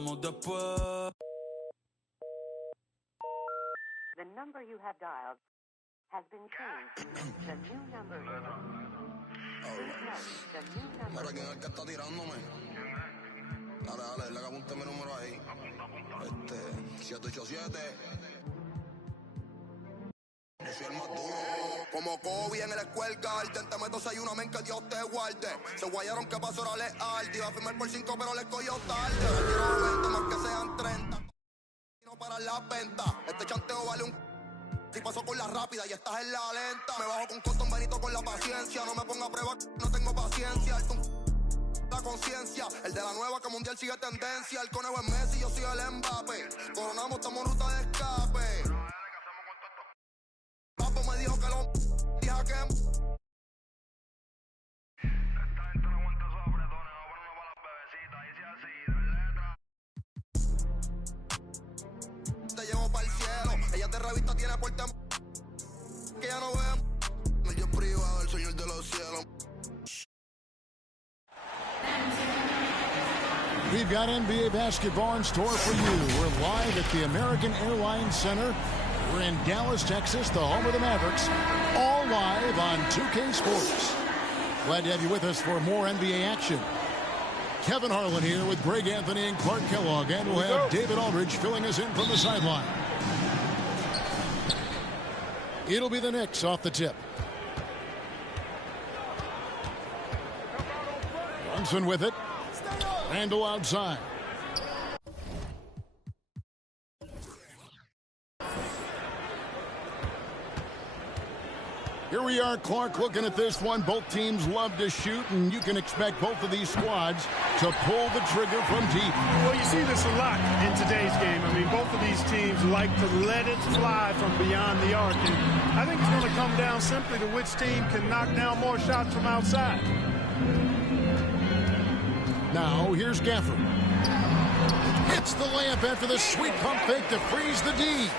hablamos después. The number you have dialed has been changed. The new number is... Mira, ¿quién es el que está tirándome? Dale, dale, le apunte mi número ahí. 787. Yo soy el más duro. Como Kobe en el Square Garden, te meto 6-1, men, que Dios te guarde. Se guayaron que pasó era leal. Iba a firmar por 5, pero les cogió tarde. Quiero 20, más que sean 30. No para la venta. Este chanteo vale un... Si paso con la rápida y estás en la lenta. Me bajo con Coston Benito con la paciencia. No me ponga a prueba, no tengo paciencia. La conciencia, el de la nueva que mundial sigue tendencia. El conejo es Messi, yo soy el Mbappé. Coronamos, estamos en ruta de escape. Papo me dijo que lo dije que... Esta gente no aguanta esos apretones, no ponen para las bebecitas. Dice así, de letra. Te llevo para el cielo, ella de revista tiene puerta que ya no ve. El Dios privado, el Señor de los cielos. We've got NBA basketball in store for you. We're live at the American Airlines Center. We're in Dallas, Texas, the home of the Mavericks. All live on 2K Sports. Glad to have you with us for more NBA action. Kevin Harlan here with Greg Anthony and Clark Kellogg. And we'll have David Aldridge filling us in from the sideline. It'll be the Knicks off the tip. Brunson with it. Randall outside. Here we are, Clark, looking at this one. Both teams love to shoot, and you can expect both of these squads to pull the trigger from deep. Well, you see this a lot in today's game. I mean, both of these teams like to let it fly from beyond the arc. And I think it's going to come down simply to which team can knock down more shots from outside. Now, here's Gafford. Hits the layup after the sweet pump fake to freeze the D.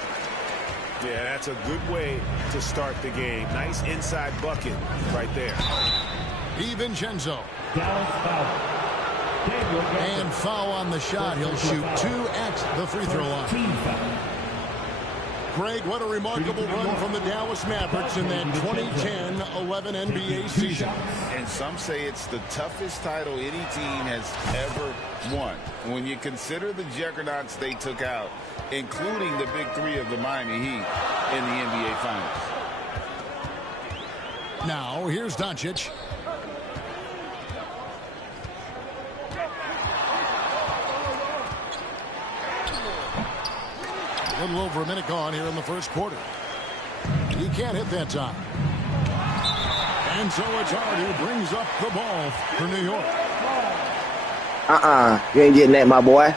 Yeah, that's a good way to start the game. Nice inside bucket right there. DiVincenzo. And foul on the shot. He'll shoot 2 at the free throw line. Greg, what a remarkable run from the Dallas Mavericks in that 2010-11 NBA season. And some say it's the toughest title any team has ever won. When you consider the juggernauts they took out, including the big three of the Miami Heat in the NBA Finals. Now, here's Doncic. A little over a minute gone here in the first quarter. He can't hit that time. And so it's Hart who brings up the ball for New York. You ain't getting that, my boy.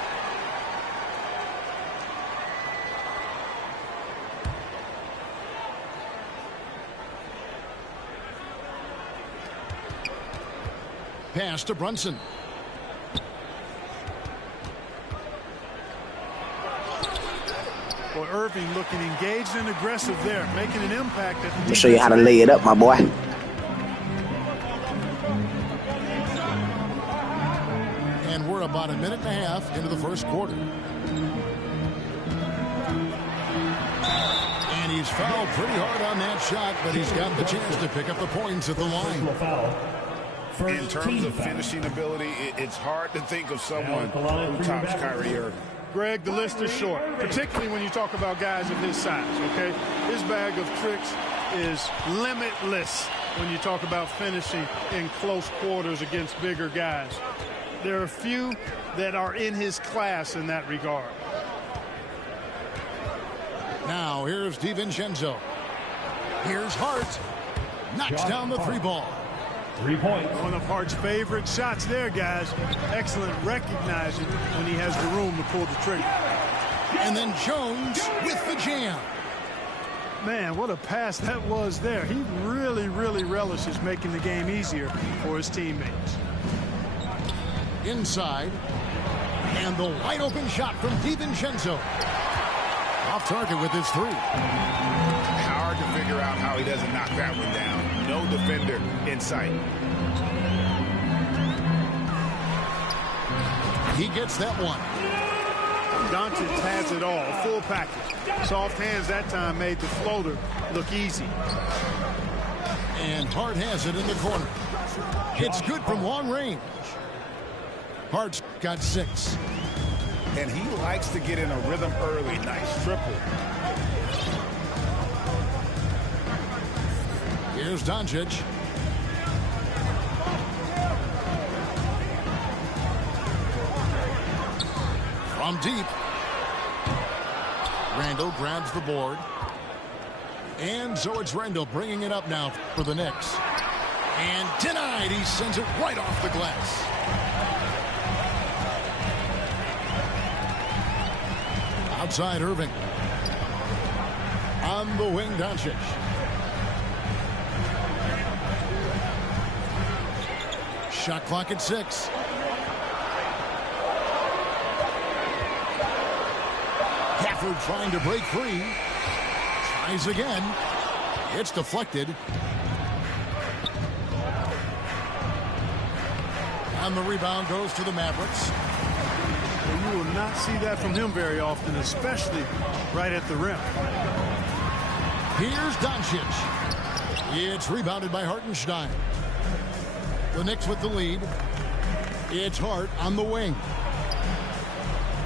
Pass to Brunson. Well, Irving looking engaged and aggressive there, making an impact. I'll show you how to lay it up, my boy. And we're about a minute and a half into the first quarter. And he's fouled pretty hard on that shot, but he's got the chance to pick up the points at the line. In terms of finishing ability, it's hard to think of someone who tops Kyrie Irving. Greg, the list is short, particularly when you talk about guys of his size, okay? His bag of tricks is limitless when you talk about finishing in close quarters against bigger guys. There are a few that are in his class in that regard. Now, here's DiVincenzo. Here's Hart. Knocks down the three ball. 3 points. One of Hart's favorite shots there, guys. Excellent recognizing when he has the room to pull the trigger. And then Jones with the jam. Man, what a pass that was there. He really, really relishes making the game easier for his teammates. Inside. And the wide open shot from DiVincenzo. Off target with his three. Hard to figure out how he doesn't knock that one down. No defender in sight. He gets that one. Doncic has it all, full package. Soft hands that time made the floater look easy. And Hart has it in the corner. It's good from long range. Hart's got 6. And he likes to get in a rhythm early. Nice triple. Here's Doncic. From deep. Randall grabs the board. And so it's Randall bringing it up now for the Knicks. And denied. He sends it right off the glass. Outside Irving. On the wing, Doncic. Shot clock at 6. Gafford trying to break free. Tries again. It's deflected. And the rebound goes to the Mavericks. Well, you will not see that from him very often, especially right at the rim. Here's Doncic. It's rebounded by Hartenstein. The Knicks with the lead. It's Hart on the wing.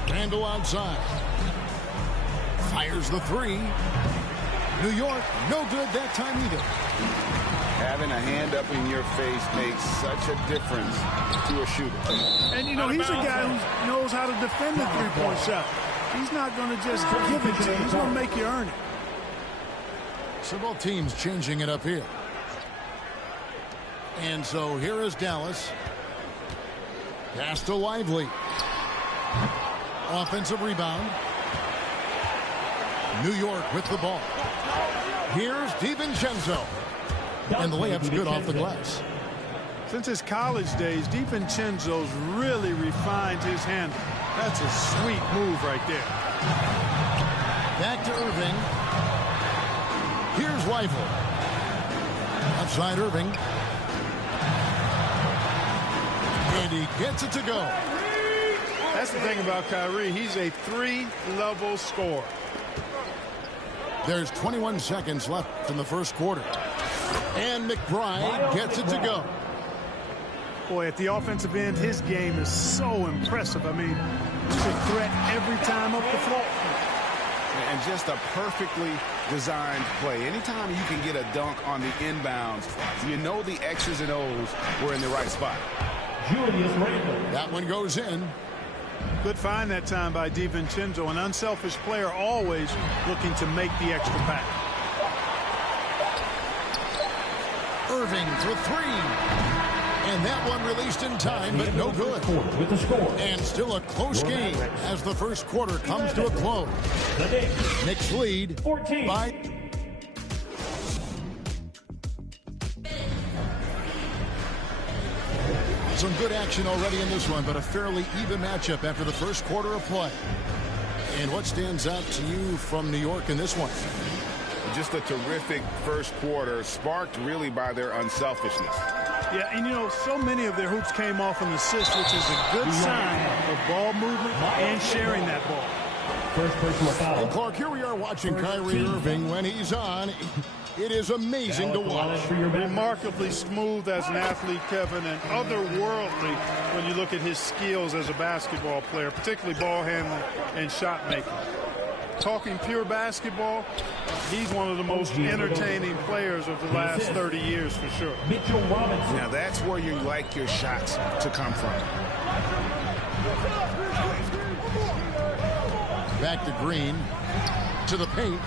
Randall outside. Fires the 3. New York, no good that time either. Having a hand up in your face makes such a difference to a shooter. And, you know, he's a guy who knows how to defend the three-point shot. He's not going to just give it to you. He's going to make you earn it. So both teams changing it up here. And so here is Dallas. Pass to Lively. Offensive rebound. New York with the ball. Here's DiVincenzo. And the layup's good off the glass. Since his college days, DiVincenzo's really refined his handle. That's a sweet move right there. Back to Irving. Here's Lively. Outside Irving. And he gets it to go. That's the thing about Kyrie. He's a 3-level scorer. There's 21 seconds left in the first quarter. And McBride gets it to go. Boy, at the offensive end, his game is so impressive. I mean, he's a threat every time up the floor. And just a perfectly designed play. Anytime you can get a dunk on the inbounds, you know the X's and O's were in the right spot. That one goes in. Good find that time by DiVincenzo. An unselfish player always looking to make the extra pass. Irving for 3. And that one released in time, but no good. And still a close game as the first quarter comes to a close. Knicks lead by... Some good action already in this one, but a fairly even matchup after the first quarter of play. And what stands out to you from New York in this one? Just a terrific first quarter, sparked really by their unselfishness. Yeah, and you know, so many of their hoops came off an assist, which is a good sign of ball movement and sharing that ball. And Clark, here we are watching Kyrie Irving when he's on. It is amazing to watch. Remarkably smooth as an athlete, Kevin, and otherworldly when you look at his skills as a basketball player, particularly ball handling and shot making. Talking pure basketball, he's one of the most entertaining players of the last 30 years for sure. Now that's where you like your shots to come from. Back to Green, to the paint.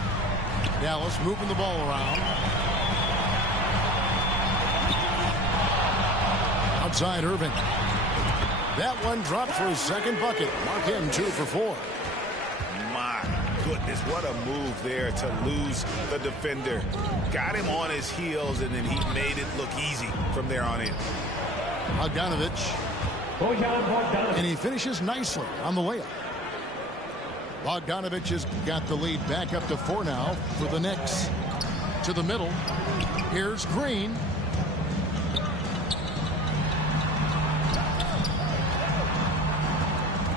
Dallas moving the ball around. Outside Irving. That one dropped for his second bucket. Mark him 2 for 4. My goodness, what a move there to lose the defender. Got him on his heels, and then he made it look easy from there on in. Bogdanovich. And he finishes nicely on the layup. Bogdanovich has got the lead back up to 4 now for the Knicks. To the middle. Here's Green.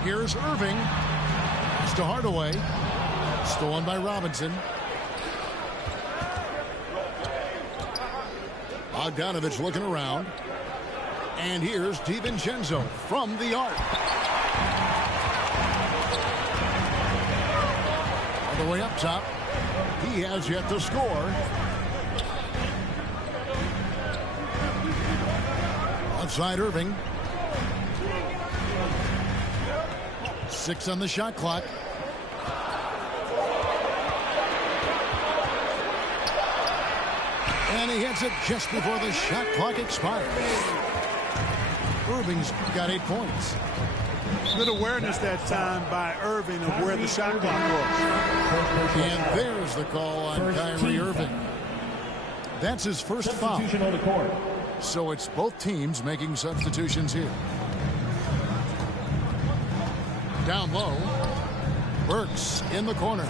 Here's Irving. to Hardaway. Stolen by Robinson. Bogdanovich looking around. And here's DiVincenzo from the arc. All the way up top. He has yet to score. Outside Irving. 6 on the shot clock. And he hits it just before the shot clock expires. Irving's got 8 points. Good awareness that time by Irving of where the shot clock was. And there's the call on Kyrie Irving. That's his first foul. So it's both teams making substitutions here. Down low. Burks in the corner.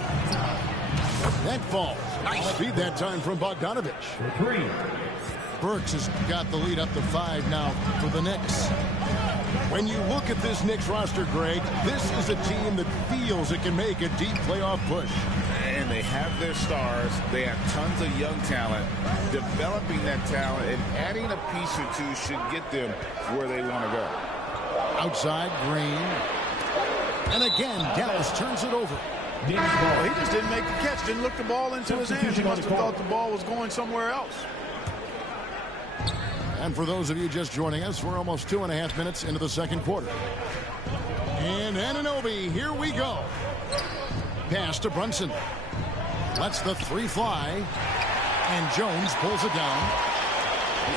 That falls. Nice feed that time from Bogdanovich. Burks has got the lead up to 5 now for the Knicks. When you look at this Knicks roster, Greg, this is a team that feels it can make a deep playoff push. And they have their stars. They have tons of young talent. Developing that talent and adding a piece or two should get them where they want to go. Outside, Green. And again, Dallas turns it over. Well, he just didn't make the catch, didn't look the ball into his hands. He must have thought the ball was going somewhere else. And for those of you just joining us, we're almost 2.5 minutes into the second quarter. And Anunoby, here we go. Pass to Brunson. Lets the 3 fly. And Jones pulls it down.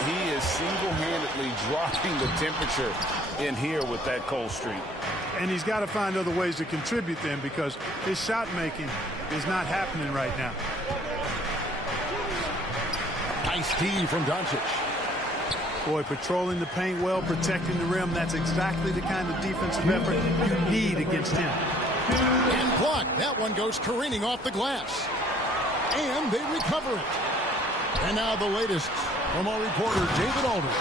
He is single-handedly dropping the temperature in here with that cold streak. And he's got to find other ways to contribute then, because his shot making is not happening right now. Nice D from Doncic. Boy, patrolling the paint well, protecting the rim. That's exactly the kind of defensive effort you need against him. And blocked. That one goes careening off the glass. And they recover it. And now the latest from our reporter, David Aldridge.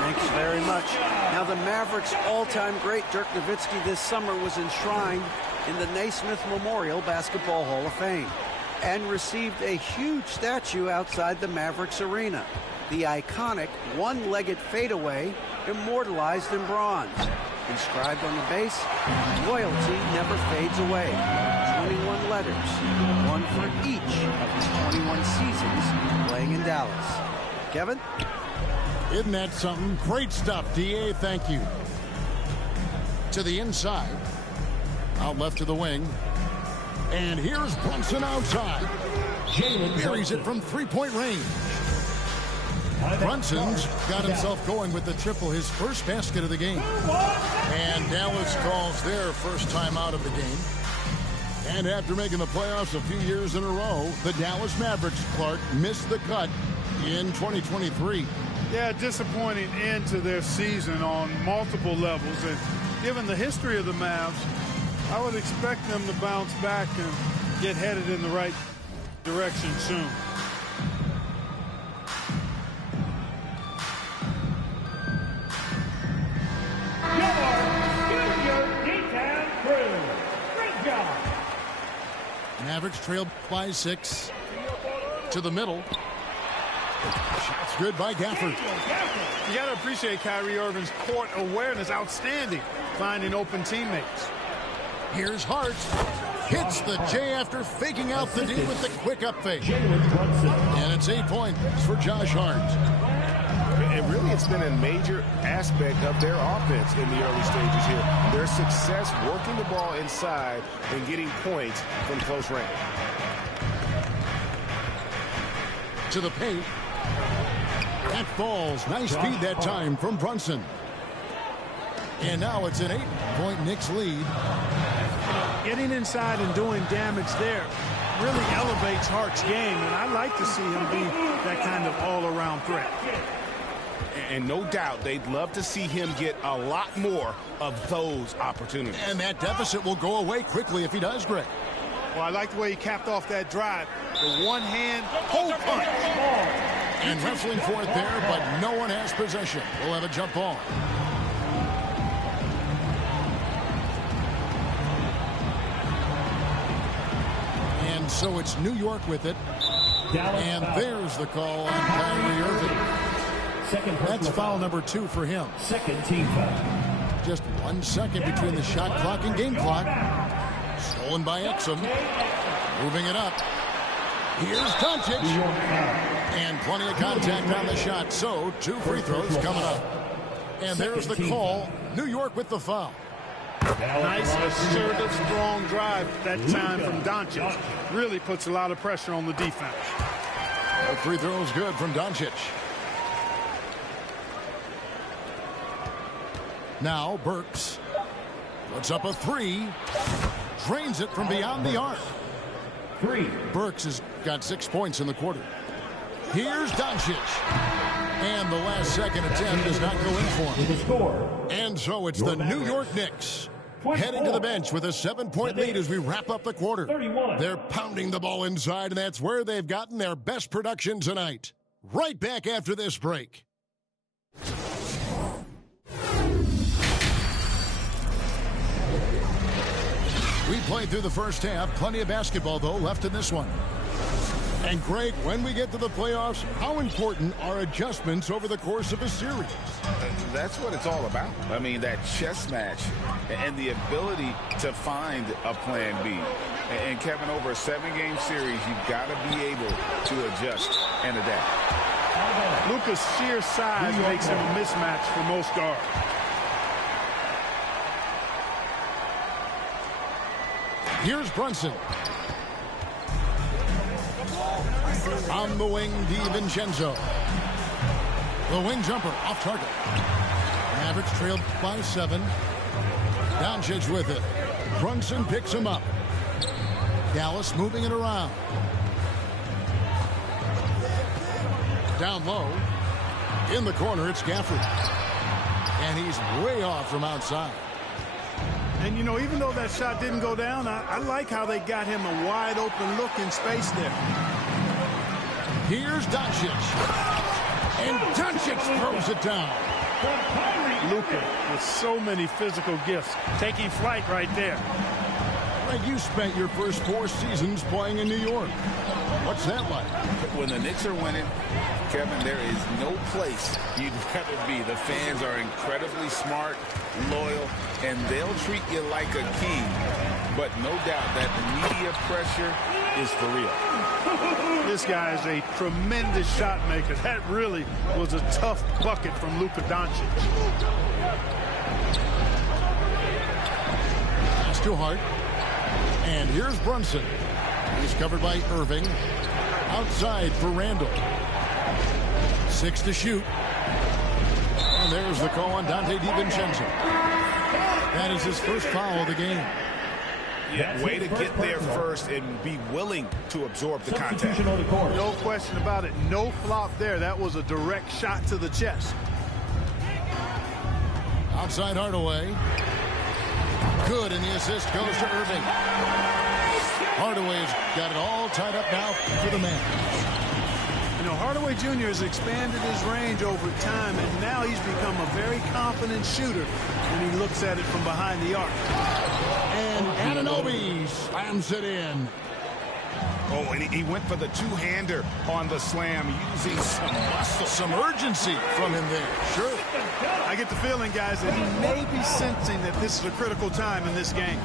Thanks very much. Now the Mavericks' all-time great Dirk Nowitzki this summer was enshrined in the Naismith Memorial Basketball Hall of Fame and received a huge statue outside the Mavericks arena. The iconic one-legged fadeaway immortalized in bronze. Inscribed on the base, loyalty never fades away. 21 letters, one for each of his 21 seasons playing in Dallas. Kevin? Isn't that something? Great stuff, D.A. Thank you. To the inside. Out left to the wing. And here's Brunson outside. Buries it from three-point range. Brunson's got himself going with the triple, his first basket of the game. And Dallas calls their first time out of the game. And after making the playoffs a few years in a row, the Dallas Mavericks, Clark, missed the cut in 2023. Yeah, disappointing end to their season on multiple levels. And given the history of the Mavs, I would expect them to bounce back and get headed in the right direction soon. Mavericks trail by 6. To the middle. Shot's good by Gafford. You got to appreciate Kyrie Irving's court awareness. Outstanding. Finding open teammates. Here's Hart. Hits the J after faking out the D with the quick up fake. And it's 8 points for Josh Hart. And really, it's been a major aspect of their offense in the early stages here. Their success working the ball inside and getting points from close range. To the paint. That falls. Nice feed that time from Brunson. And now it's an 8-point Knicks lead. Getting inside and doing damage there really elevates Hart's game, and I like to see him be that kind of all-around threat. And no doubt they'd love to see him get a lot more of those opportunities. And that deficit will go away quickly if he does, Greg. Well, I like the way he capped off that drive. The one-hand pull punch. And wrestling for it there, but no one has possession. We'll have a jump ball. And so it's New York with it. And there's the call on Kyrie Irving. That's foul number 2 for him. Second team foul. Just 1 second between the shot clock and game clock. Stolen by Exum. Moving it up. Here's Doncic. And plenty of contact on the shot. So 2 free throws coming up. And there's the call. New York with the foul. Nice, assertive, strong drive that time from Doncic. Really puts a lot of pressure on the defense. The free throw is good from Doncic. Now Burks puts up a 3. Drains it from beyond the arc. 3. Burks has got 6 points in the quarter. Here's Doncic. And the last second attempt does not go in for him. And so it's the New York Knicks heading to the bench with a 7-point lead as we wrap up the quarter. They're pounding the ball inside, and that's where they've gotten their best production tonight. Right back after this break. We played through the first half. Plenty of basketball, though, left in this one. And, Greg, when we get to the playoffs, how important are adjustments over the course of a series? That's what it's all about. I mean, that chess match and the ability to find a plan B. And, Kevin, over a 7-game series, you've got to be able to adjust and adapt. Luka's sheer size makes him a mismatch for most guards. Here's Brunson. On the wing, DiVincenzo. The wing jumper off target. Mavericks trailed by 7. Doncic with it. Brunson picks him up. Dallas moving it around. Down low. In the corner, it's Gafford. And he's way off from outside. And, you know, even though that shot didn't go down, I like how they got him a wide-open look in space there. Here's Doncic. And Doncic throws it down. Luka with so many physical gifts. Taking flight right there. Greg, you spent your first 4 seasons playing in New York. What's that like? When the Knicks are winning, Kevin, there is no place you'd rather be. The fans are incredibly smart, loyal, and they'll treat you like a king. But no doubt that media pressure is for real. This guy is a tremendous shot maker. That really was a tough bucket from Luka Doncic. That's too hard. And here's Brunson. He's covered by Irving. Outside for Randall. 6 to shoot. And there's the call on Dante DiVincenzo. That is his first foul of the game. Yeah, way to get there first and be willing to absorb the contact. No question about it. No flop there. That was a direct shot to the chest. Outside Hardaway. Good, and the assist goes to Irving. Hardaway's got it all tied up now for the man. You know, Hardaway Jr. has expanded his range over time, and now he's become a very confident shooter when he looks at it from behind the arc. And Anunoby slams it in. Oh, and he went for the two-hander on the slam, using some muscle. Some urgency from him there. Sure. I get the feeling, guys, that he may be sensing that this is a critical time in this game.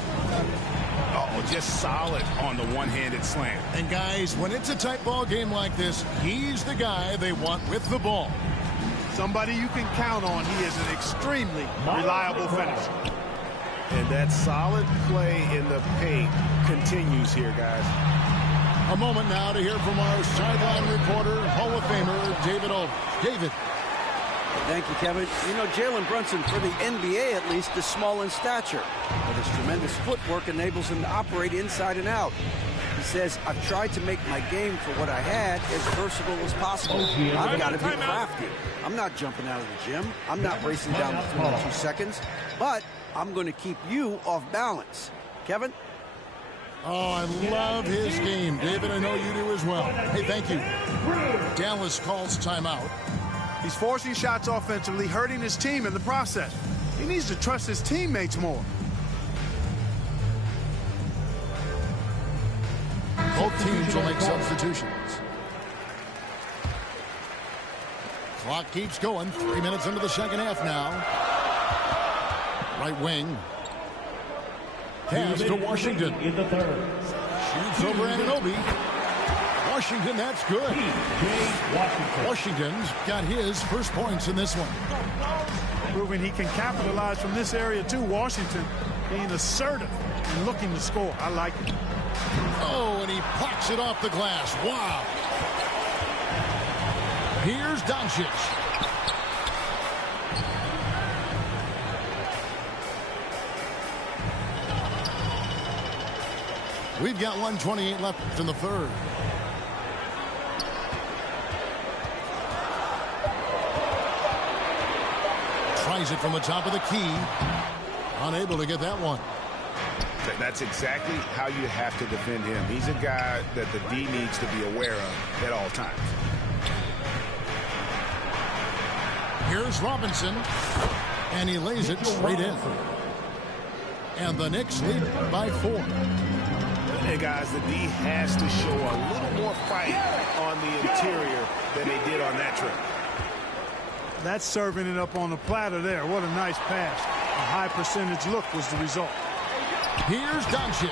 Oh, just solid on the one-handed slam. And, guys, when it's a tight ball game like this, he's the guy they want with the ball. Somebody you can count on. He is an extremely reliable finisher. And that solid play in the paint continues here, guys. A moment now to hear from our sideline reporter, Hall of Famer, David Aldridge. David. Thank you, Kevin. You know, Jalen Brunson, for the NBA at least, is small in stature, but his tremendous footwork enables him to operate inside and out. He says, I've tried to make my game for what I had as versatile as possible. I've got to be crafty. I'm not jumping out of the gym. I'm not racing down the floor in 2 seconds, but I'm going to keep you off balance. Kevin? Oh, I love his game. David, I know you do as well. Hey, thank you. Dallas calls timeout. He's forcing shots offensively, hurting his team in the process. He needs to trust his teammates more. Both teams will make substitutions. Clock keeps going. 3 minutes into the second half now. Right wing. Pass to Washington. In the third. Shoots over Anunoby. Washington, that's good. Washington's got his first points in this one. Proving he can capitalize from this area too. Washington being assertive and looking to score. I like it. Oh, and he pucks it off the glass. Wow. Here's Doncic. We've got 1:28 left in the third. Tries it from the top of the key. Unable to get that one. That's exactly how you have to defend him. He's a guy that the D needs to be aware of at all times. Here's Robinson. And he lays it straight in. And the Knicks lead by 4. Hey, guys, the D has to show a little more fight on the interior than they did on that trip. That's serving it up on the platter there. What a nice pass. A high percentage look was the result. Here's Doncic.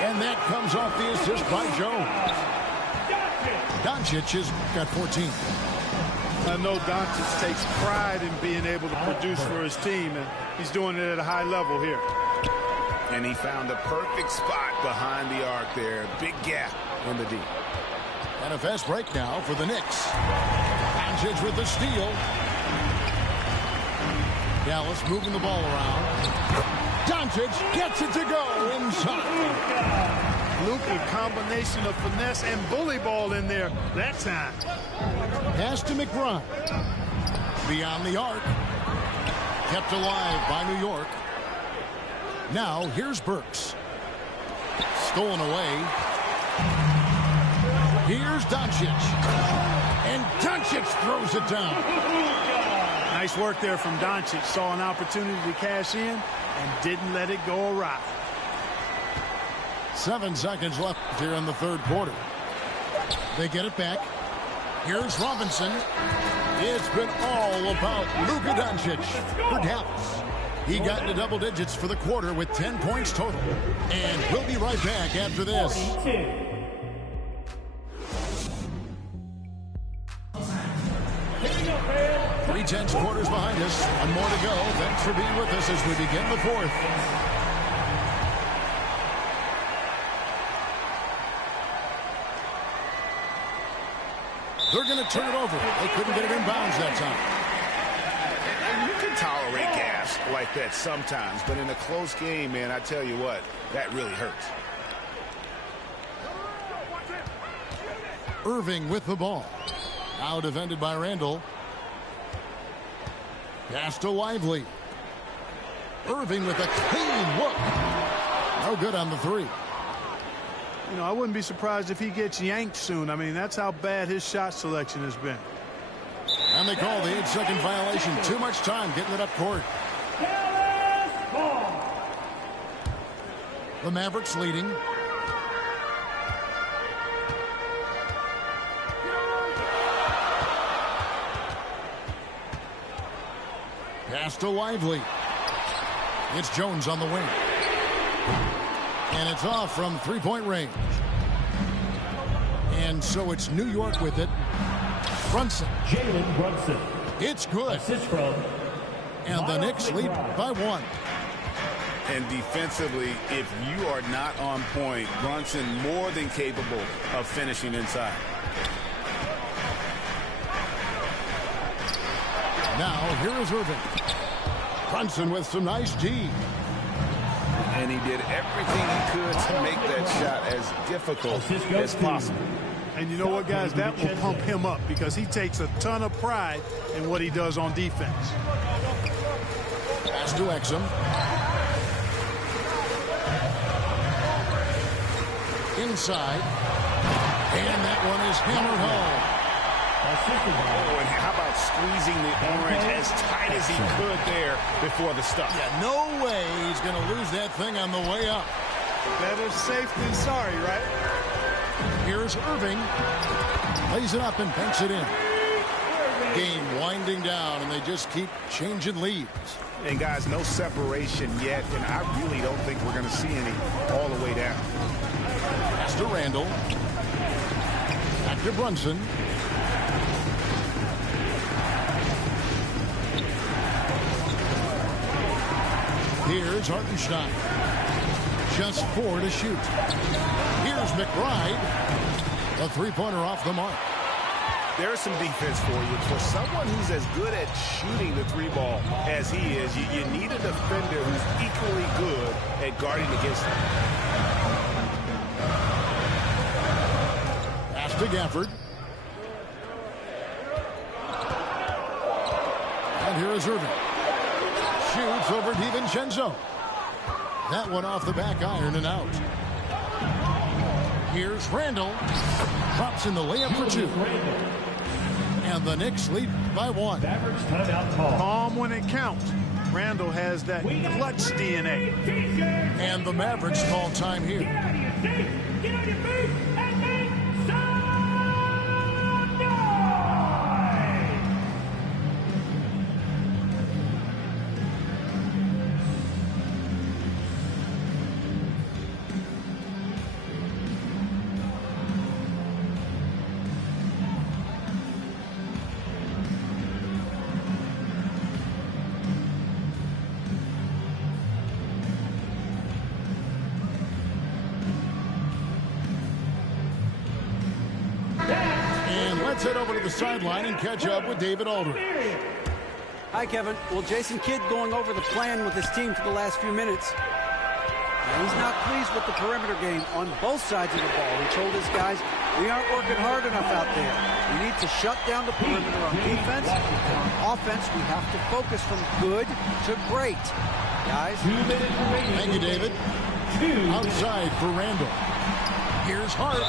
And that comes off the assist by Jones. Doncic has got 14. I know Doncic takes pride in being able to produce for his team, and he's doing it at a high level here. And he found the perfect spot behind the arc there. Big gap in the D. And a fast break now for the Knicks. Doncic with the steal. Dallas moving the ball around. Doncic gets it to go inside. Luka, combination of finesse and bully ball in there that time. Pass to McBride. Beyond the arc. Kept alive by New York. Now here's Burks. Stolen away. Here's Doncic. And Doncic throws it down. Nice work there from Doncic. Saw an opportunity to cash in and didn't let it go awry. 7 seconds left here in the third quarter. They get it back. Here's Robinson. It's been all about Luka Doncic for Dallas. He got into double digits for the quarter with 10 points total. And we'll be right back after this. 3/10 quarters behind us. One more to go. Thanks for being with us as we begin the fourth. They're going to turn it over. They couldn't get it in bounds that time. And you can tolerate gas like that sometimes, but in a close game, man, I tell you what, that really hurts. Irving with the ball. Now defended by Randall. Pass to Lively. Irving with a clean look. No good on the three. You know, I wouldn't be surprised if he gets yanked soon. I mean, that's how bad his shot selection has been. And they call the 8-second violation. Too much time getting it up court. The Mavericks leading. Pass to Lively. It's Jones on the wing. And it's off from three-point range. And so it's New York with it. Brunson. Jalen Brunson. It's good. Assist from. And the Knicks lead by 1. And defensively, if you are not on point, Brunson more than capable of finishing inside. Now, here is Irving. Brunson with some nice D. And he did everything he could to make that shot as difficult as possible. And you know what, guys? That will pump him up because he takes a ton of pride in what he does on defense. Pass to Exum. Inside. And that one is hammered home. Oh, and how about squeezing the orange as tight as he could there before the stuff? Yeah, no way he's going to lose that thing on the way up. Better safe than sorry, right? Here's Irving. Lays it up and banks it in. Game winding down, and they just keep changing leads. And guys, no separation yet, and I really don't think we're going to see any all the way down. Pass to Randall. Back to Brunson. Here's Hartenstein. Just 4 to shoot. Here's McBride. A three-pointer off the mark. There's some defense for you. For someone who's as good at shooting the three ball as he is, you need a defender who's equally good at guarding against him. Pass to Gafford. And here is Irving. Shoots over DiVincenzo. That one off the back iron and out. Here's Randall. Drops in the layup for 2. And the Knicks lead by 1. Calm when it counts. Randall has that clutch DNA. And the Mavericks call time here. Get on your feet and make some Let's head over to the sideline and catch up with David Aldridge. Hi, Kevin. Well, Jason Kidd going over the plan with his team for the last few minutes. Now, he's not pleased with the perimeter game on both sides of the ball. He told his guys, we aren't working hard enough out there. We need to shut down the perimeter on defense. On offense, we have to focus from good to great. Guys. Thank you, David. Outside for Randall. Here's Hart.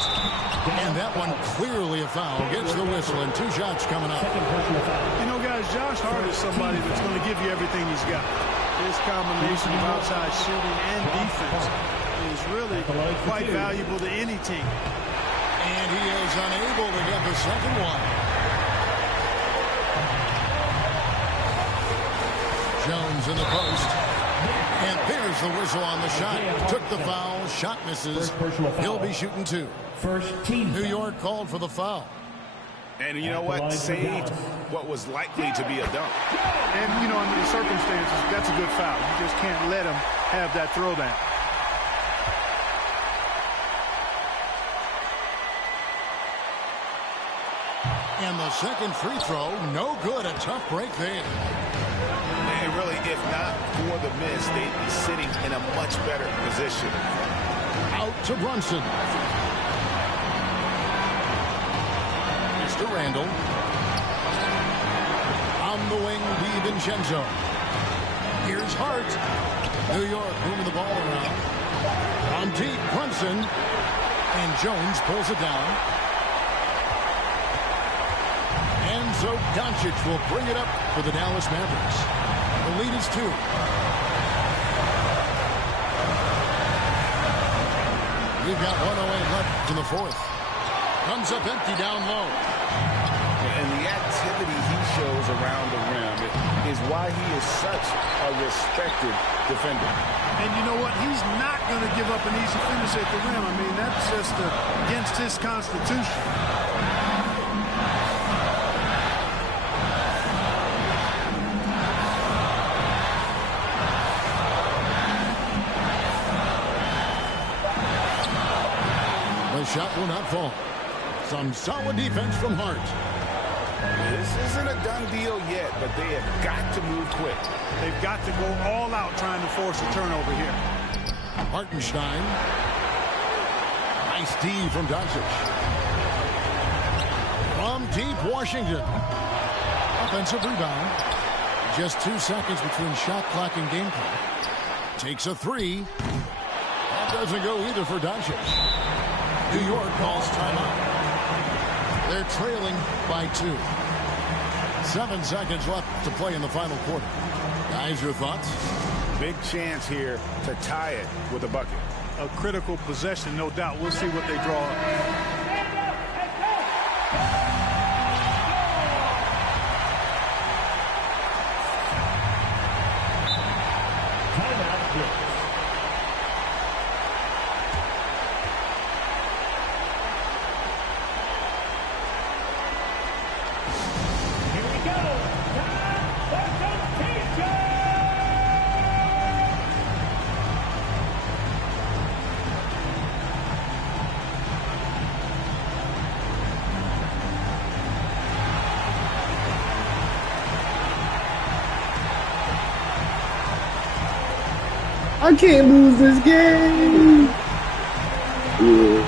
And that one clearly a foul. Gets the whistle and 2 shots coming up. You know, guys, Josh Hart is somebody that's going to give you everything he's got. His combination of outside shooting and defense is really quite valuable to any team. And he is unable to get the second one. Jones in the post. And there's the whistle on the shot. Took the foul. Shot misses. He'll be shooting 2. New York called for the foul. And you know what? Saved what was likely to be a dunk. And, you know, under the circumstances, that's a good foul. You just can't let him have that throwdown. And the second free throw, no good. A tough break there. And really, if not for the miss, they'd be sitting in a much better position. Out to Brunson. To Randall. On the wing, DiVincenzo. Here's Hart. New York moving the ball around. On deep, Brunson. And Jones pulls it down. And so Doncic will bring it up for the Dallas Mavericks. The lead is 2. We've got 1:08 left in the 4th. Comes up empty down low. And the activity he shows around the rim is why he is such a respected defender. And you know what? He's not going to give up an easy finish at the rim. I mean, that's just against his constitution. The shot will not fall. Some solid defense from Hart. This isn't a done deal yet, but they have got to move quick. They've got to go all out trying to force a turnover here. Hartenstein. Nice D from Doncic. From deep, Washington. Offensive rebound. Just 2 seconds between shot clock and game clock. Takes a 3. That doesn't go either for Doncic. New York calls timeout. They're trailing by 2. 7 seconds left to play in the final quarter. Guys, your thoughts? Big chance here to tie it with a bucket. A critical possession, no doubt. We'll see what they draw up. Timeout, Blitz. Here we go. Time for completion. I can't lose this game. Yeah.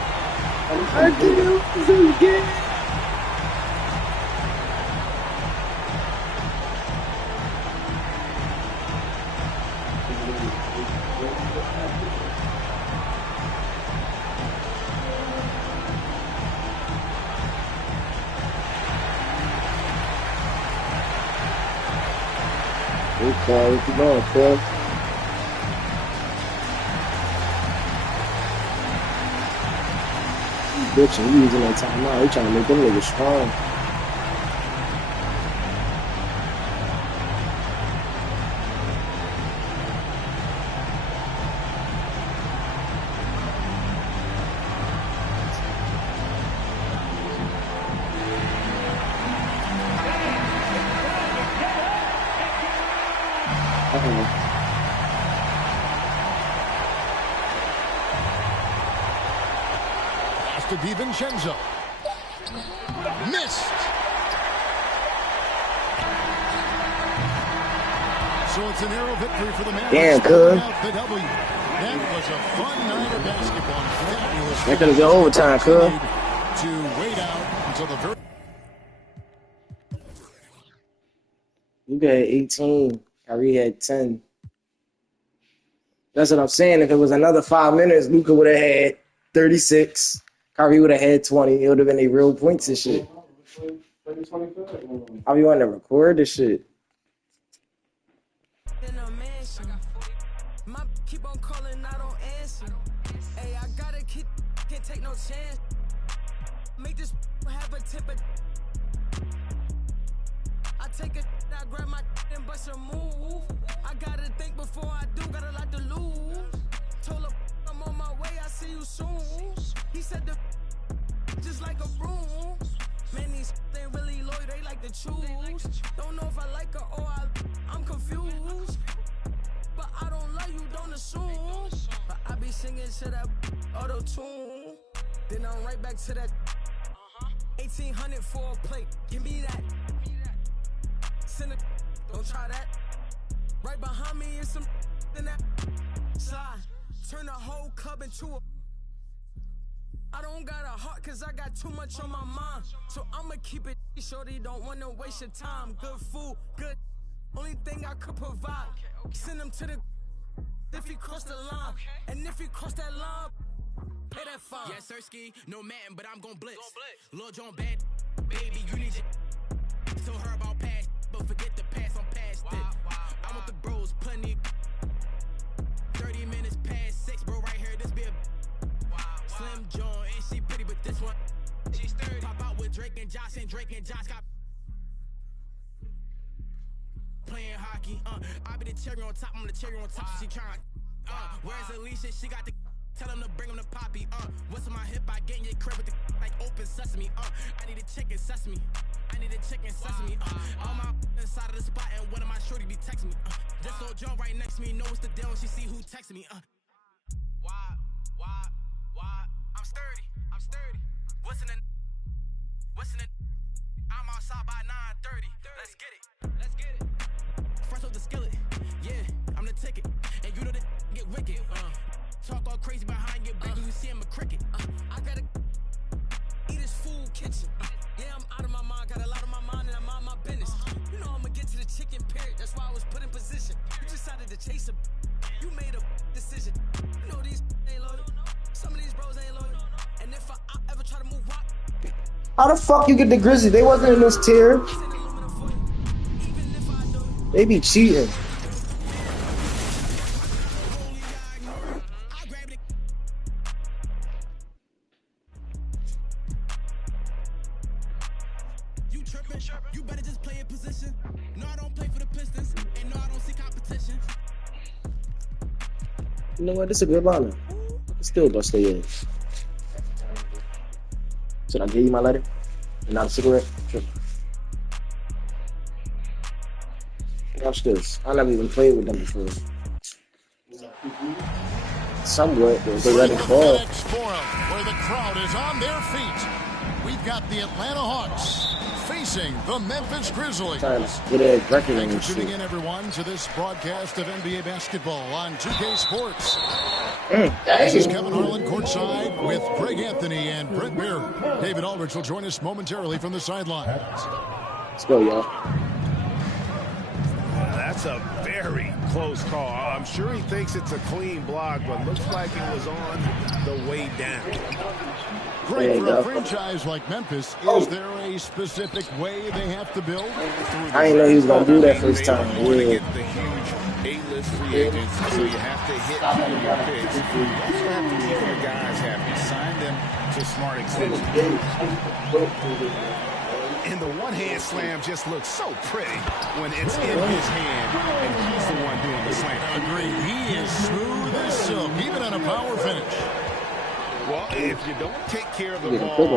I can't lose this game. Okay, what you doing, Phil? Bitch, he using that timeout. He trying to make them niggas strong. To DiVincenzo. Missed. So it's a narrow victory for the Mavericks. Damn, cuz. The W. That was a fun night of basketball. Fabulous. They're gonna go overtime, cuz. To wait out until the very. Luka had 18. Kyrie had 10. That's what I'm saying. If it was another 5 minutes, Luka would have had 36. Kyrie would have had 20. It would have been a real points and shit. How you want to record this shit? Keep on calling, I don't answer. Hey, I gotta keep, can't take no chance. Make this have a temper. I take a, I grab my and bust a move. I gotta think before I do, got a lot to lose. Told her I'm on my way, I see you soon. He said the just like a broom. Man, these ain't really loyal, they like to choose. Don't know if I like her or I'm confused. But I don't love you, don't assume. But I be singing to that auto-tune. Then I'm right back to that 1800 for a plate. Give me that. Send it, don't try that. Right behind me is some in that slide. Turn the whole club into a. I don't got a heart cause I got too much on my mind. So I'ma keep it shorty, don't wanna waste your time. Good food, good. Only thing I could provide. Send him to the if he cross the line. And if he cross that line, pay that fine. Yes, Sirski, no man, but I'm gon' blitz. Lil John bad, baby, you need it. Told her about past, but forget the past, I'm past it. I want the bros, plenty. 30 minutes past 6, bro, right here, this be a Slim John, and she pretty, but this one, she's 30. Pop out with Drake and Josh got playing hockey, I be the cherry on top, I'm the cherry on top, she trying, where's Alicia, she got the, tell him to bring him the poppy, what's on my hip, I get in your crib with the, like open sesame, I need a chicken sesame, all my inside of the spot, and one of my shorty be texting me, this old John right next to me, knows the deal, and she see who texting me, why, I'm sturdy, what's in the, I'm outside by 9:30, let's get it. Fresh off the skillet, yeah, I'm the ticket, and you know that get wicked, talk all crazy behind your back, you see him a cricket, I gotta eat his food kitchen, yeah, I'm out of my mind, got a lot on my mind, and I mind my business, you know I'ma get to the chicken period, that's why I was put in position, you decided to chase him, you made a decision, you know these ain't loaded, some of these bros ain't loaded, and if I ever try to move rock. How the fuck you get the Grizzlies? They wasn't in this tier. They be cheating. You know what? This is a good lineup. Still bust their ass. Should I give you my lighter? And not a cigarette? Sure. Watch this. I never even played with them before. Somewhat, but they let it fall. Where the crowd is on their feet. We've got the Atlanta Hawks facing the Memphis Grizzlies. Thanks for tuning in, everyone, to this broadcast of NBA basketball on 2K Sports. This is Kevin Harlan courtside with Greg Anthony and Brett Barry. David Aldridge will join us momentarily from the sidelines. Let's go, y'all. That's a very close call. I'm sure he thinks it's a clean block, but looks like it was on the way down. Great for a franchise like Memphis. Is there a specific way they have to build? I didn't know he was going to do that first time. You want to get the huge A-list free agents, so you have to hit two of your picks. You also have to keep your guys happy. Sign them to smart extensions. And the one-hand slam just looks so pretty when it's in his hand, and he's the one doing the slam. Agreed. He is smooth as silk, even on a power finish. Well, if you don't take care of the ball,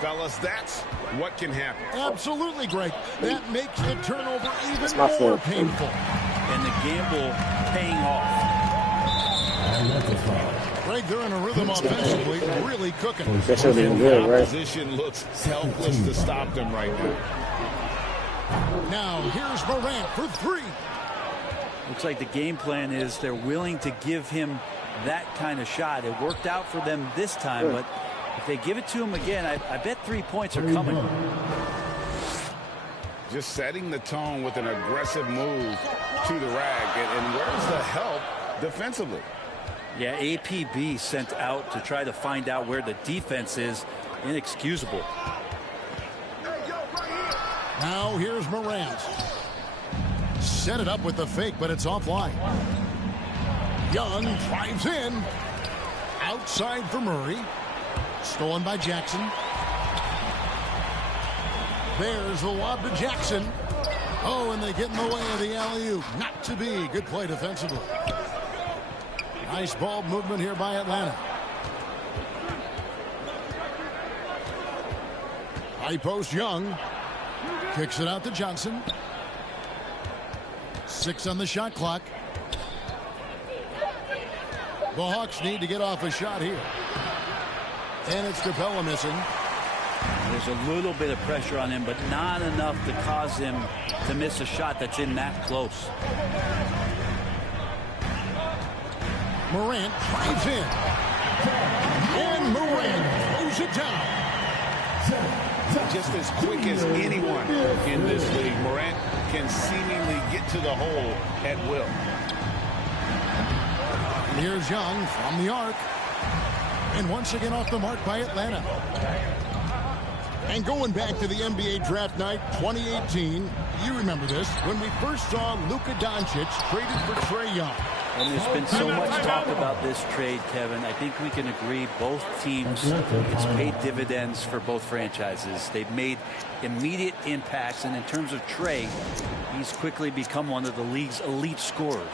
fellas, that's what can happen. Absolutely, Greg. That makes the turnover even more painful. And the gamble paying off. Greg, they're in a rhythm offensively, really cooking. The opposition looks helpless to stop them right now. Now, here's Morant for three. Looks like the game plan is they're willing to give him that kind of shot. It worked out for them this time, but if they give it to him again, I bet 3 points are coming. Just setting the tone with an aggressive move to the rack. And where's the help defensively? Yeah, APB sent out to try to find out where the defense is. Inexcusable. Now here's Morant. Set it up with the fake, but it's offline. Young drives in. Outside for Murray. Stolen by Jackson. There's the lob to Jackson. Oh, and they get in the way of the alley-oop. Not to be. Good play defensively. Nice ball movement here by Atlanta. High post Young. Kicks it out to Johnson. 6 on the shot clock. The Hawks need to get off a shot here. And it's Capella missing. There's a little bit of pressure on him, but not enough to cause him to miss a shot that's in that close. Morant drives in. And Morant throws it down. Just as quick as anyone in this league, Morant can seemingly get to the hole at will. Here's Young from the arc. And once again off the mark by Atlanta. And going back to the NBA draft night 2018, you remember this, when we first saw Luka Doncic traded for Trae Young. And there's been so much talk about this trade, Kevin. I think we can agree both teams, it's paid dividends for both franchises. They've made immediate impacts, and in terms of Trae, he's quickly become one of the league's elite scorers.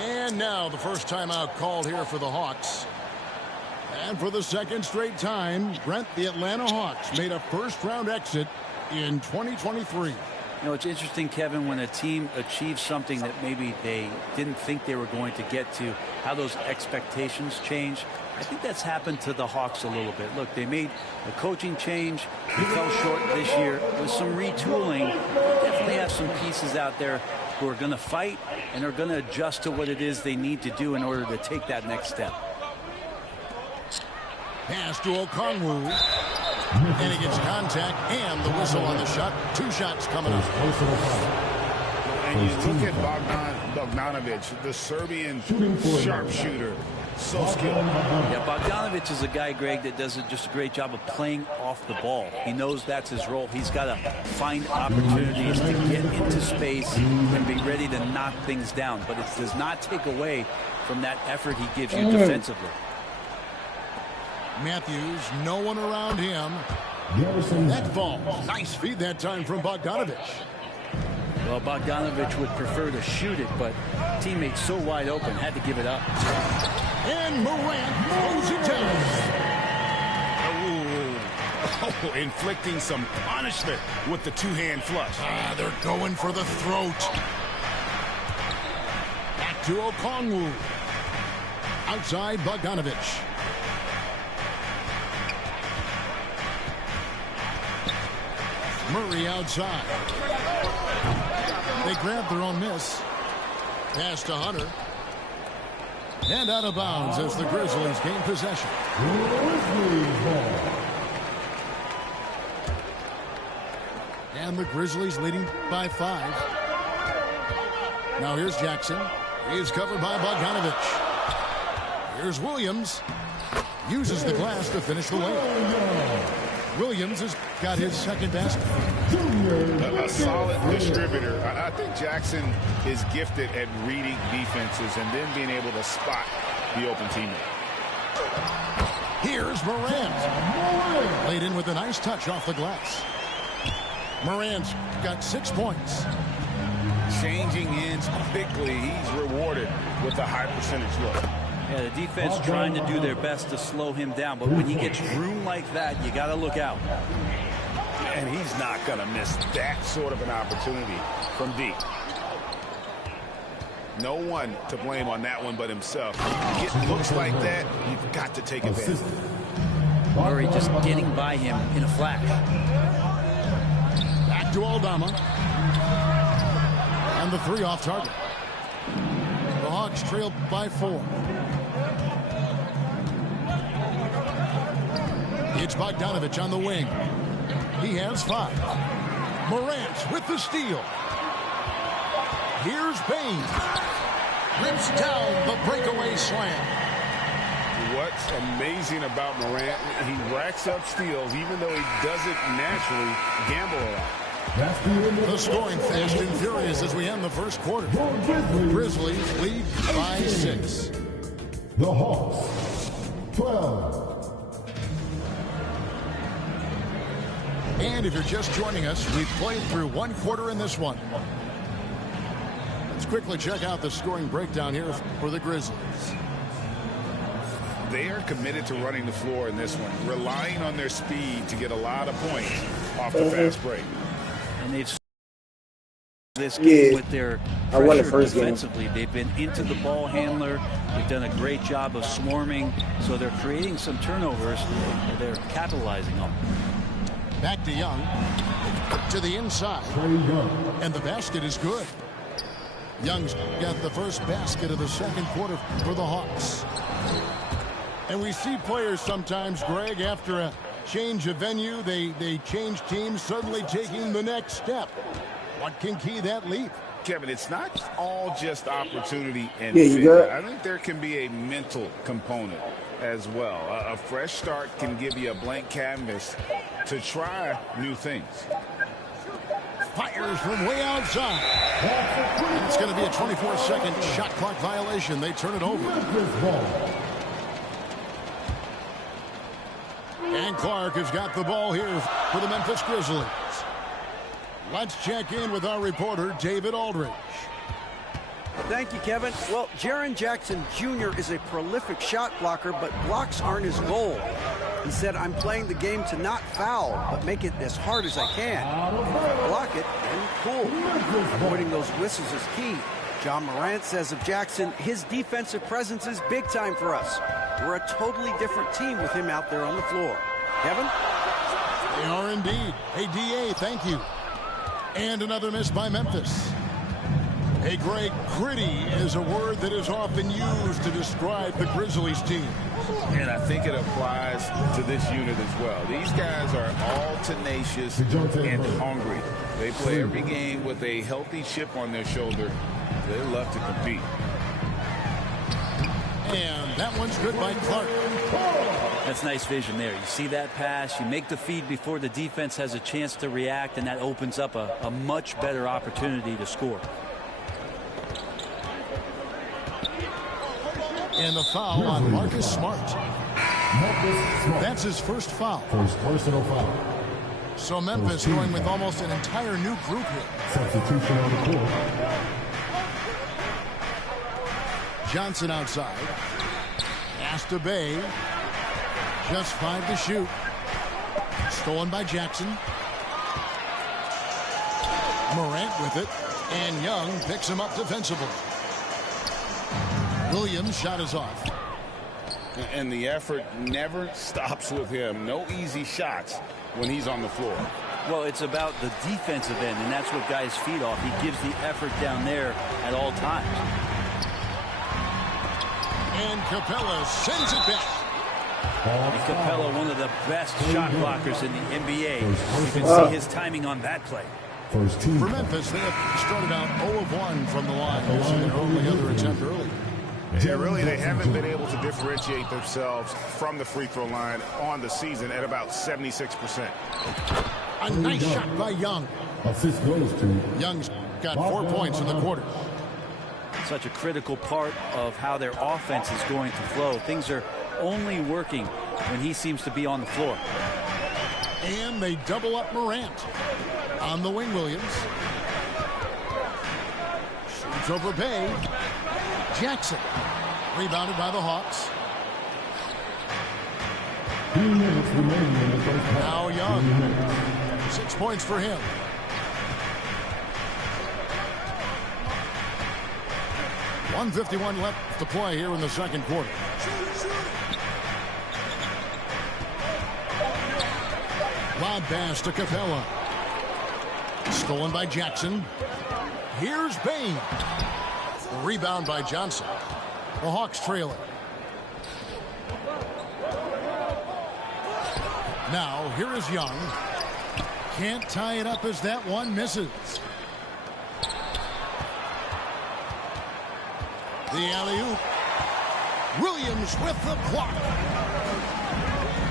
And now the first timeout called here for the Hawks. And for the second straight time, Brent, the Atlanta Hawks made a first-round exit in 2023. You know, it's interesting, Kevin, when a team achieves something that maybe they didn't think they were going to get to, how those expectations change. I think that's happened to the Hawks a little bit. Look, they made a coaching change. They fell short this year with some retooling. They definitely have some pieces out there who are going to fight and are going to adjust to what it is they need to do in order to take that next step. Pass to Okongwu. And he gets contact and the whistle on the shot. 2 shots coming up. And you look at Bogdanovic, the Serbian sharpshooter. So skilled. Yeah, Bogdanovic is a guy, Greg, that does just a great job of playing off the ball. He knows that's his role. He's got to find opportunities to get into space and be ready to knock things down. But it does not take away from that effort he gives you defensively. Matthews, no one around him. That falls. Nice feed that time from Bogdanovic. Well, Bogdanovich would prefer to shoot it, but teammates so wide open, had to give it up. And Morant throws it down. Oh, inflicting some punishment with the two-hand flush. They're going for the throat. Back to Okongwu. Outside Bogdanovich. Murray outside. They grab their own miss. Pass to Hunter. And out of bounds as the Grizzlies gain possession. And the Grizzlies leading by 5. Now here's Jackson. He is covered by Bogdanovich. Here's Williams. Uses the glass to finish the layup. Williams has got his second basket. A solid distributor. I think Jackson is gifted at reading defenses and then being able to spot the open teammate. Here's Morant. Laid in with a nice touch off the glass. Morant's got 6 points. Changing ends quickly. He's rewarded with a high percentage look. Yeah, the defense trying to do their best to slow him down, but when he gets room like that, you got to look out. And he's not going to miss that sort of an opportunity from deep. No one to blame on that one but himself. Get looks like that, you've got to take advantage. Murray just getting by him in a flash. Back to Aldama. And the 3 off target. The Hawks trailed by 4. It's Bogdanovich on the wing. He has 5. Morant with the steal. Here's Bain. Rips down the breakaway slam. What's amazing about Morant, he racks up steals even though he doesn't naturally gamble a lot. The scoring fast and furious as we end the first quarter. Grizzlies lead by 6. The Hawks 12. And if you're just joining us, we've played through 1 quarter in this one. Let's quickly check out the scoring breakdown here for the Grizzlies. They are committed to running the floor in this one, relying on their speed to get a lot of points off the fast break. And they've this game with their pressure defensively. They've been into the ball handler. They've done a great job of swarming, so they're creating some turnovers that they're capitalizing on. Back to Young. To the inside. And the basket is good. Young's got the first basket of the second quarter for the Hawks. And we see players sometimes, Greg, after a change of venue, they change teams, suddenly taking the next step. What can key that leap? Kevin, it's not all just opportunity and fit. I think there can be a mental component as well. A fresh start can give you a blank canvas to try new things. Fires from way outside. It's going to be a 24-second shot clock violation. They turn it over. And Clark has got the ball here for the Memphis Grizzlies. Let's check in with our reporter, David Aldridge. Thank you, Kevin. Well, Jaren Jackson Jr. is a prolific shot blocker, but blocks aren't his goal. He said, I'm playing the game to not foul, but make it as hard as I can. Block it and cool. Avoiding those whistles is key. John Morant says of Jackson, his defensive presence is big time for us. We're a totally different team with him out there on the floor. Kevin? They are indeed. Hey, D.A., thank you. And another miss by Memphis. Hey, Greg, gritty is a word that is often used to describe the Grizzlies team. And I think it applies to this unit as well. These guys are all tenacious and hungry. They play every game with a healthy chip on their shoulder. They love to compete. And that one's good by Clark. That's nice vision there. You see that pass, you make the feed before the defense has a chance to react, and that opens up a much better opportunity to score. And the foul on Marcus Smart. That's his first foul. First personal foul. So Memphis going with almost an entire new group here. Substitution on the court. Johnson outside. Pass to Bay. Just 5 to shoot. Stolen by Jackson. Morant with it. And Young picks him up defensively. Williams' shot is off. And the effort never stops with him. No easy shots when he's on the floor. Well, it's about the defensive end, and that's what guys feed off. He gives the effort down there at all times. And Capella sends it back. And Capella, one of the best shot blockers in the NBA. You can see his timing on that play. For Memphis, they have started out 0-1 from the line. This is their only other attempt early. Yeah, really, they haven't been able to differentiate themselves from the free throw line on the season at about 76%. A nice shot by Young. Assist goes to Young's got 4 points in the quarter. Such a critical part of how their offense is going to flow. Things are only working when he seems to be on the floor. And they double up Morant. On the wing, Williams. Shoots over Bay. Jackson. Rebounded by the Hawks. 2 minutes remaining in the first half. Now Young. 6 points for him. .151 left to play here in the second quarter. Lob pass to Capella. Stolen by Jackson. Here's Bain. Rebound by Johnson. The Hawks trail it. Now, here is Young. Can't tie it up as that one misses. The alley-oop. Williams with the block.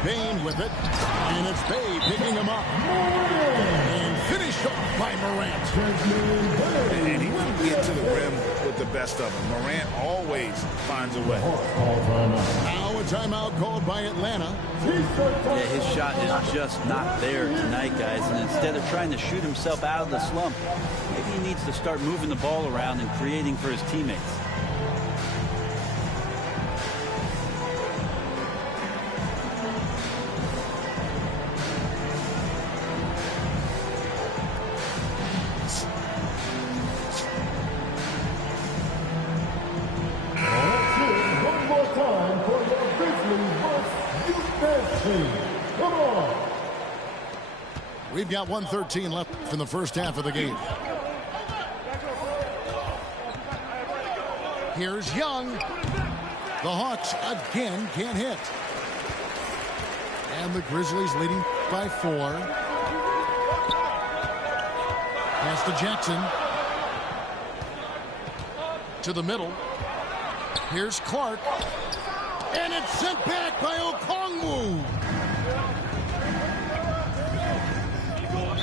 Bain with it. And it's Bay picking him up. And finished off by Morant. And he can get to the rim with the best of them. Morant always finds a way. Now a timeout called by Atlanta. Yeah, his shot is just not there tonight, guys. And instead of trying to shoot himself out of the slump, maybe he needs to start moving the ball around and creating for his teammates. We've got 1:13 left in the first half of the game. Here's Young. The Hawks again can't hit. And the Grizzlies leading by 4. Pass to Jackson. To the middle. Here's Clark. And it's sent back by Okongwu.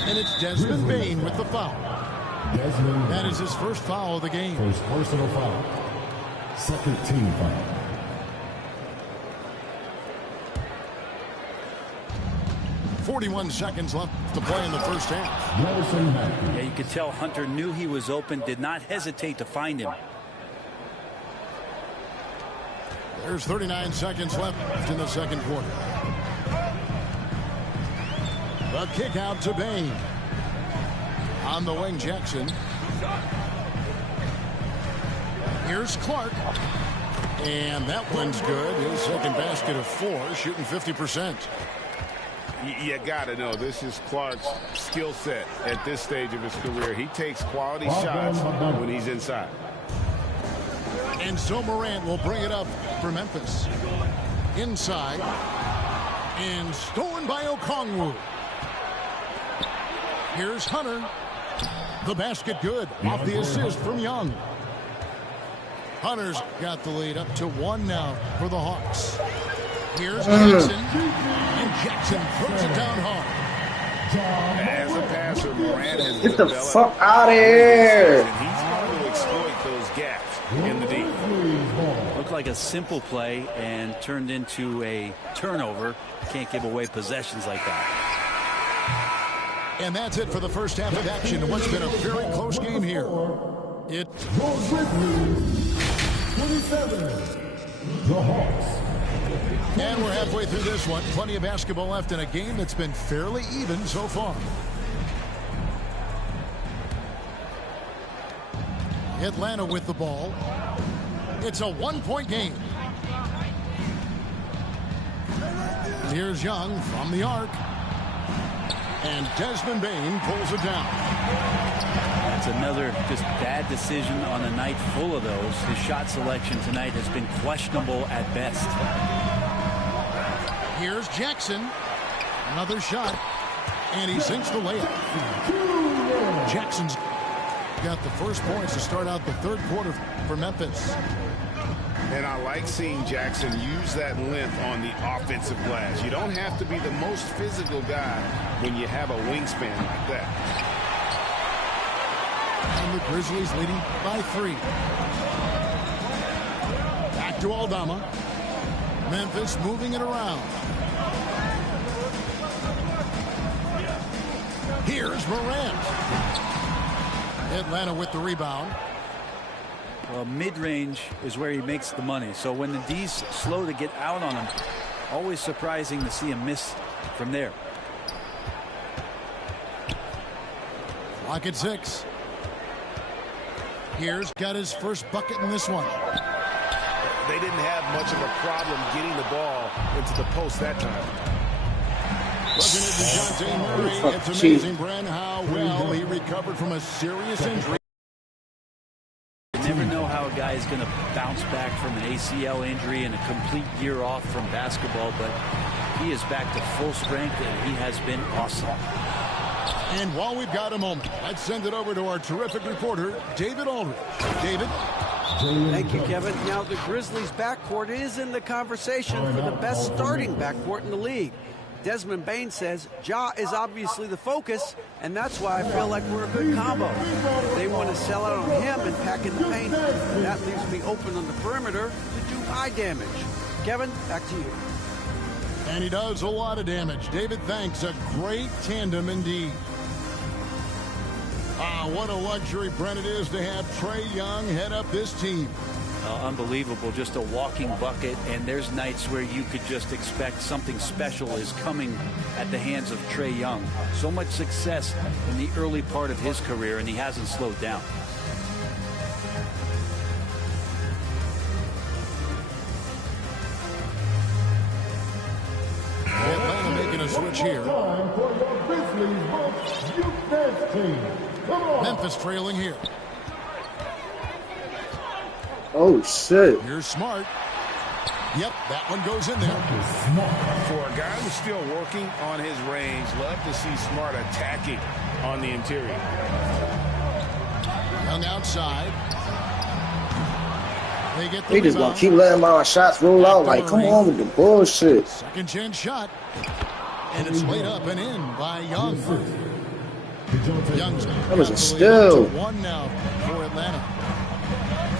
And it's Desmond Bain with the foul. That is his first foul of the game. First personal foul. Second team foul. .41 seconds left to play in the first half. Yeah, you could tell Hunter knew he was open, did not hesitate to find him. There's 39 seconds left in the second quarter. The kick out to Bain. On the wing, Jackson. Here's Clark. And that one's good. His second basket of 4, shooting 50%. You got to know, this is Clark's skill set at this stage of his career. He takes quality shots when he's inside. And so Morant will bring it up for Memphis. Inside. And stolen by Okongwu. Here's Hunter. The basket good. Off the assist from Young. Hunter's got the lead up to 1 now for the Hawks. Here's Jackson. And Jackson throws it down hard. As a passer, Morant has Get the fuck out of here. And he's going to exploit those gaps in the deep. Looked like a simple play and turned into a turnover. Can't give away possessions like that. And that's it for the first half of action in what's been a very close game here. It 27, the Hawks. And we're halfway through this one. Plenty of basketball left in a game that's been fairly even so far. Atlanta with the ball. It's a one-point game. Here's Young from the arc. And Desmond Bain pulls it down. That's another just bad decision on a night full of those. His shot selection tonight has been questionable at best. Here's Jackson. Another shot. And he sinks the layup. Jackson's got the first points to start out the third quarter for Memphis. And I like seeing Jackson use that length on the offensive glass. You don't have to be the most physical guy when you have a wingspan like that. And the Grizzlies leading by 3. Back to Aldama. Memphis moving it around. Here's Morant. Atlanta with the rebound. Well, mid-range is where he makes the money. So when the D's slow to get out on him, always surprising to see him miss from there. Clock at 6. Here's got his first bucket in this one. They didn't have much of a problem getting the ball into the post that time. Looking at DeJounte Murray, it's amazing, Bren, how well he recovered from a serious injury. You never know how a guy is going to bounce back from an ACL injury and a complete year off from basketball, but he is back to full strength, and he has been awesome. And while we've got a moment, let's send it over to our terrific reporter, David Aldridge. David? Thank you, Kevin. Now, the Grizzlies' backcourt is in the conversation for the best starting backcourt in the league. Desmond Bain says Ja is obviously the focus, and that's why I feel like we're a good combo. If they want to sell out on him and pack in the paint, that leaves me open on the perimeter to do eye damage. Kevin, back to you. And he does a lot of damage. David, thanks. A great tandem indeed. What a luxury, Brent, it is to have Trae Young head up this team. Unbelievable, just a walking bucket, and there's nights where you could just expect something special is coming at the hands of Trae Young. So much success in the early part of his career, and he hasn't slowed down. Atlanta making a switch here. Memphis trailing here. Oh, shit. Here's Smart. Yep, that one goes in there. For a guy who's still working on his range, love to see Smart attacking on the interior. Young outside. They get the They just gonna keep letting my shots roll out. Like, come on with the bullshit. Second chance shot. And it's laid up and in by Young. Young's that was a steal. 1 now for Atlanta.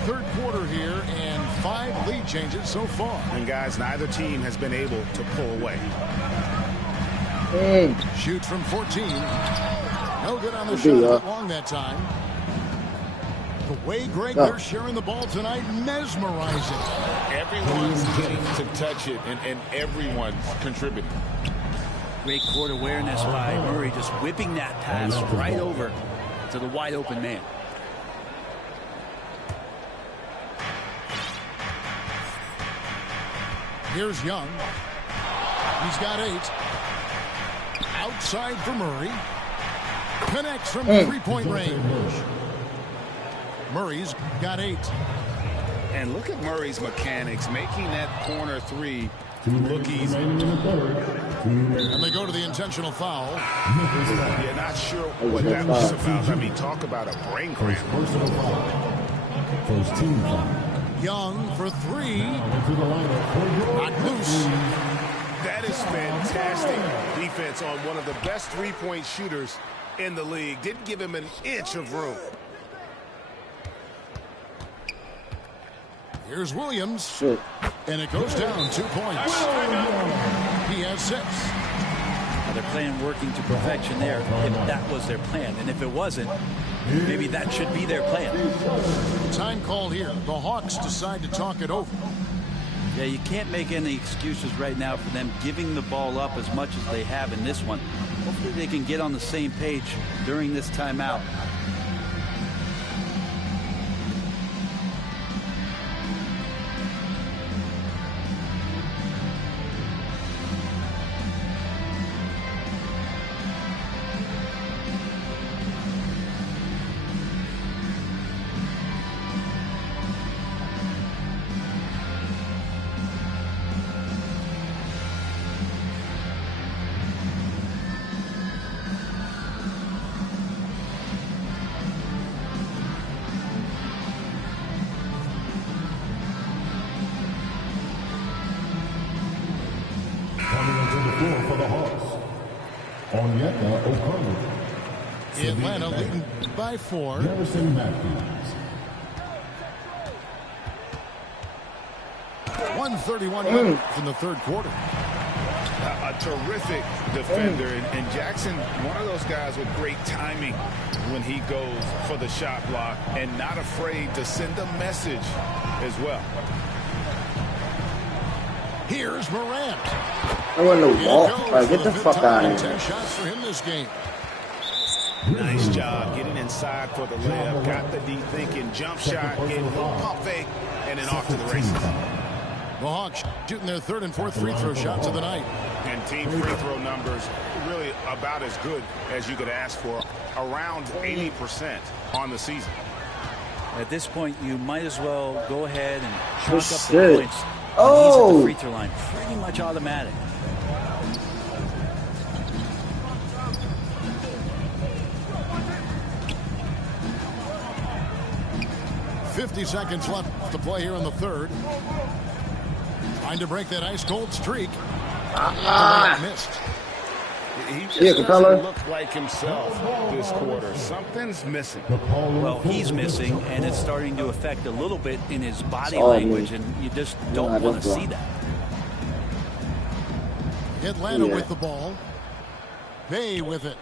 Third quarter here and 5 lead changes so far. And guys, neither team has been able to pull away. Shoot from 14. No good on the shot long that time. The way, Greg, they're sharing the ball tonight, mesmerizing. Everyone's getting to touch it, and everyone's contributing. Great court awareness by Murray, just whipping that pass right over to the wide open man. Here's Young. He's got 8. Outside for Murray. Connects from 3-point range. Murray's got 8. And look at Murray's mechanics, making that corner 3 look easy. And they go to the intentional foul. You're not sure what that was about. I mean, talk about a brain cramp. First team foul. Young for 3. Not loose. That is fantastic defense on one of the best three-point shooters in the league. Didn't give him an inch of room. Here's Williams. And it goes down 2 points. He has 6. They're plan working to perfection there if that was their plan. And if it wasn't, maybe that should be their plan. Time called here. The Hawks decide to talk it over. Yeah, you can't make any excuses right now for them giving the ball up as much as they have in this one. Hopefully they can get on the same page during this timeout. Atlanta leading by 4. Garrison Matthews. 131 left in the third quarter. A terrific defender, and Jackson, one of those guys with great timing when he goes for the shot block and not afraid to send a message as well. Here's Morant. I want to walk. Get the fuck out of here. 10 shots for him this game. Nice job getting inside for the layup. Got the deep thinking jump shot, gave a little pump fake, and then off to the races. The Hawks shooting their third and fourth free throw shots of the night. And team free throw numbers really about as good as you could ask for. Around 80% on the season. At this point, you might as well go ahead and Oh, chalk up the points. Oh! He's at the free throw line. Pretty much automatic. .50 seconds left to play here in the third. Trying to break that ice-cold streak. Missed. He just Capella. doesn't look like himself this quarter. Something's missing. Well, he's missing, and it's starting to affect a little bit in his body language, and you just don't want to see that. Atlanta with the ball. Bay with it.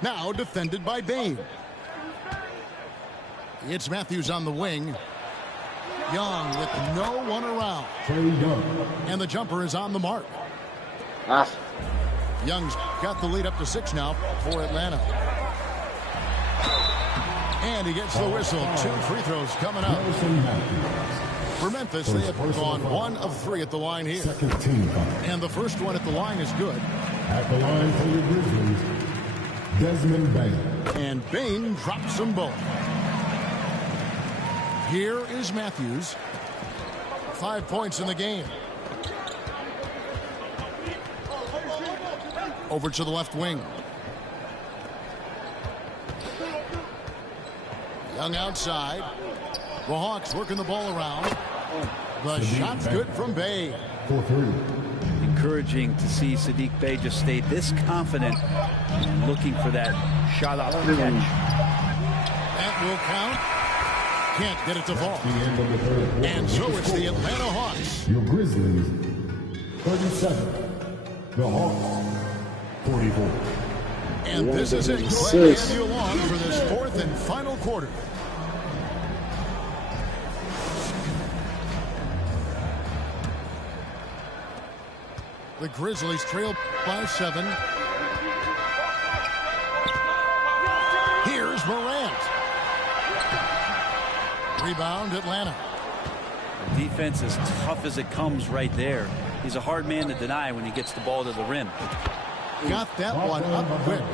Now defended by Bain. It's Matthews on the wing. Young with no one around. And the jumper is on the mark. Young's got the lead up to 6 now for Atlanta. And he gets the whistle. 2 free throws coming up. For Memphis, they have gone 1 of 3 at the line here. And the first one at the line is good. At the line for your Grizzlies, Desmond Bain. And Bain drops them both. Here is Matthews. 5 points in the game. Over to the left wing. Young outside. The Hawks working the ball around. The shot's good from Bay. Encouraging to see Sadiq Bey just stay this confident and looking for that shot off the catch. That will count. Can't get it to fall. And so it's the Atlanta Hawks. Your Grizzlies, 37. The Hawks, 44. And this is it. Glad to have you along for this 4th and final quarter. The Grizzlies trail by 7. Here's Morant. Rebound, Atlanta. The defense is tough as it comes right there. He's a hard man to deny when he gets the ball to the rim. Got that one up quick.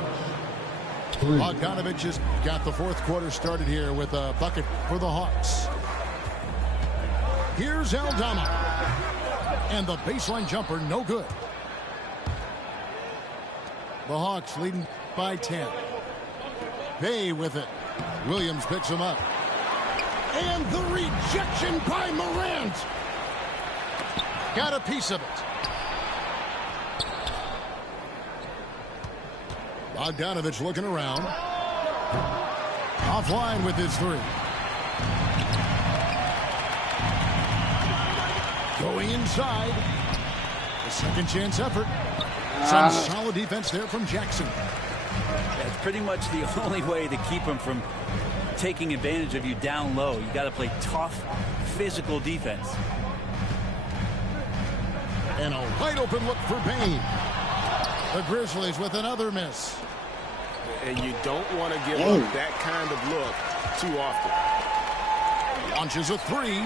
Bogdanovich has got the 4th quarter started here with a bucket for the Hawks. Here's Aldama. And the baseline jumper, no good. The Hawks leading by 10. Bay with it. Williams picks him up. And the rejection by Morant. Got a piece of it. Bogdanovich looking around. Offline with his 3. Going inside. A second chance effort. Some solid defense there from Jackson. That's pretty much the only way to keep him from taking advantage of you down low. You got to play tough, physical defense. And a wide open look for Payne. The Grizzlies with another miss. And you don't want to give up that kind of look too often. Launches a three.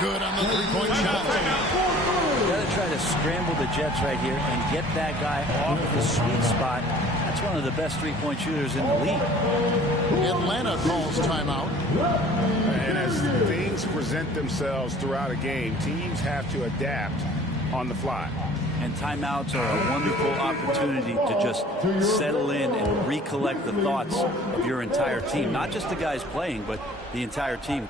Good on the three-point shot. You got to try to scramble the Jets right here and get that guy off the sweet spot. That's one of the best three-point shooters in the league. Atlanta calls timeout. And as things present themselves throughout a game, teams have to adapt on the fly. And timeouts are a wonderful opportunity to just settle in and recollect the thoughts of your entire team. Not just the guys playing, but the entire team.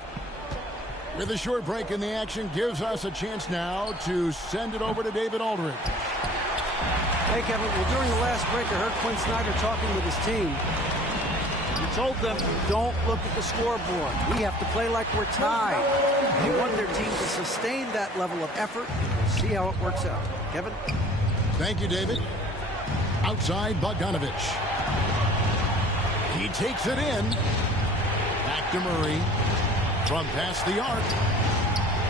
With a short break in the action, gives us a chance now to send it over to David Aldridge. Hey, Kevin, well, during the last break, I heard Quinn Snyder talking with his team. He told them, don't look at the scoreboard. We have to play like we're tied. They want their team to sustain that level of effort. We'll see how it works out. Kevin? Thank you, David. Outside, Bogdanovich. He takes it in. Back to Murray. From past the arc.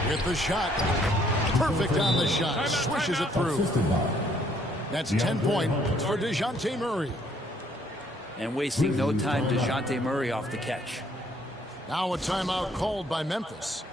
With the shot. Perfect on the shot. Swishes it through. That's 10 points for DeJounte Murray. And wasting no time, DeJounte Murray off the catch. Now a timeout called by Memphis.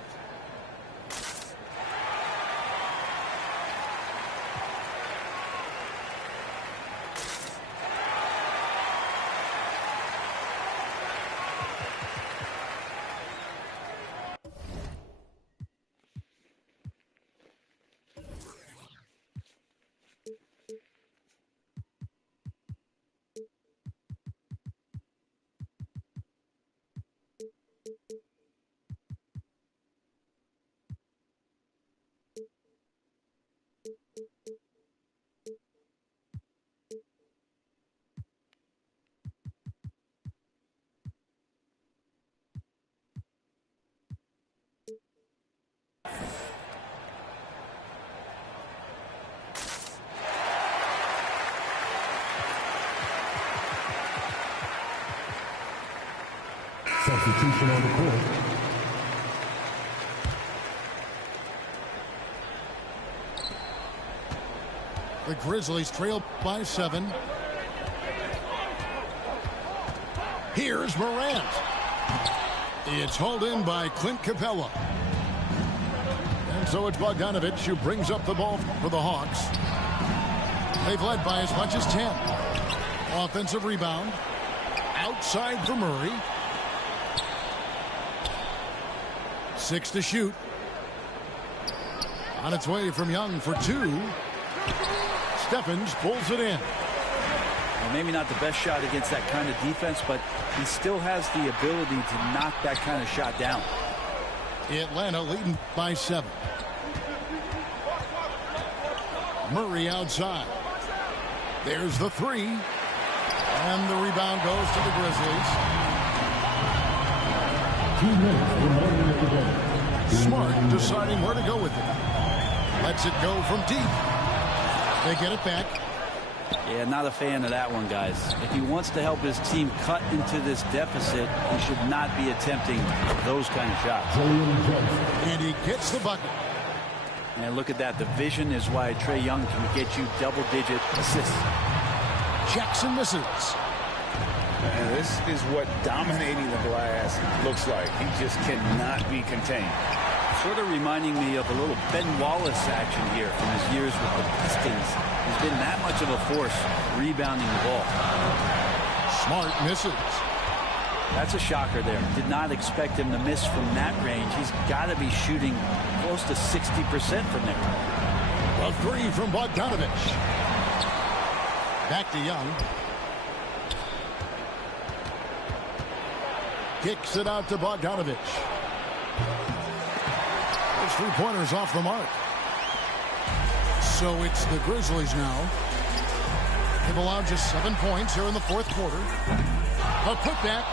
Substitution on the court. The Grizzlies trail by 7. Here's Morant. It's hauled in by Clint Capella. And so it's Bogdanovich who brings up the ball for the Hawks. They've led by as much as 10. Offensive rebound. Outside for Murray. 6 to shoot. On its way from Young for 2. Stephens pulls it in. Well, maybe not the best shot against that kind of defense, but he still has the ability to knock that kind of shot down. Atlanta leading by 7. Murray outside. There's the 3. And the rebound goes to the Grizzlies. 2 minutes remaining in the game. Smart deciding where to go with it. Lets it go from deep. They get it back. Yeah, not a fan of that one, guys. If he wants to help his team cut into this deficit, he should not be attempting those kind of shots. And he gets the bucket. And look at that. The vision is why Trae Young can get you double-digit assists. Jackson misses. And this is what dominating the glass looks like. He just cannot be contained. Sort of reminding me of a little Ben Wallace action here from his years with the Pistons. He's been that much of a force rebounding the ball. Smart misses. That's a shocker there. Did not expect him to miss from that range. He's got to be shooting close to 60% from there. A 3 from Bogdanovich. Back to Young. Kicks it out to Bogdanovich. Those 3-pointers off the mark. So it's the Grizzlies now. They've allowed just 7 points here in the fourth quarter. A putback.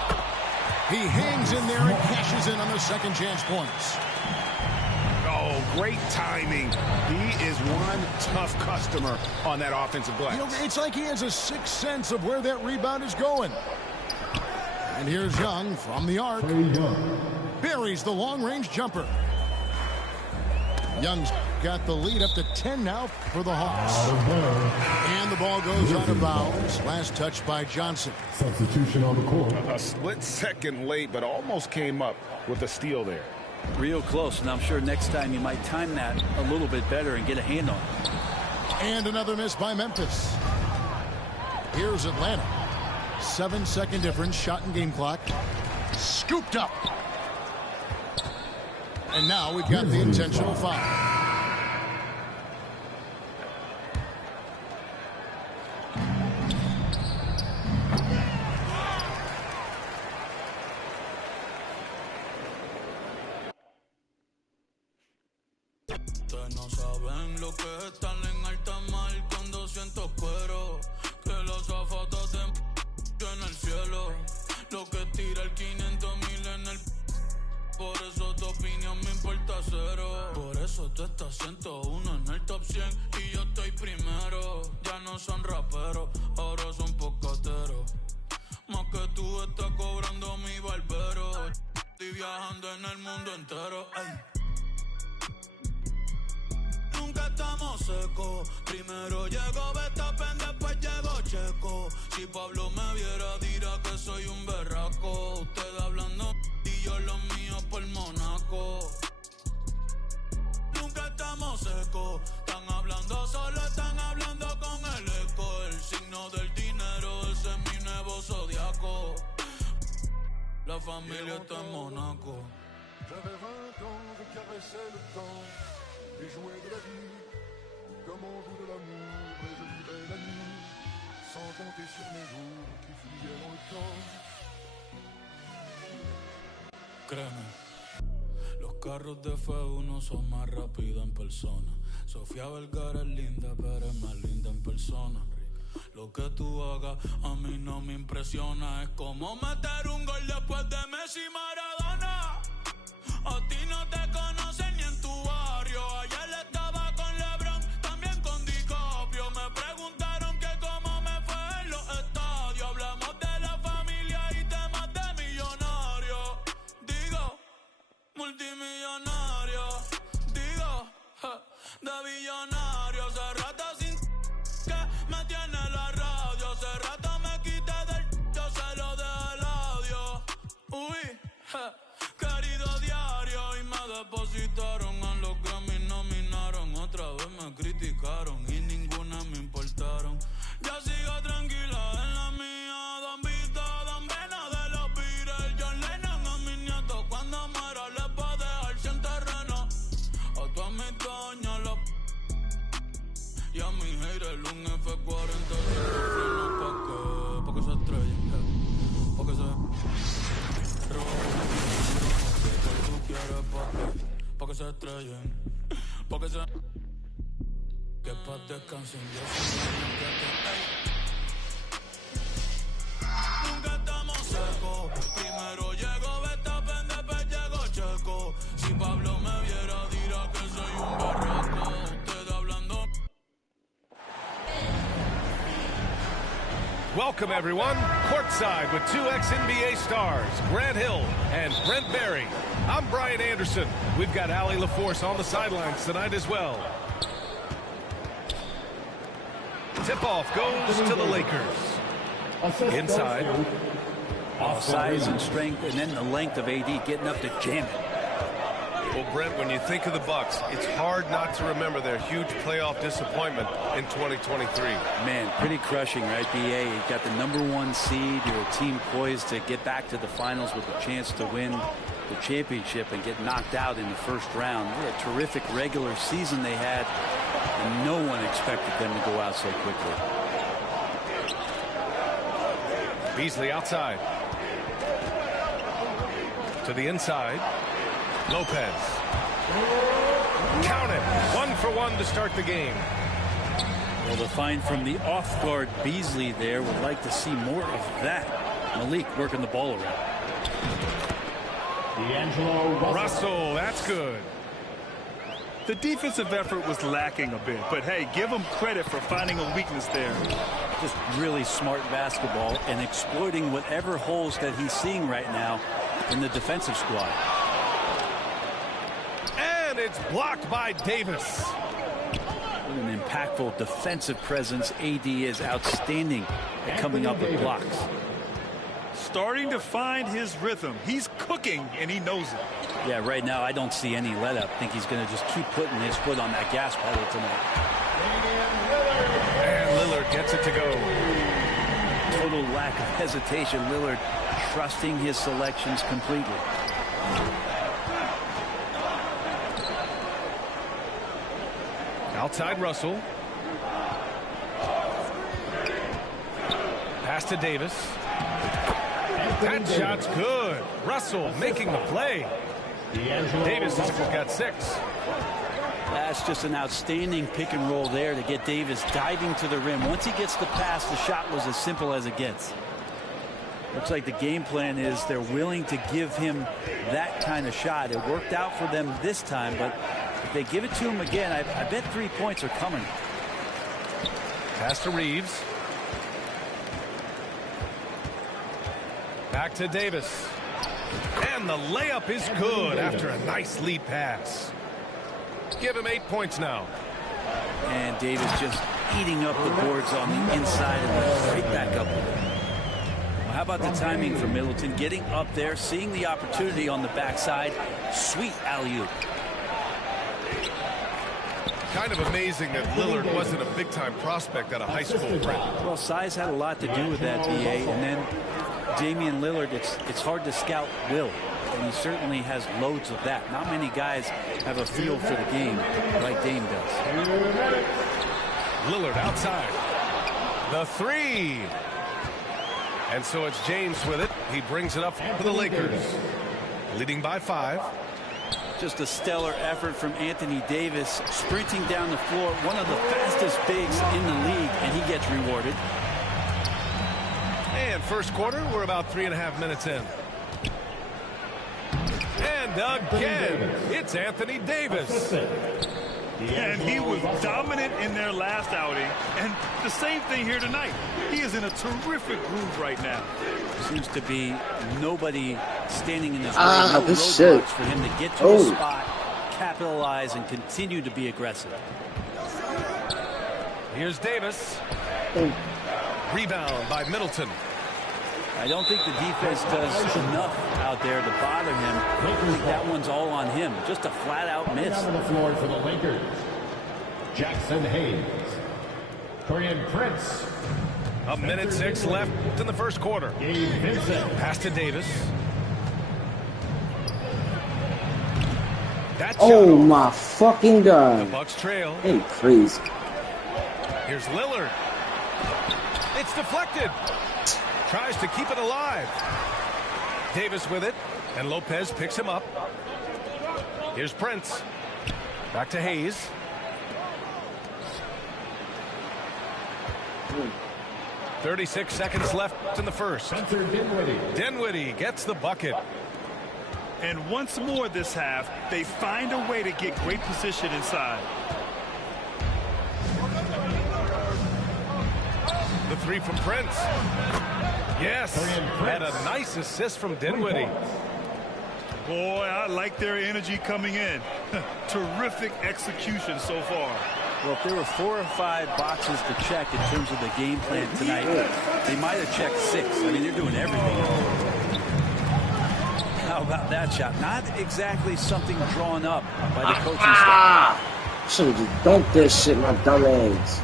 He hangs in there and cashes in on the second chance points. Oh, great timing. He is one tough customer on that offensive glass. You know, it's like he has a sixth sense of where that rebound is going. And here's Young from the arc. Buries the long-range jumper. Young's got the lead up to 10 now for the Hawks. And the ball goes out of bounds. Last touch by Johnson. Substitution on the court. A split second late, but almost came up with a steal there. Real close, and I'm sure next time you might time that a little bit better and get a hand on it. And another miss by Memphis. Here's Atlanta. 7-second difference, shot and game clock. Scooped up. And now we've got the intentional foul. Ustedes no saben lo que es estar en alta mar con 200 cueros. Que los zapatos te en el cielo. Lo que tira el 500,000 en el. Por eso tu opinión me importa cero. Por eso tú estás 101 en el top 100 y yo estoy primero. Ya no son raperos, ahora son pocateros. Más que tú estás cobrando mi barbero. Estoy viajando en el mundo entero. Ay. Nunca estamos secos. Primero llegó Verstappen, después llegó Checo. Si Pablo me viera dirá que soy un berraco. Ustedes hablando y yo los míos por Monaco. Nunca estamos secos. Están hablando solo, están hablando con el eco. El signo del dinero, ese es mi nuevo zodiaco. La familia está en Monaco. J'avais 20 ans, je caressais le temps et jouais de la vie comme on joue de l'amour, et je vivais la nuit sans compter sur mes jours qui fuyaient dans le temps. Créeme, los carros de F1 son más rápidos en persona. Sofía Vergara es linda, pero es más linda en persona. Lo que tú hagas a mí no me impresiona. Es como meter un gol después de Messi y Maradona. A ti no te conocen ni en tu barrio. Ayer estaba con LeBron, también con DiCaprio. Me preguntaron que cómo me fue en los estadios. Hablamos de la familia y temas de millonarios. Digo, multimillonario. Digo, de billonario. Hace rato sin que me tiene la radio. Hace rato me quité del yo se lo dejé el audio. Uy, querido diario. Y me depositaron a los Grammy, nominaron. Otra vez me criticaron y ninguna me importaron. Ya sigo tranquila en la mía. Don Vito, Don Vena de los Beatles. John Lennon a mis nietos cuando muera les va a dejar sin terreno. A todas mis doñas la y a mi haters un F40 freno pa' que se estrellen, pa' que se roben, tú quieres pa' que se estrellen, pa' que se que pa' descansen yo nunca estamos secos. Primero llegó Verstappen, después llegó Checo. Si Pablo me viera dirá que soy un berraco. Ustedes hablando. Welcome, everyone. Courtside with two ex-NBA stars, Grant Hill and Brent Barry. I'm Brian Anderson. We've got Allie LaForce on the sidelines tonight as well. Tip-off goes to the Lakers. Inside. Off size and strength, and then the length of AD getting up to jam it. Well, Brent, when you think of the Bucks, it's hard not to remember their huge playoff disappointment in 2023. Man, pretty crushing, right, BA? You got the #1 seed. You're a team poised to get back to the finals with a chance to win the championship and get knocked out in the first round. What a terrific regular season they had, and no one expected them to go out so quickly. Beasley outside. To the inside. Lopez. Count it. 1 for 1 to start the game. Well, the find from the off-guard Beasley there, would like to see more of that. Malik working the ball around. Russell, that's good. The defensive effort was lacking a bit, but hey, give him credit for finding a weakness there. Just really smart basketball and exploiting whatever holes that he's seeing right now in the defensive squad. And it's blocked by Davis. What an impactful defensive presence. AD is outstanding at coming up with blocks. Starting to find his rhythm. He's cooking, and he knows it. Yeah, right now I don't see any let-up. I think he's going to just keep putting his foot on that gas pedal tonight. And Lillard gets it to go. Total lack of hesitation. Lillard trusting his selections completely. Outside Russell. Pass to Davis. That shot's good. Russell making the play. Davis has got 6. That's just an outstanding pick and roll there to get Davis diving to the rim. Once he gets the pass, the shot was as simple as it gets. Looks like the game plan is they're willing to give him that kind of shot. It worked out for them this time, but if they give it to him again, I bet 3 points are coming. Pass to Reeves. Back to Davis. And the layup is good after a nice lead pass. Give him 8 points now. And Davis just eating up the boards on the inside and right back up. Well, how about the timing for Middleton? Getting up there, seeing the opportunity on the backside. Sweet alley-oop. Kind of amazing that Lillard wasn't a big-time prospect at a high school prep. Well, size had a lot to do with that, BA. And then Damian Lillard, it's hard to scout Will. And he certainly has loads of that. Not many guys have a feel for the game like Dame does. Lillard outside. The 3. And so it's James with it. He brings it up for the Lakers. Leading by 5. Just a stellar effort from Anthony Davis, sprinting down the floor, one of the fastest bigs in the league, and he gets rewarded. And first quarter, we're about 3.5 minutes in. And again, it's Anthony Davis. And he was dominant in their last outing, and the same thing here tonight. He is in a terrific groove right now. Seems to be nobody standing in his way. This shit. For him to get to a spot, capitalize, and continue to be aggressive. Here's Davis. Rebound by Middleton. I don't think the defense does enough out there to bother him. I think that one's all on him. Just a flat-out miss. On the floor for the Lakers, Jackson Hayes, Torian Prince. 1:06 left in the first quarter. Pass to Davis. Oh my fucking God! The Bucks trail. Hey, crazy. Here's Lillard. It's deflected. Tries to keep it alive. Davis with it, and Lopez picks him up. Here's Prince. Back to Hayes. Mm. 36 seconds left in the first. Dinwiddie gets the bucket. And once more this half, they find a way to get great position inside. The 3 from Prince. Yes, and a nice assist from Dinwiddie. Boy, I like their energy coming in. Terrific execution so far. Well, if there were 4 or 5 boxes to check in terms of the game plan tonight, they might have checked 6. I mean, they're doing everything. How about that shot? Not exactly something drawn up by the coaching staff. Should have just dunked this shit, my dumb ass.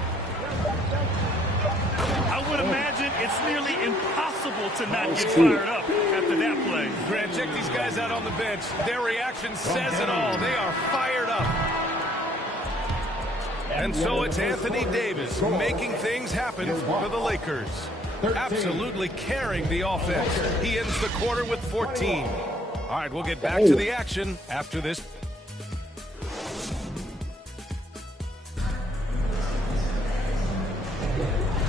I would imagine it's nearly impossible to not get fired up after that play. Grant, check these guys out on the bench. Their reaction says it all. They are fired up. And so it's Anthony Davis making things happen for the Lakers. Absolutely carrying the offense. He ends the quarter with 14. All right, we'll get back to the action after this.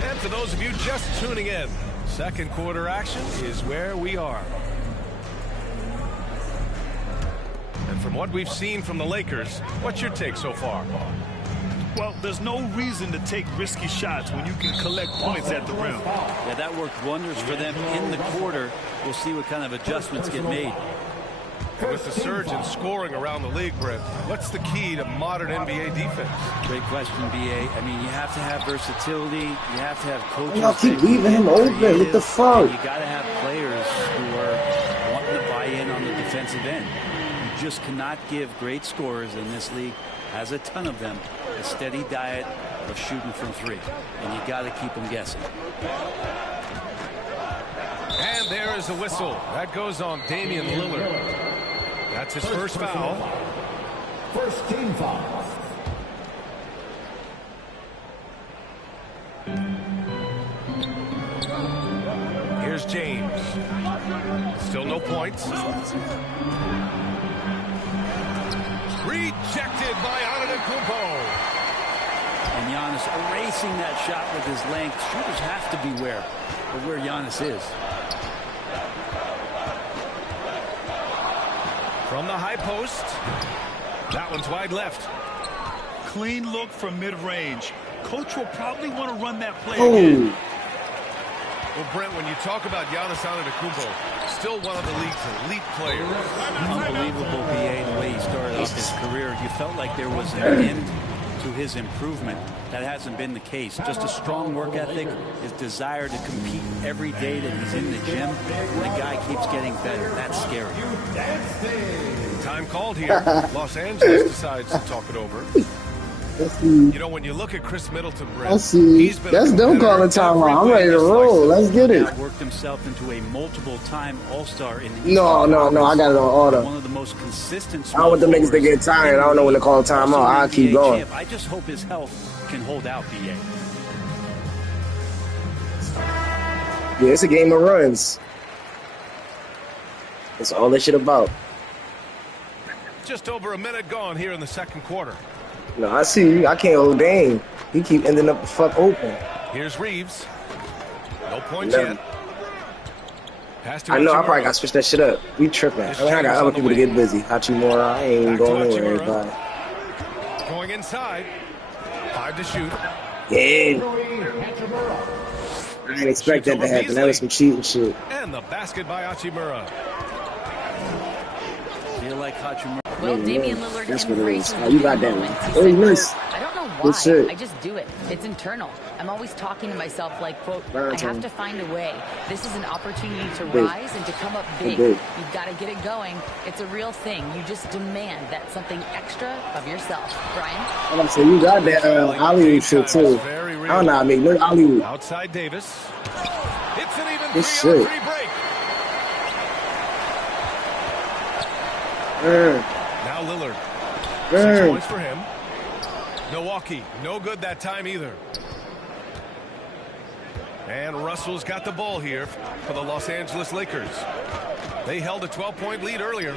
And for those of you just tuning in, second quarter action is where we are. And from what we've seen from the Lakers, what's your take so far? Well, there's no reason to take risky shots when you can collect points at the rim. Yeah, that worked wonders for them in the quarter. We'll see what kind of adjustments get made. With the surge in scoring around the league, Brent, what's the key to modern NBA defense? Great question, B.A. I mean, you have to have versatility. You have to have coaches. Y'all keep leaving him open. What the fuck? You got to have players who are wanting to buy in on the defensive end. You just cannot give great scorers in this league, has a ton of them, a steady diet of shooting from three. And you got to keep them guessing. And there is a whistle. That goes on Damian Lillard. That's his first foul. First team foul. Here's James. Still no points. Rejected by Antetokounmpo. And Giannis erasing that shot with his length. Shooters have to beware of where Giannis is. From the high post. That one's wide left. Clean look from mid-range. Coach will probably want to run that play Oh. again. Well, Brent, when you talk about Giannis Antetokounmpo, still one of the league's elite players. Unbelievable, B.A., the way he started off his career. You felt like there was an end to his improvement. That hasn't been the case. Just a strong work ethic, his desire to compete every day that he's in the gym, and the guy keeps getting better. That's scary. Time called here. Los Angeles decides to talk it over. You know, when you look at Chris Middleton, Brent, Let's see. That's them calling timeout. I'm ready to roll. Let's get it. Worked himself into a multiple-time All-Star in the No. I got it on order. One of the most consistent. I don't want them niggas to get tired. I don't know when to call timeout. I'll keep going. I just hope his health can hold out, B.A. Yeah, it's a game of runs. That's all this shit about. Just over a minute gone here in the second quarter. No, I see you. I can't hold Dame. He keep ending up the fuck open. Here's Reeves. No points Never. yet. Pass to I know. I Hachimura. probably got to switch that shit up. We tripping. I got other people to get busy. Hachimura, I ain't Back to going nowhere. Hachimura. Everybody. Going inside. 5 to shoot. Yeah. I didn't expect that to happen. That was some cheating shit. And the basket by Hachimura. Feel like Hachimura. Well, Damian Lillard That's what it is. embraces Oh, you got that moments. one. He Oh, you said, missed. I don't know Good why. shit. I just do it. It's internal. I'm always talking to myself like, quote, Burn I have time. to find a way. This is an opportunity to Big. rise and to come up big. Big. You've got to get it going. It's a real thing. You just demand that something extra of yourself. Brian? I'm gonna say you got that Hollywood shit too. I don't know how to make no Hollywood. Outside Davis. It's an even Good 3-on-3 shit. break. Now Lillard. 6 points for him. Milwaukee, no good that time either. And Russell's got the ball here for the Los Angeles Lakers. They held a 12-point lead earlier.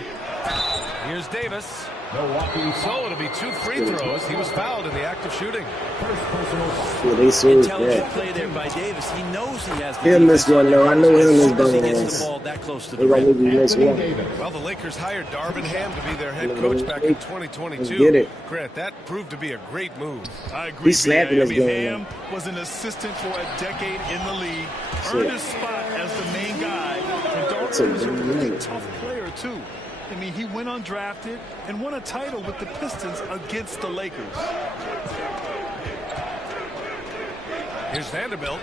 Here's Davis. So it'll be 2 free throws. He was fouled in the act of shooting. Yeah, they served Intelligent that. play there by Davis. He knows he has the He'll miss one though. I know he'll miss As soon as he both gets the ass. ball that close to They the gonna rim. make you miss one. Well, the Lakers hired Darvin Ham to be their head coach back in Let's 2022. get it. Grant, that proved to be a great move. I agree. He's snapping B.A. this I mean, game, Ham was an assistant for a decade in the league. Shit. Earned his spot as the main guy. And That's a Darvin was a good really move. tough player, too. I mean, he went undrafted and won a title with the Pistons against the Lakers. Here's Vanderbilt.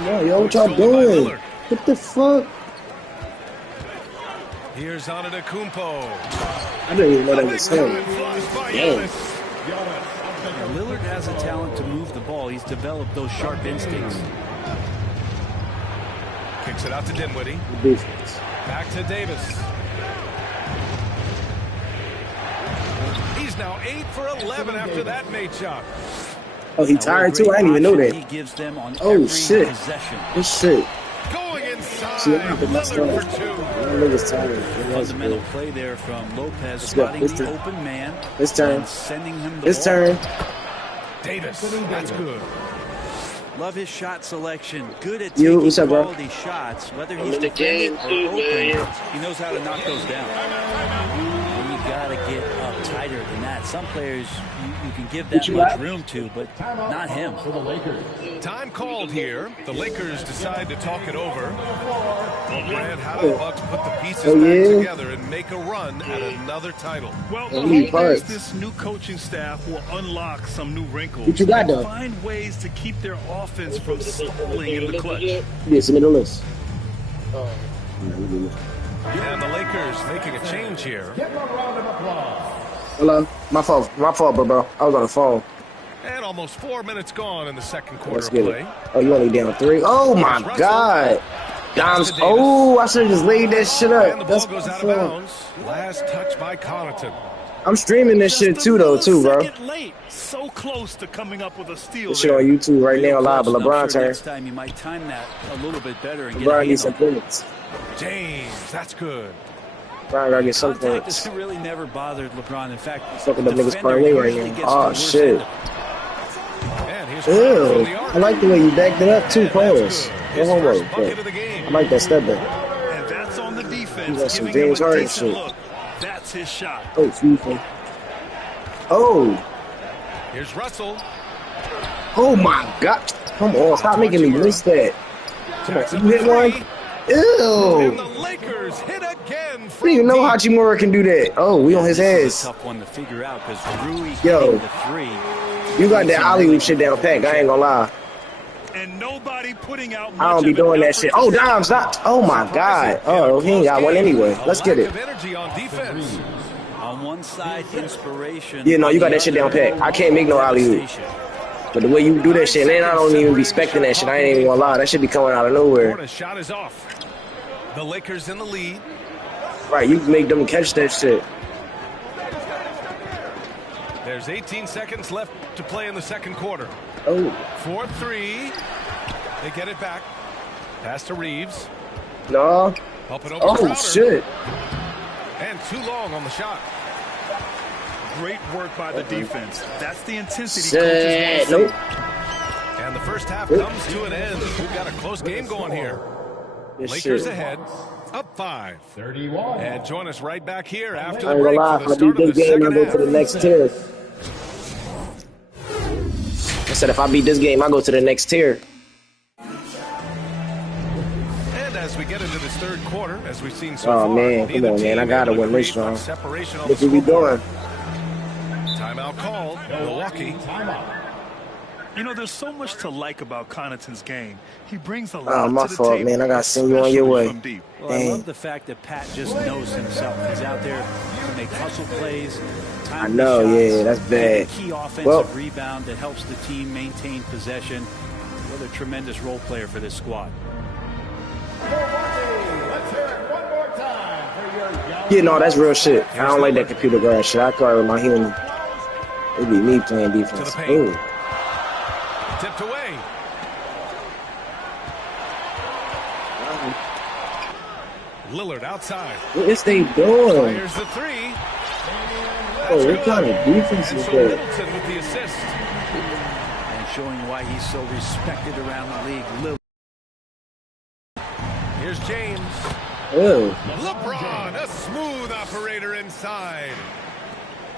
Yo, what y'all doing? What the fuck? Here's Antetokounmpo. I didn't even know that was him. Damn. Now, Lillard has a talent to move the ball. He's developed those sharp instincts. Kicks it out to Dinwiddie. Defense. Back to Davis. He's now 8 for 11 after that made shot. Oh, he tired too? I didn't even know He that. gives them on Oh, every shit. possession. Good shit. Going inside. See, I'm not messed up. Lillard for 2. That nigga's tired. That's Fundamental good. play there from Lopez, Let's go. spotting His the turn. open man. His turn. And sending him the His ball. turn. Davis. That's good. Love his shot selection. Good at You, taking what's up, bro? quality shots. Whether he's defended or open, he knows how to knock those down. And you got to get up tighter than that. Some players you can give that much room to, but not him. Time called here. The Lakers decide to talk it over. Well, Brad, how do the Bucks put the pieces back together and make a run at another title? Well, the hope is this new coaching staff will unlock some new wrinkles. What you got, though? Find ways to keep their offense from stalling in the clutch. Yeah, send me the list. And the Lakers making a change here. Hello? My fault, bro. I was on the phone. And almost 4 minutes gone in the second quarter Let's of get play. it. Oh, you only down 3? Oh, my God. Dimes. Oh, I should have just laid that shit up. And the ball goes out of bounds. Last touch by Connaughton. I'm streaming this shit too, bro. Late. So close to coming up with a steal. This shit on YouTube right now, live. But LeBron turn. Next time you might time that a little bit better and LeBron needs some points. James, that's good. LeBron gotta get some Contact points. has really never bothered LeBron. In fact, Fucking the niggas parlay right now. Oh shit. Ew. I like the way you backed it up too, pause. No homo. I like that step back. And that's on the defense. You got some James Harden shit. That's his shot. Oh, FIFA. Oh. Here's Russell. Oh my God. Come on, stop making me miss that. Come on, you hit one? Ew. And the Lakers hit again. I didn't even know Hachimura can do that. Oh, we on his ass. Tough one to figure out because Rui Yo, the three. You got that alley-oop shit down pack. I ain't gonna lie. And nobody putting out I don't be doing that shit. Oh, Dom, stop. Oh my God. Oh, he ain't got one anyway. Let's get it. On one side, inspiration. Yeah, no, you got that shit down pat. I can't make no alley-oop. But the way you do that shit, and I don't even be expecting that shit. I ain't even gonna lie. That should be coming out of nowhere. Shot is off. The Lakers in the lead. Right, you make them catch that shit. There's 18 seconds left to play in the second quarter. Oh. 4-3. They get it back. Pass to Reeves. No. Up and over Oh, Crowder. shit. And too long on the shot. Great work by the defense. That's the intensity Shit. coaches want to Nope. see. And the first half comes to an end. We've got a close game going here. Lakers ahead. Up 5. 31. And join us right back here after I the ain't break gonna lie. for If the I start beat of this the game, I second go half. to the next tier. I said if I beat this game, I go to the next tier. And as we get into this third quarter, as we've seen so Oh far, man, come on, man. I gotta win this one. Look what we doing. Timeout called. Milwaukee. You know, there's so much to like about Connaughton's game. He brings a lot Oh, my to the fault, table, man. I gotta send you on your way. Well, I love the fact that Pat just knows himself. He's out there to make hustle plays. I know, yeah, that's bad. Key offensive Well, rebound that helps the team maintain possession. What a tremendous role player for this squad. yeah, no, that's real shit. I don't like that computer grass shit. I call it with my human. It be me playing defense. Ooh. Tipped away. Lillard outside. What is they doing? Fires the three. Oh, what kind of defense is So that? Middleton with the assist. And showing why he's so respected around the league. Here's James. Ew. LeBron, a smooth operator inside.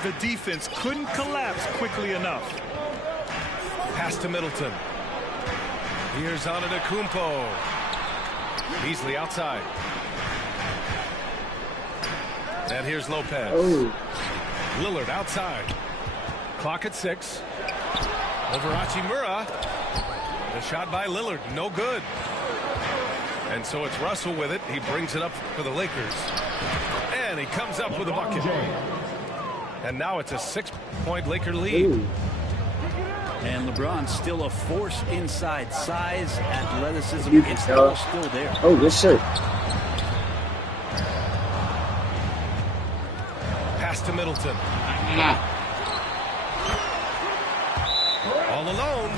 The defense couldn't collapse quickly enough. Pass to Middleton. Here's Antetokounmpo. Beasley outside. And here's Lopez. Oh. Lillard outside. Clock at 6. Over Hachimura. The shot by Lillard, no good. And so it's Russell with it. He brings it up for the Lakers. And he comes up with a bucket. And now it's a 6-point Laker lead. Ooh. And LeBron's still a force inside. Size, athleticism, You it's can all tell. still there. Oh, good shit. Pass to Middleton. All alone.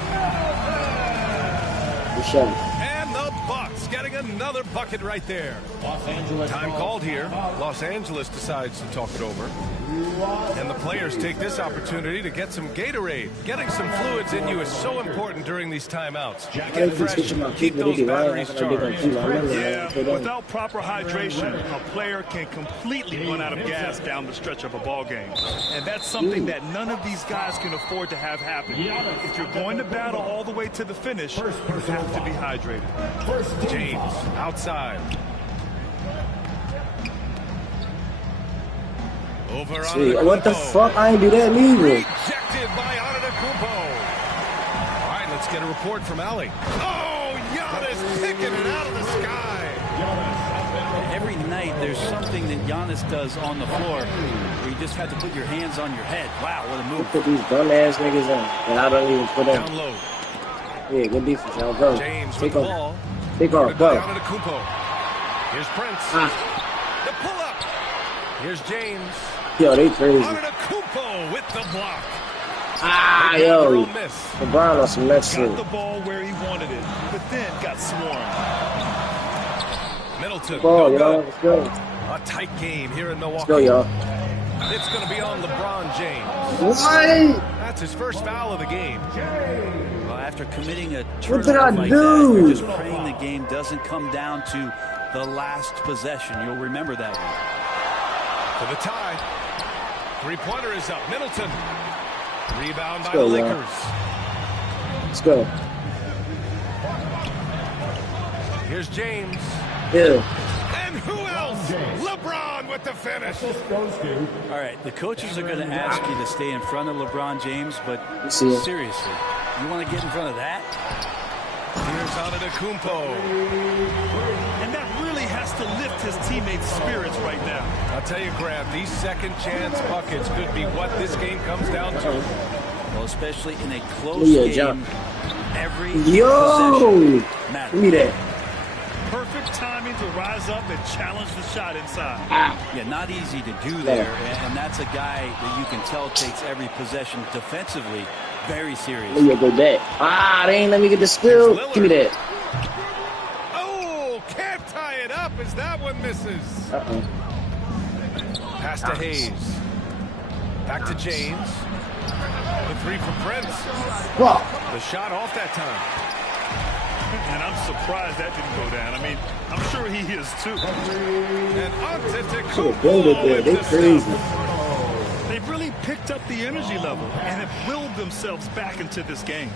Good shot. And the Bucks Davis getting another bucket right there. Time called here. Los Angeles decides to talk it over. And the players take this opportunity to get some Gatorade. Getting some fluids in you is so important during these timeouts. Get fresh, keep those batteries charged. Yeah, without proper hydration, a player can completely run out of gas down the stretch of a ball game. And that's something that none of these guys can afford to have happen. If you're going to battle all the way to the finish, you have to be hydrated. James outside. Over on what the fuck? I ain't do that neither. Rejected by Antetokounmpo. All right, let's get a report from Ali. Oh, Giannis picking it out of the sky. Every night there's something that Giannis does on the floor where you just have to put your hands on your head. Wow, what a move. Put these dumb ass niggas in, and I don't even put in. Down low. Yeah, good defense, y'all. Go. James Take with the off. ball. Take off. Go. Here's Prince. The pull up. Here's James. Yo, they crazy. Antetokounmpo with the block. Yo. LeBron on some next shit. Got the ball where he wanted it, but then got swarmed. Middleton. Ball, y'all. Let's go. A tight game here in Milwaukee. Let's go, y'all. It's going to be on LeBron James. What? That's his first foul of the game. Well, after committing a What did I turnover like do? that, you're just praying the game doesn't come down to the last possession. You'll remember that one. For the tie. Three-pointer is up. Middleton. Rebound by go, the y'all. Lakers. Let's go. Here's James. Yeah. And who else? LeBron with the finish. All right, the coaches are going to ask you to stay in front of LeBron James, but seriously, you want to get in front of that? Here's Antetokounmpo. And that really has to lift his teammates' spirits right now. I'll tell you, Graham, these second chance buckets could be what this game comes down to. Well, especially in a close Yeah, game, jump. every Yo! possession matters. Give me that. Perfect timing to rise up and challenge the shot inside. Yeah, not easy to do there, and that's a guy that you can tell takes every possession defensively very seriously. Let me go back. They ain't let me get the steal. Give me that. Oh, can't tie it up as that one misses. Pass to Hayes. Back to James. The three for Prince. What? The shot off that time. And I'm surprised that didn't go down. I mean, I'm sure he is too. And Antetokounmpo. They crazy. They've really picked up the energy level and have willed themselves back into this game.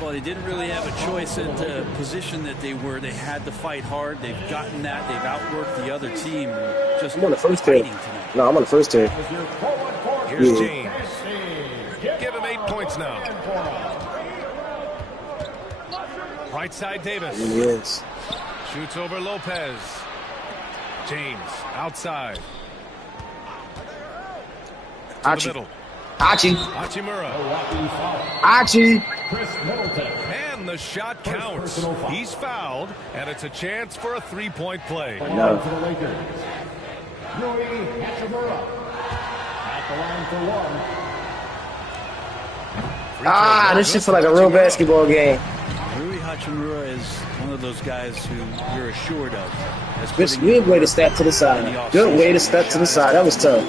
Well, they didn't really have a choice at the position that they were. They had to fight hard. They've gotten that. They've outworked the other team. Just I'm on the first tier. No, I'm on the first tier. Here's James. Give him 8 points now. Right side Davis. Yes. Shoots over Lopez. James outside. To the middle. Hachimura. And the shot counts. He's fouled, and it's a chance for a three-point play. No. This shit feel like a real basketball game. Rui Hachimura is one of those guys who you're assured of. Good way to step to the side. Good way to step to the side. That was tough.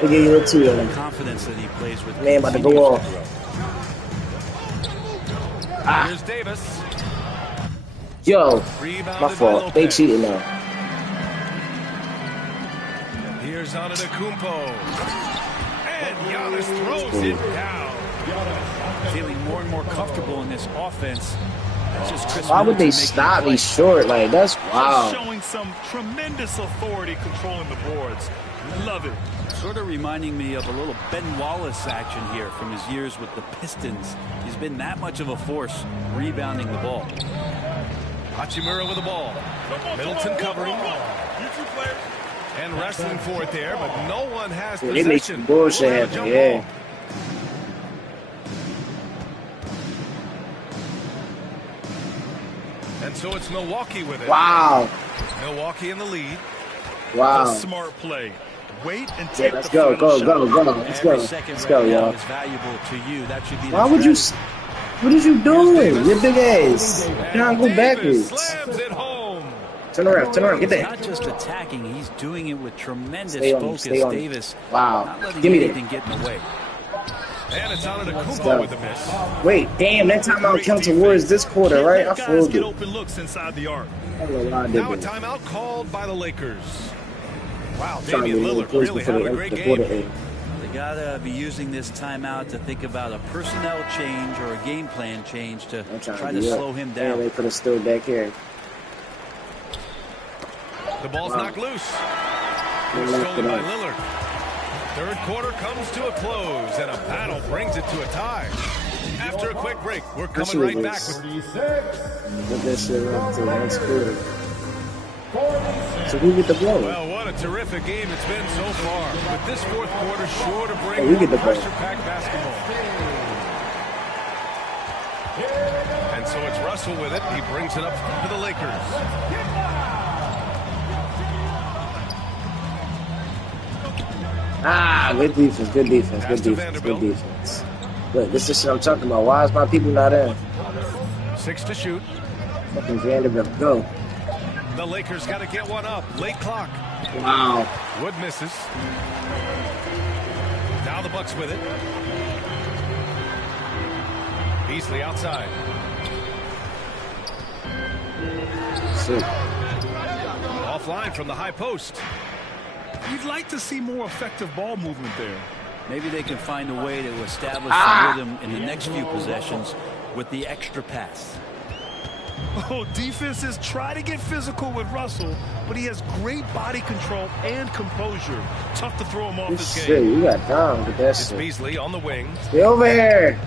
They gave you a 2 of them. Confidence that he plays with. Man, about to go off. Here's Davis. Yo, my fault. They cheated now. Here's Antetokounmpo. And Giannis throws it down. Feeling more and more comfortable in this offense. That's just Chris Why would they Middleton stop me short? Like, that's wild. Showing some tremendous authority controlling the boards. Love it. Sort of reminding me of a little Ben Wallace action here from his years with the Pistons. He's been that much of a force rebounding the ball. Hachimura with the ball. Middleton covering. And wrestling for it there, but no one has possession. They make some bullshit happen, yeah. And so it's Milwaukee with it. Wow. Milwaukee in the lead. Wow. A smart play. Wait and take let's the go, final go, shot. go, go. Let's go. Let's go, y'all. Is valuable to you. That should be. Why would you? What are you doing? Your big ass. You're not go backwards. Slams it home. Turn around, get He's that. not just attacking, he's doing it with tremendous focus. Davis. Wow. Not letting Give me anything get in the way. And it's on to Kumpo with a miss. Wait, damn, that timeout counts towards this quarter, right? I fooled get it. open looks inside the arc. I don't know why I did Now a that. timeout called by the Lakers. Wow, Trying to Damian get Lillard points really before having a the great quarter game. end. They gotta be using this timeout to think about a personnel change or a game plan change to try to slow him down. Yeah, they could have stood back here. The ball's knocked loose. They It's left stolen it by up. Lillard. Third quarter comes to a close, and a battle brings it to a tie. After a quick break, we're coming right back with Put that shit up to the next quarter. So who get the blow? Well, what a terrific game it's been so far. With this fourth quarter sure to bring we get the ball. pressure-packed basketball. And so it's Russell with it. He brings it up to the Lakers. Good defense, good defense, good defense, good defense. Look, this is shit I'm talking about. Why is my people not in? 6 to shoot. Fucking Vanderbilt, go. The Lakers got to get one up. Late clock. Wow. Wood misses. Now the Bucks with it. Beasley outside. Shit. Offline from the high post. You'd like to see more effective ball movement there. Maybe they can find a way to establish some rhythm in the next few possessions with the extra pass. Oh, defenses try to get physical with Russell, but he has great body control and composure. Tough to throw him off his game. Shit, you got down with that It's shit. Beasley on the wing. Stay over here.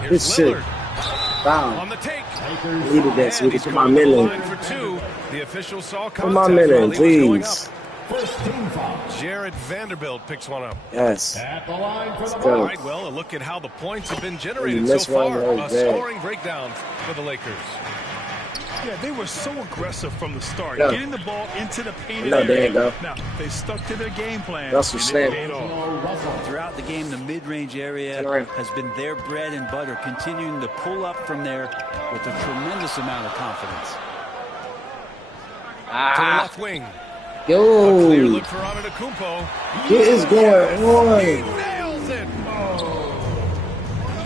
Here's Good shit. Lillard. Wow. On the take. Needed that so we can put my Going to the middle line in. for two. The official saw Put my contact middle while in, he was going please. up. Jared Vanderbilt picks one up. Yes. At the line for the Let's go. All right, well, a look at how the points have been generated You so missed one, far. that A was bad. scoring breakdown for the Lakers. Yeah, they were so aggressive from the start, No. getting the ball into the painted No, there area. you go. Now, they stuck to their game plan. Russell and it Snap. paid off. Throughout the game, the mid-range area has been their bread and butter, continuing to pull up from there with a tremendous amount of confidence. To the left wing. Yo. A clear look for Antetokounmpo. What is going on? Nails it.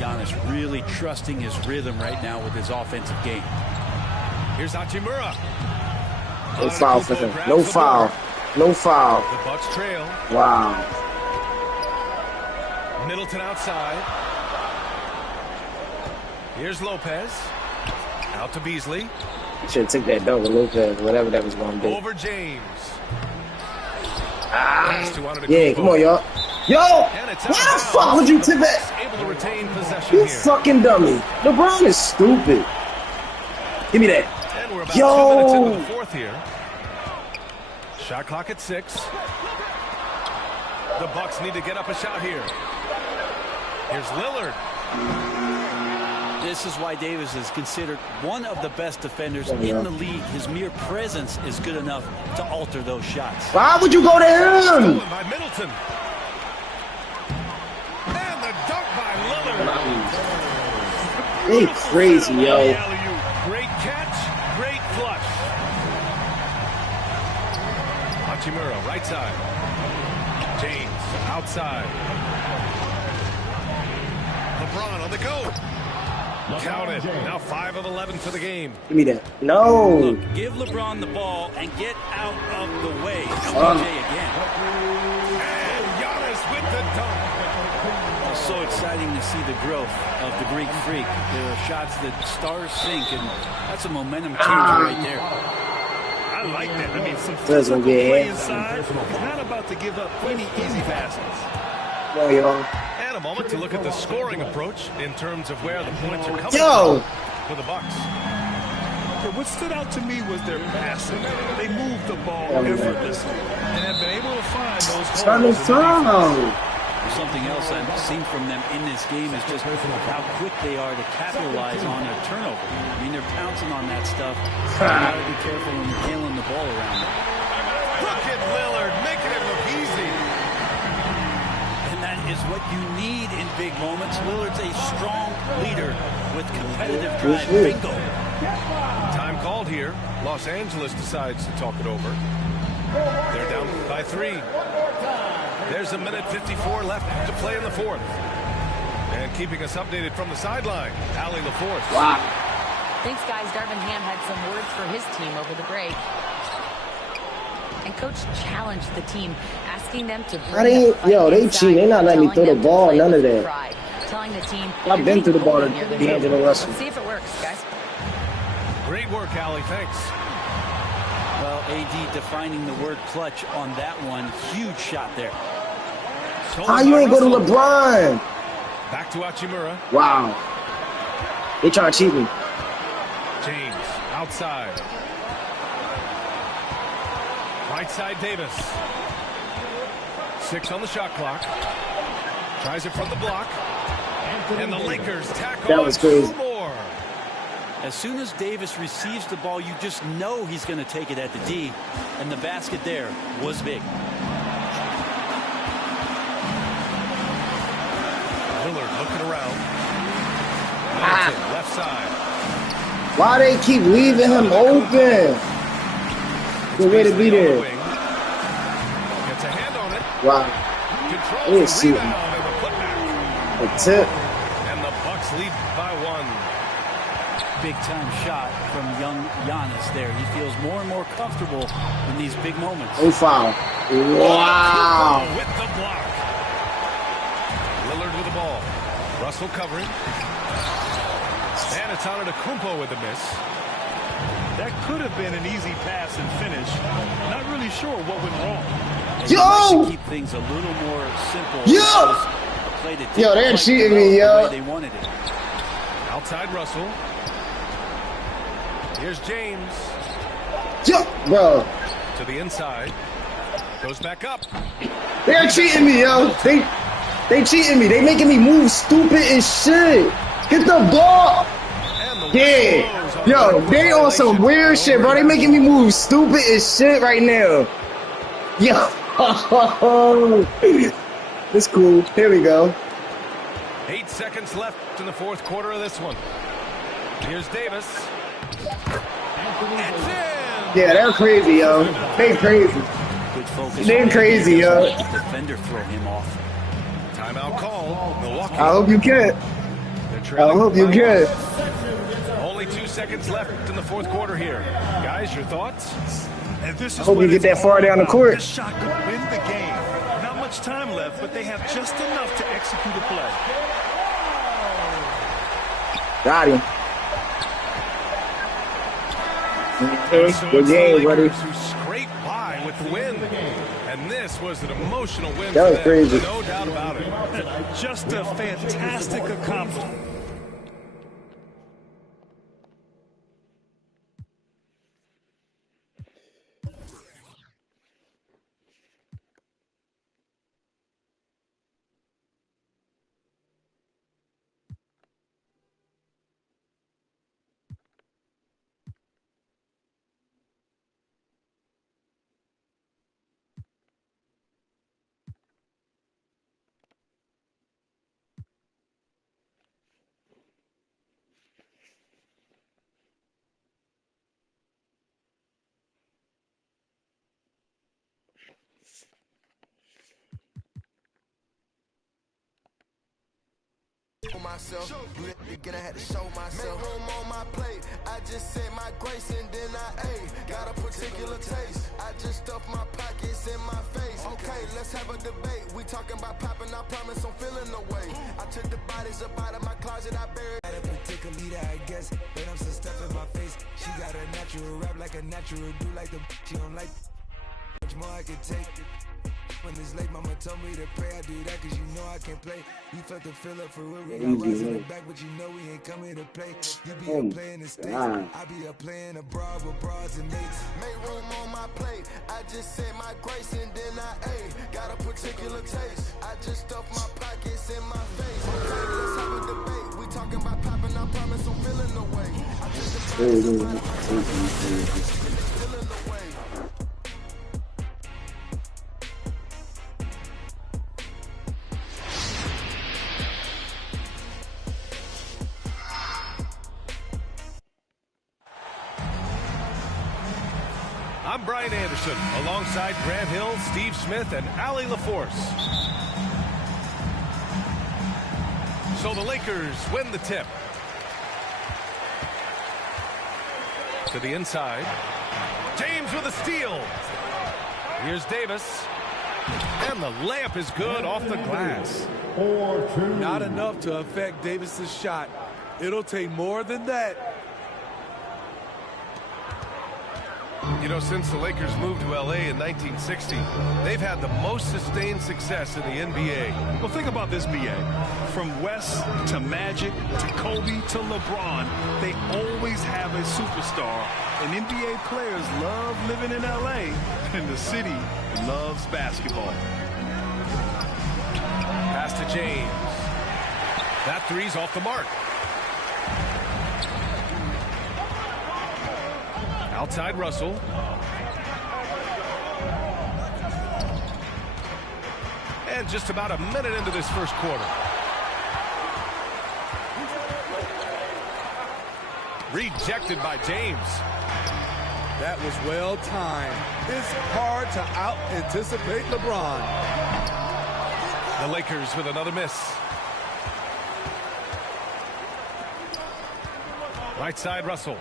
Giannis really trusting his rhythm right now with his offensive game. Here's Hachimura. No foul for him. No foul. No foul. The Bucks trail. Wow. Middleton outside. Here's Lopez. Out to Beasley. Should take that dunk with Lopez, whatever that was going to be. Over James. Ah. To Yeah, come on, y'all. Yo! And it's Why the fuck would you tip that? able to retain possession You here. fucking dummy. LeBron is stupid. Give me that. And we're about 2 minutes into Yo! the fourth here. Shot clock at 6. The Bucks need to get up a shot here. Here's Lillard. This is why Davis is considered one of the best defenders in the league. His mere presence is good enough to alter those shots. Why would you go to him? Stolen by Middleton. And the dunk by Lillard. They crazy, yo. Great catch, great flush. Hachimura, right side. James, outside. LeBron on the go. Count it. Now 5 of 11 for the game. Give me that. No. Look, give LeBron the ball and get out of the way. LBJ again. And Giannis with the dunk. It's so exciting to see the growth of the Greek Freak. There are shots that stars sink, and that's a momentum changer right there. I like that. I mean, some Doesn't physical get play hit. inside. He's not about to give up any easy passes. Yo, yo. And a moment to look at the scoring approach in terms of where the points are coming Yo. from for the Bucks. But what stood out to me was their passing. They moved the ball effortlessly and have been able to find those holes. Trying to in the foul. Something else I've seen from them in this game is just how quick they are to capitalize on their turnover. I mean, they're pouncing on that stuff. You got to be careful when you're handling the ball around them. Look at Lillard making it look easy. And that is what you need in big moments. Lillard's a strong leader with competitive drive. Bingo. Time call called here. Los Angeles decides to talk it over. They're down by 3. There's 1:54 left to play in the fourth. And keeping us updated from the sideline, Allie LaForce. Wow. Thanks, guys. Darvin Ham had some words for his team over the break. And Coach challenged the team, asking them to bring they cheat. They not letting me throw the ball, none of that. Pride, telling the team, I've been through the ball to D'Angelo Russell. Let's see if it works, guys. Great work, Allie. Thanks. Well, AD defining the word clutch on that one. Huge shot there. How you ain't go to LeBron? Back to Hachimura. Wow. They trying to cheat me. James outside. Right side Davis. 6 on the shot clock. Tries it from the block. And the Lakers tackle. That was crazy. 2 more. As soon as Davis receives the ball, you just know he's going to take it at the D. And the basket there was big. Lillard looking around. Middleton, left side. Why they keep leaving him open? Good way to be there. Gets a hand on it. Wow. Controls the see him. rebound and the putback. A tip. And the Bucks lead by 1. Big time shot from young Giannis there. He feels more and more comfortable in these big moments. Oh, foul. Wow. With the block. Lillard with the ball. Russell covering. And it's Antetokounmpo with the miss. That could have been an easy pass and finish. Not really sure what went wrong. Yo! Keep things a little more simple. Yo, they're cheating me, yo. They wanted it. Outside Russell. Here's James. Yo, bro. To the inside. Goes back up. They're cheating me, yo. They cheating me. They making me move stupid as shit. Get the ball. Yeah. Yo, they on some weird shit, bro. They making me move stupid as shit right now. Yo. It's cool. Here we go. 8 seconds left in the fourth quarter of this one. Here's Davis. Yeah, they're crazy, yo. They crazy. Good focus. They're crazy, yo. Defender throw him off. Timeout call. Milwaukee. I hope you can. I hope you can. Only 2 seconds left in the fourth quarter here. Guys, your thoughts? And this is I hope you get that far down the court. This shot could win the game. Not much time left, but they have just enough to execute a play. Got him. Good game, buddy. Who scraped by with the win. And this was an emotional win. That was crazy. No doubt about it. Just a fantastic accomplishment. Myself, do it again, I had to show myself. Make room on my plate, I just said my grace and then I ate. Got a particular taste, I just stuffed my pockets in my face. Okay, let's have a debate. We talking about popping, I promise I'm feeling the way. I took the bodies up out of my closet, I buried. Got a particular leader, I guess, but I'm some stuff in my face. She got a natural rap like a natural, do like the she don't like much more I could take. When it's late, mama told me to pray. I do that cause you know I can play. You felt the fill up for real. We got bars in the back, but you know we ain't coming to play. You be a player in the States. I be a player in abroad with bras and mates. Make room on my plate. I just said my grace and then I ate. Got a particular taste. I just stuffed my pockets in my face. Okay, let's have a debate. We talking about popping, I promise I'm feeling the way. I took the bodies up out of my closet. Feeling the way. I'm Brian Anderson, alongside Grant Hill, Steve Smith, and Allie LaForce. So the Lakers win the tip. To the inside. James with a steal. Here's Davis. And the layup is good off the glass. Not enough to affect Davis's shot. It'll take more than that. You know, since the Lakers moved to L.A. in 1960, they've had the most sustained success in the NBA. Well, think about this, B.A. From West to Magic to Kobe to LeBron, they always have a superstar. And NBA players love living in L.A., and the city loves basketball. Pass to James. That three's off the mark. Outside Russell. And just about a minute into this first quarter. Rejected by James. That was well timed. It's hard to out-anticipate LeBron. The Lakers with another miss. Right side Russell.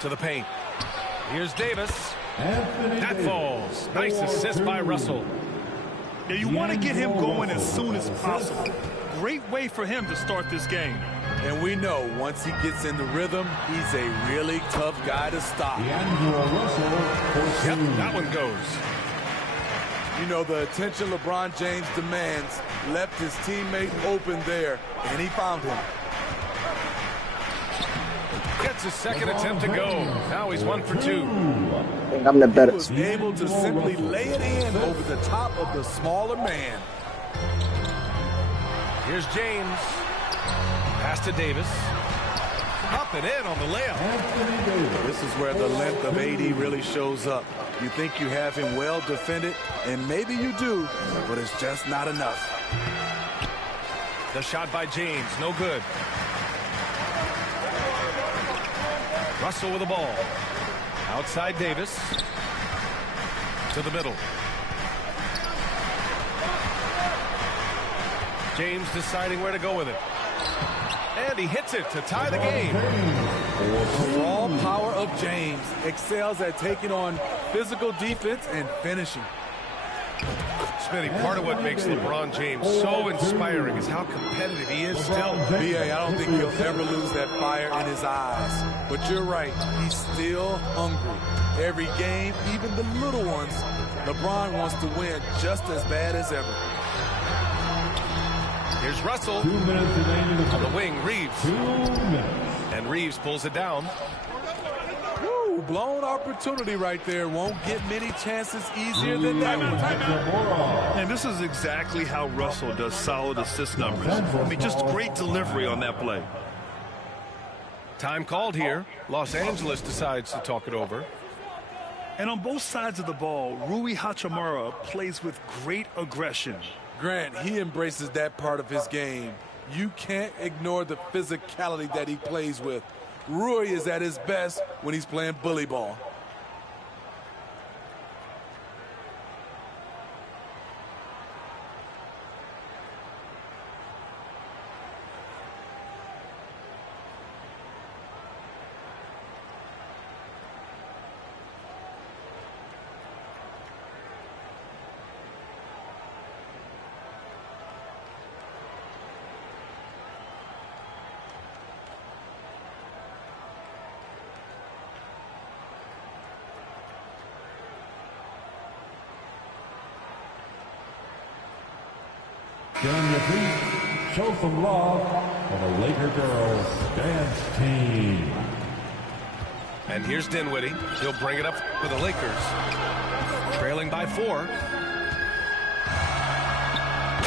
To the paint. Here's Davis. That falls. Nice assist by Russell. Now you want to get him going as soon as possible. Great way for him to start this game. And we know once he gets in the rhythm, he's a really tough guy to stop. Yep, that one goes. You know, the attention LeBron James demands left his teammate open there, and he found him. Gets his second attempt to go. Now he's 1 for 2. I'm the better. He was able to simply lay it in over the top of the smaller man. Here's James. Pass to Davis. Up and in on the layup. This is where the length of AD really shows up. You think you have him well defended, and maybe you do, but it's just not enough. The shot by James, no good. Russell with the ball. Outside Davis. To the middle. James deciding where to go with it. And he hits it to tie the game. The raw power of James excels at taking on physical defense and finishing. Smitty, part of what makes LeBron James so inspiring is how competitive he is still. B.A., I don't think he'll ever lose that fire in his eyes. But you're right, he's still hungry. Every game, even the little ones, LeBron wants to win just as bad as ever. Here's Russell. 2 minutes remaining on the wing, Reeves. 2 minutes. And Reeves pulls it down. Woo, blown opportunity right there. Won't get many chances easier than that one. And this is exactly how Russell does solid assist numbers. I mean, just great delivery on that play. Time called here. Los Angeles decides to talk it over. And on both sides of the ball, Rui Hachimura plays with great aggression. Grant, he embraces that part of his game. You can't ignore the physicality that he plays with. Rui is at his best when he's playing bully ball. Get on your feet, show some love for the Laker girls dance team. And here's Dinwiddie. He'll bring it up for the Lakers. Trailing by 4.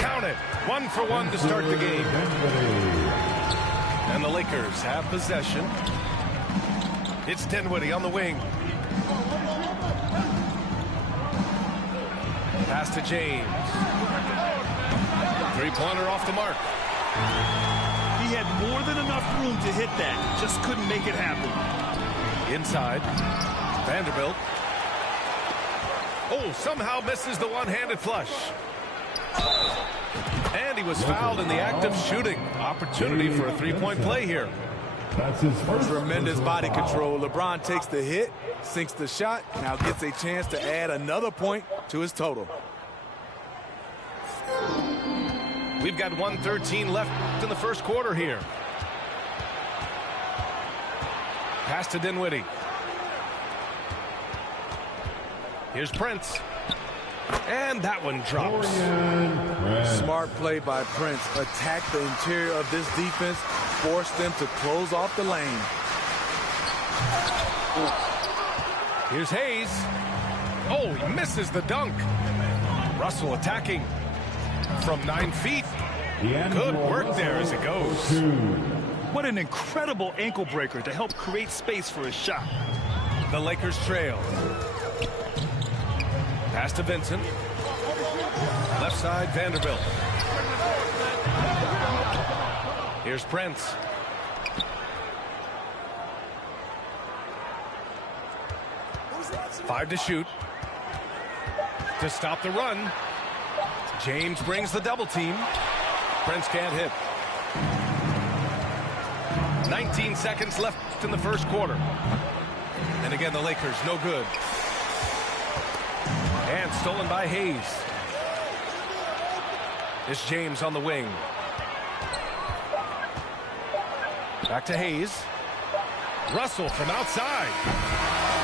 Count it. 1 for 1 to start the game. And the Lakers have possession. It's Dinwiddie on the wing. Pass to James. Three-pointer off the mark. He had more than enough room to hit that. Just couldn't make it happen. Inside. Vanderbilt. Oh, somehow misses the one-handed flush. And he was fouled in the act of shooting. Opportunity for a three-point play here. That's his first. Tremendous body control. LeBron takes the hit, sinks the shot, now gets a chance to add another point to his total. We've got 1:13 left in the first quarter here. Pass to Dinwiddie. Here's Prince. And that one drops. Smart play by Prince. Attack the interior of this defense. Force them to close off the lane. Here's Hayes. Oh, he misses the dunk. Russell attacking from 9 feet. Good work there as it goes. What an incredible ankle breaker to help create space for a shot. The Lakers trail. Pass to Vincent. Left side, Vanderbilt. Here's Prince. Five to shoot. To stop the run. James brings the double team. Prince can't hit. 19 seconds left in the first quarter. And again, the Lakers no good. And stolen by Hayes. It's James on the wing. Back to Hayes. Russell from outside.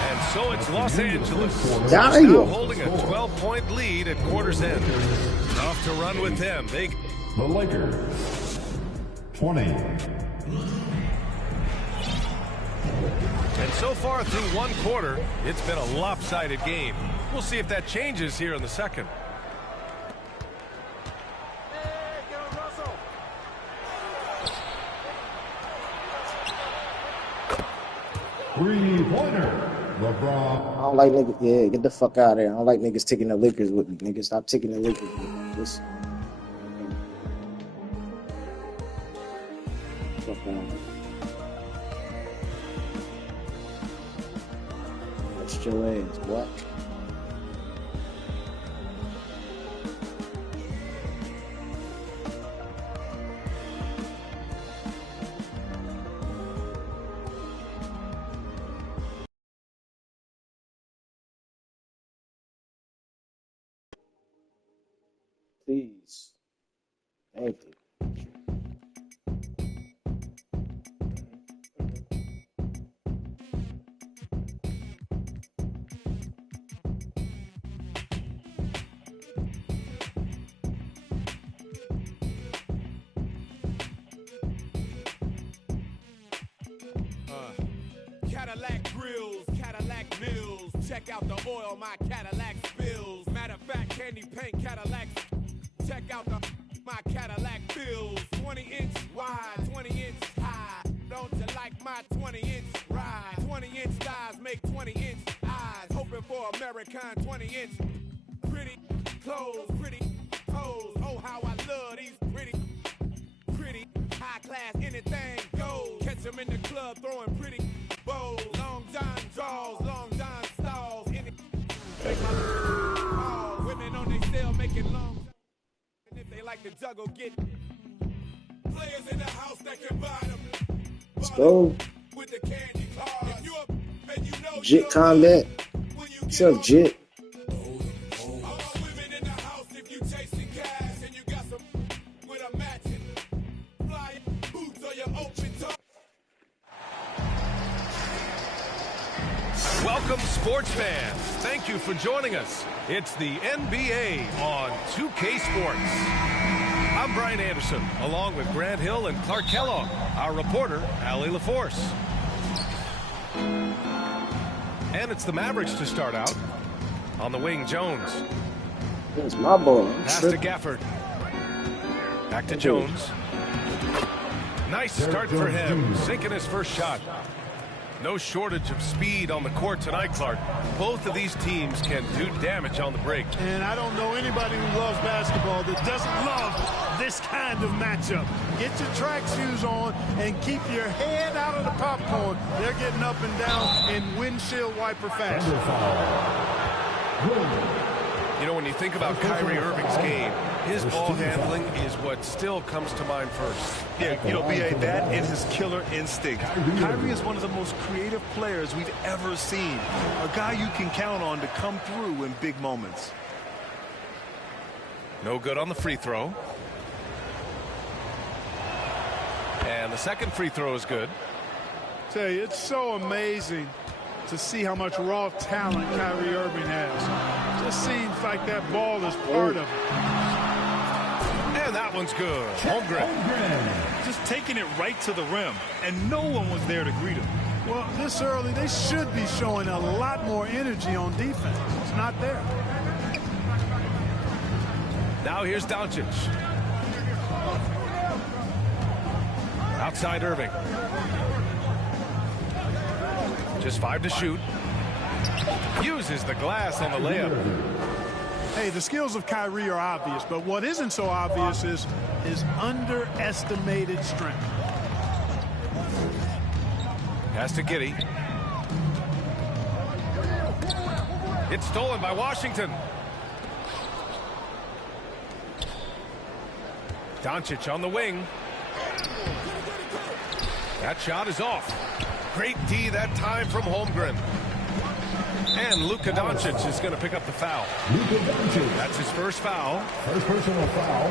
And so it's Los Angeles. Now holding a 12-point lead at quarter's end. Tough to run with them. The Lakers, 20. And so far through one quarter, it's been a lopsided game. We'll see if that changes here in the second. Three-pointer, LeBron. I don't like niggas. Yeah, get the fuck out of there. I don't like niggas taking the Lakers with me. Niggas, stop taking the Lakers with me. Listen. Fuck on. That's your ass, what? Please. Thank you. Cadillac grills, Cadillac mills. Check out the oil my Cadillac spills. Matter of fact, candy paint Cadillacs. Check out my Cadillac bills. 20-inch wide, 20-inch high. Don't you like my 20-inch ride? 20-inch thighs make 20-inch eyes. Hoping for American 20-inch. Pretty clothes, pretty toes. Oh, how I love these pretty high class. Anything goes. Catch them in the club throwing pretty bows. Long John draws, Long John stalls. Make my women on they still making long. And if they like to juggle, get players in the house that can buy them. Let's go. With the candy cars. If you up and you know Jit Combat. What's up, Jit? all my women in the house, if you chasing cash and you got some with a matching fly boots or your open toe. Welcome, sports fans. Thank you for joining us. It's the NBA on 2K Sports. I'm Brian Anderson, along with Grant Hill and Clark Kellogg, our reporter, Allie LaForce. And it's the Mavericks to start out. On the wing, Jones. It's my ball. Pass to Gafford. Back to Jones. Nice start for him, sinking his first shot. No shortage of speed on the court tonight, Clark. Both of these teams can do damage on the break. And I don't know anybody who loves basketball that doesn't love this kind of matchup. Get your track shoes on and keep your head out of the popcorn. They're getting up and down in windshield wiper fashion. You know, when you think about Kyrie Irving's game, his ball handling is what still comes to mind first. Yeah, you know, B.A., that and his killer instinct. Kyrie is one of the most creative players we've ever seen. A guy you can count on to come through in big moments. No good on the free throw. And the second free throw is good. Tell you, it's so amazing to see how much raw talent Kyrie Irving has. Just seems like that ball is part of it. And that one's good. Holmgren. Just taking it right to the rim, and no one was there to greet him. Well, this early, they should be showing a lot more energy on defense. It's not there. Now here's Doncic. Outside Irving. Just 5 to shoot. Uses the glass on the layup. Hey, the skills of Kyrie are obvious, but what isn't so obvious is his underestimated strength. Pass to Giddey. It's stolen by Washington. Doncic on the wing. That shot is off. Great D that time from Holmgren. And Luka Doncic is going to pick up the foul. That's his first foul. First personal foul.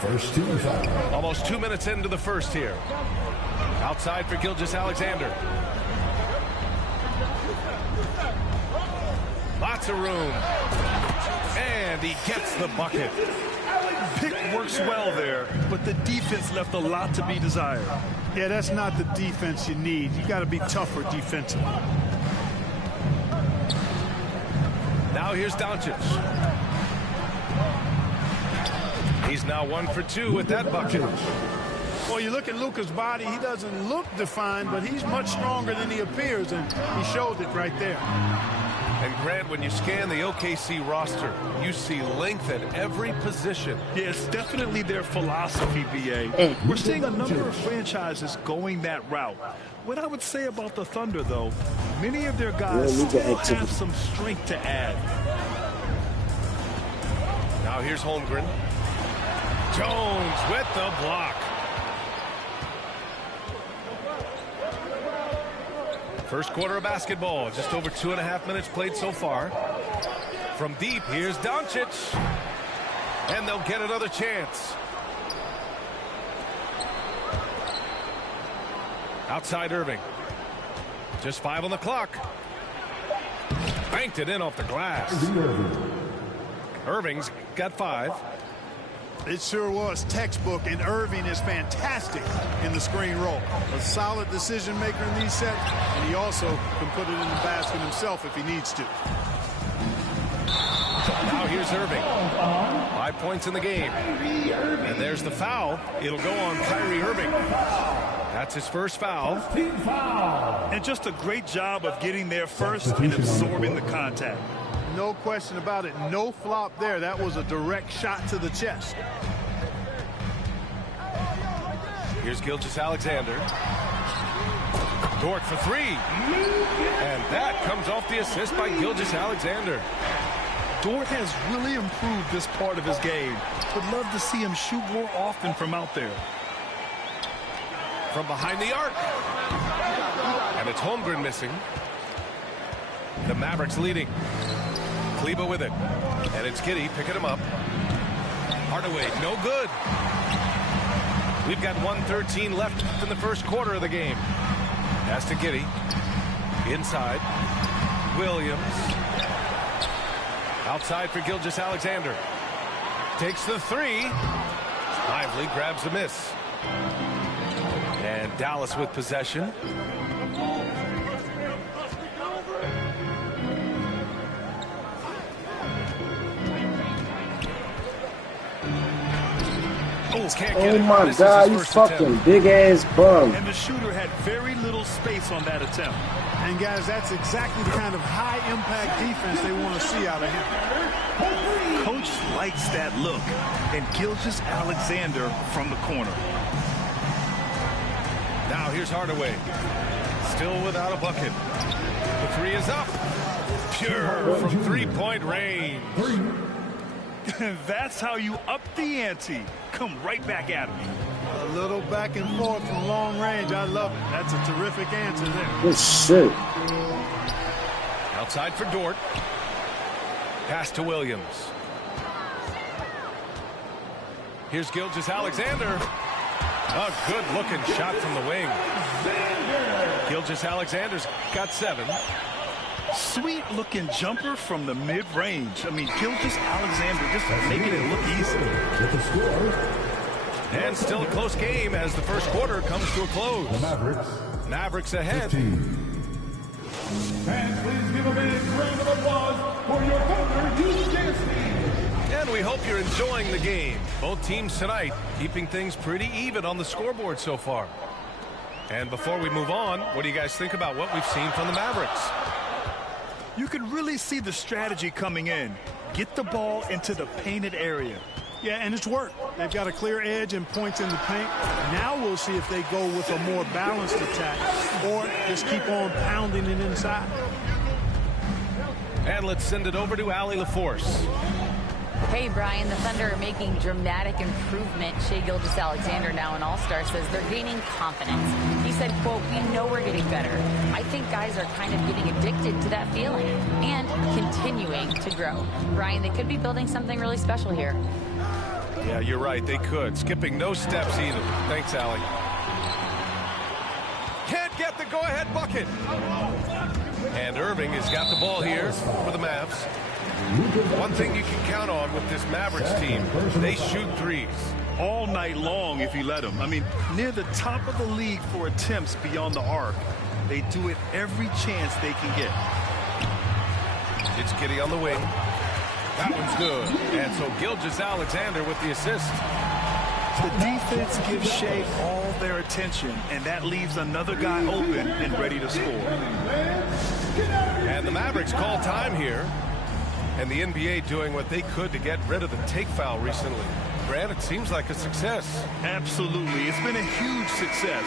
First team foul. Almost 2 minutes into the first here. Outside for Gilgeous-Alexander. Lots of room. And he gets the bucket. Pick works well there, but the defense left a lot to be desired. Yeah, that's not the defense you need. You got to be tougher defensively. Now here's Doncic. He's now 1 for 2 with that bucket. Well, you look at Luka's body, he doesn't look defined, but he's much stronger than he appears, and he showed it right there. And Grant, when you scan the OKC roster, you see length at every position. Yeah, it's definitely their philosophy, B.A. We're seeing a number of franchises going that route. What I would say about the Thunder, though, many of their guys still have some strength to add. Now here's Holmgren. Jones with the block. First quarter of basketball, just over 2.5 minutes played so far. From deep, here's Doncic. And they'll get another chance. Outside Irving. Just 5 on the clock. Banked it in off the glass. Irving's got 5. It sure was textbook, and Irving is fantastic in the screen roll. A solid decision maker in these sets, and he also can put it in the basket himself if he needs to. Now here's Irving. 5 points in the game. And there's the foul. It'll go on Kyrie Irving. That's his first foul. And just a great job of getting there first and absorbing the contact. No question about it. No flop there. That was a direct shot to the chest. Here's Gilgeous-Alexander. Dort for 3. And that comes off the assist by Gilgeous-Alexander. Dort has really improved this part of his game. Would love to see him shoot more often from out there. From behind the arc. And it's Holmgren missing. The Mavericks leading. Kleba with it. And it's Giddey picking him up. Hardaway, no good. We've got 1:13 left in the first quarter of the game. Pass to Giddey. Inside. Williams. Outside for Gilgeous-Alexander. Takes the 3. Lively grabs the miss. And Dallas with possession. Oh my God, you fucking big ass bum. And the shooter had very little space on that attempt. And guys, that's exactly the kind of high impact defense they want to see out of him. Coach likes that look. And Gilgeous-Alexander from the corner. Now here's Hardaway. Still without a bucket. The 3 is up. pure from three-point range. That's how you up the ante. Come right back at him. A little back and forth from long range. I love it. That's a terrific answer there. Good shit. Outside for Dort. Pass to Williams. Here's Gilgeous-Alexander. A good-looking shot from the wing. Gilgeous-Alexander's got 7. Sweet-looking jumper from the mid-range. I mean, Gilgeous-Alexander just making it look easy. And still a close game as the first quarter comes to a close. The Mavericks ahead. 15. Fans, please give a big round of applause for your Thunder Houston team. And we hope you're enjoying the game. Both teams tonight keeping things pretty even on the scoreboard so far. And before we move on, what do you guys think about what we've seen from the Mavericks? You can really see the strategy coming in. Get the ball into the painted area. Yeah, and it's worked. They've got a clear edge and points in the paint. Now we'll see if they go with a more balanced attack or just keep on pounding it inside. And let's send it over to Allie LaForce. Hey, Brian, the Thunder are making dramatic improvement. Shai Gilgeous-Alexander, now an all-star, says they're gaining confidence. He said, quote, "We know we're getting better. I think guys are kind of getting addicted to that feeling and continuing to grow." Brian, they could be building something really special here. Yeah, you're right. They could. Skipping no steps either. Thanks, Allie. Can't get the go-ahead bucket. And Irving has got the ball here for the Mavs. One thing you can count on with this Mavericks team, they shoot threes. All night long if you let them. I mean, near the top of the league for attempts beyond the arc. They do it every chance they can get. It's Giddey on the wing. That one's good. And so Gilgeous-Alexander with the assist. The defense gives Shai all their attention, and that leaves another guy open and ready to score. And the Mavericks call time here. And the NBA doing what they could to get rid of the take foul recently. Grant, it seems like a success. Absolutely. It's been a huge success.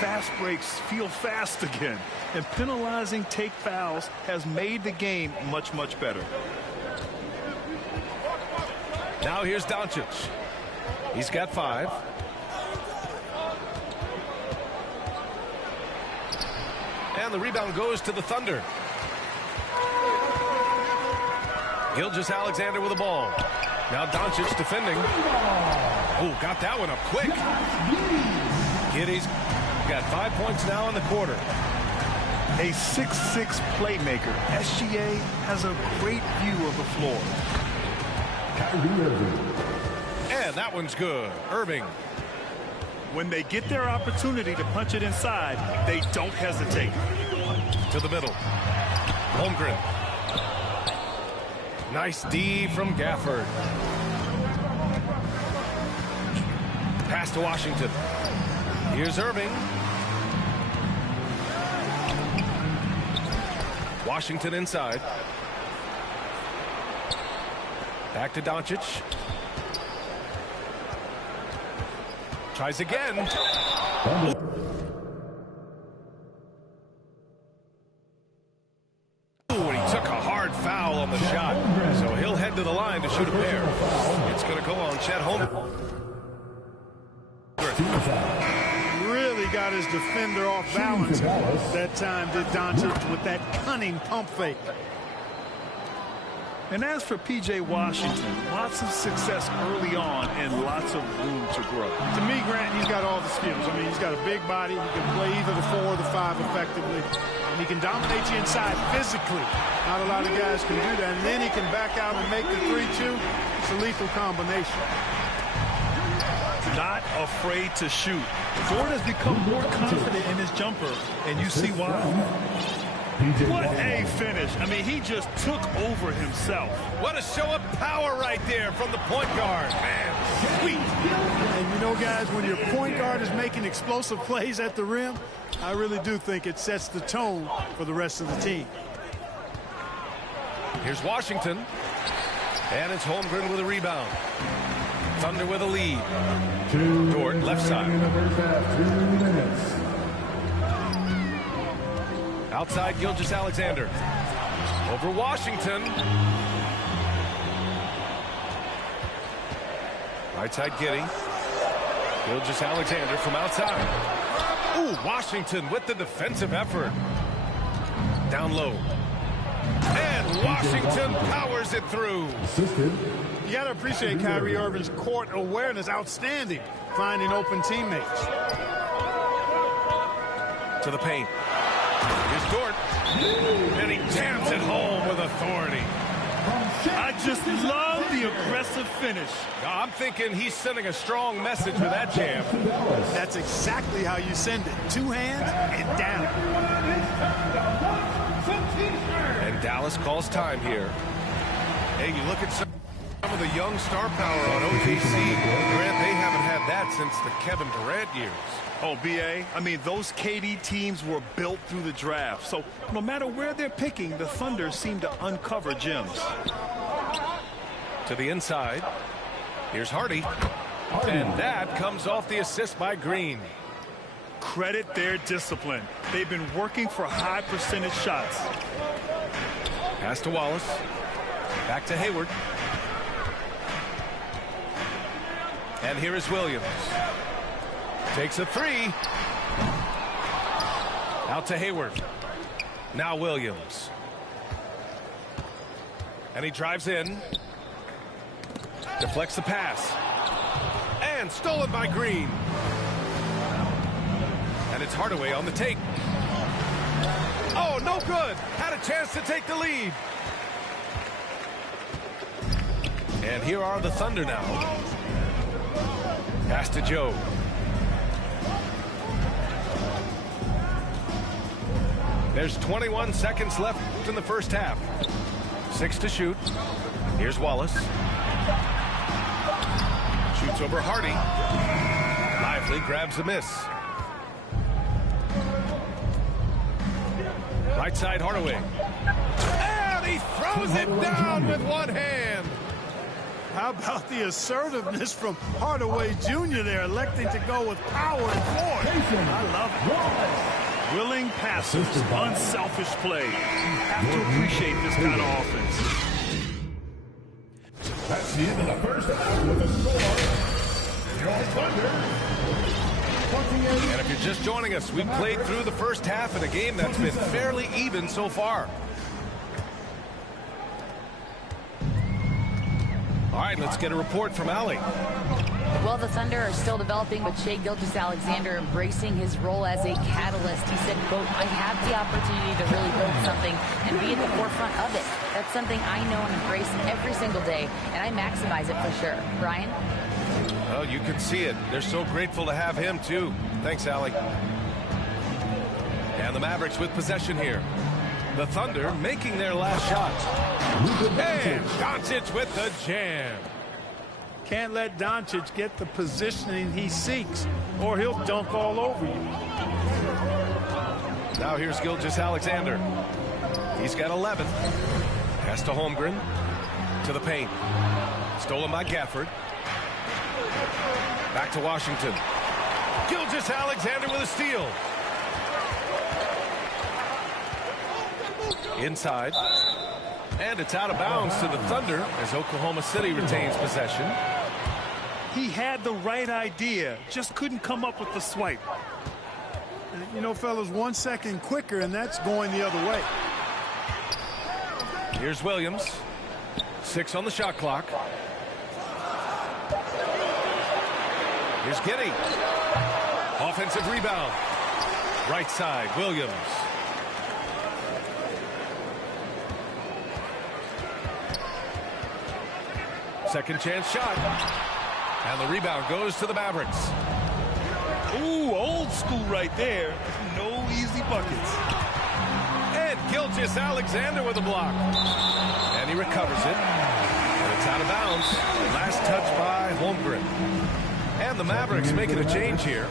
Fast breaks feel fast again. And penalizing take fouls has made the game much, much better. Now here's Doncic. He's got 5. And the rebound goes to the Thunder. Gilgeous-Alexander with the ball. Now Doncic defending. Oh, got that one up quick. Giddey's got 5 points now in the quarter. A 6'6" playmaker. SGA has a great view of the floor. And that one's good. Irving. When they get their opportunity to punch it inside, they don't hesitate. To the middle. Holmgren. Nice D from Gafford. Pass to Washington. Here's Irving. Washington inside. Back to Doncic. Tries again. And he took a hard foul on the shot. So he'll head to the line to shoot a pair. It's going to go on Chet Holmgren. Really got his defender off balance that time, did Doncic, with that cunning pump fake. And as for P.J. Washington, lots of success early on and lots of room to grow. To me, Grant, he's got all the skills. I mean, he's got a big body. He can play either the 4 or the 5 effectively. And he can dominate you inside physically. Not a lot of guys can do that. And then he can back out and make the 3-2. It's a lethal combination. Not afraid to shoot. Ford has become more confident in his jumper, and you see why. What a finish. I mean, he just took over himself. What a show of power right there from the point guard. Man, sweet. And you know, guys, when your point guard is making explosive plays at the rim, I really do think it sets the tone for the rest of the team. Here's Washington. And it's Holmgren with a rebound. Thunder with a lead. Dort, left side. Outside, Gilgeous-Alexander. Over Washington. Right side Giddy. Gilgeous-Alexander from outside. Ooh, Washington with the defensive effort. Down low. And Washington powers it through. You got to appreciate Kyrie Irving's court awareness. Outstanding. Finding open teammates. To the paint. Here's Dort. And he jams it home with authority. I just love the aggressive finish. I'm thinking he's sending a strong message with that jam. That's exactly how you send it. Two hands and down. And Dallas calls time here. Hey, you look at some of the young star power on OKC. Grant, they haven't had that since the Kevin Durant years. Oh, B.A., I mean, those KD teams were built through the draft. So no matter where they're picking, the Thunder seem to uncover gems. To the inside. Here's Hardy. And that comes off the assist by Green. Credit their discipline. They've been working for high percentage shots. Pass to Wallace. Back to Hayward. And here is Williams. Takes a three. Out to Hayward. Now Williams. And he drives in. Deflects the pass. And stolen by Green. And it's Hardaway on the take. Oh, no good. Had a chance to take the lead. And here are the Thunder now. Pass to Joe. There's 21 seconds left in the first half. 6 to shoot. Here's Wallace. Shoots over Hardy. Lively grabs a miss. Right side Hardaway. And he throws it down with one hand. How about the assertiveness from Hardaway Jr. there, electing to go with power and force? I love it. Willing passes, unselfish play. You have to appreciate this kind of offense. That's the end of the first half with a score. Your Thunder. And if you're just joining us, we've played through the first half in a game that's been fairly even so far. All right, let's get a report from Allie. Well, the Thunder are still developing, but Shai Gilgeous-Alexander embracing his role as a catalyst. He said, quote, I have the opportunity to really build something and be at the forefront of it. That's something I know and embrace every single day, and I maximize it for sure. Brian? Well, you can see it. They're so grateful to have him, too. Thanks, Allie. And the Mavericks with possession here. The Thunder making their last shot. And Doncic with the jam. Can't let Doncic get the positioning he seeks, or he'll dunk all over you. Now here's Gilgeous-Alexander. He's got 11. Pass to Holmgren. To the paint. Stolen by Gafford. Back to Washington. Gilgeous-Alexander with a steal. Inside. And it's out of bounds to the Thunder as Oklahoma City retains possession. He had the right idea, just couldn't come up with the swipe. You know, fellas, 1 second quicker, and that's going the other way. Here's Williams. 6 on the shot clock. Here's Giddey. Offensive rebound. Right side, Williams. Second chance shot. And the rebound goes to the Mavericks. Ooh, old school right there. No easy buckets. And Gilgeous-Alexander with a block. And he recovers it. And it's out of bounds. Last touch by Holmgren. And the Mavericks making a change here.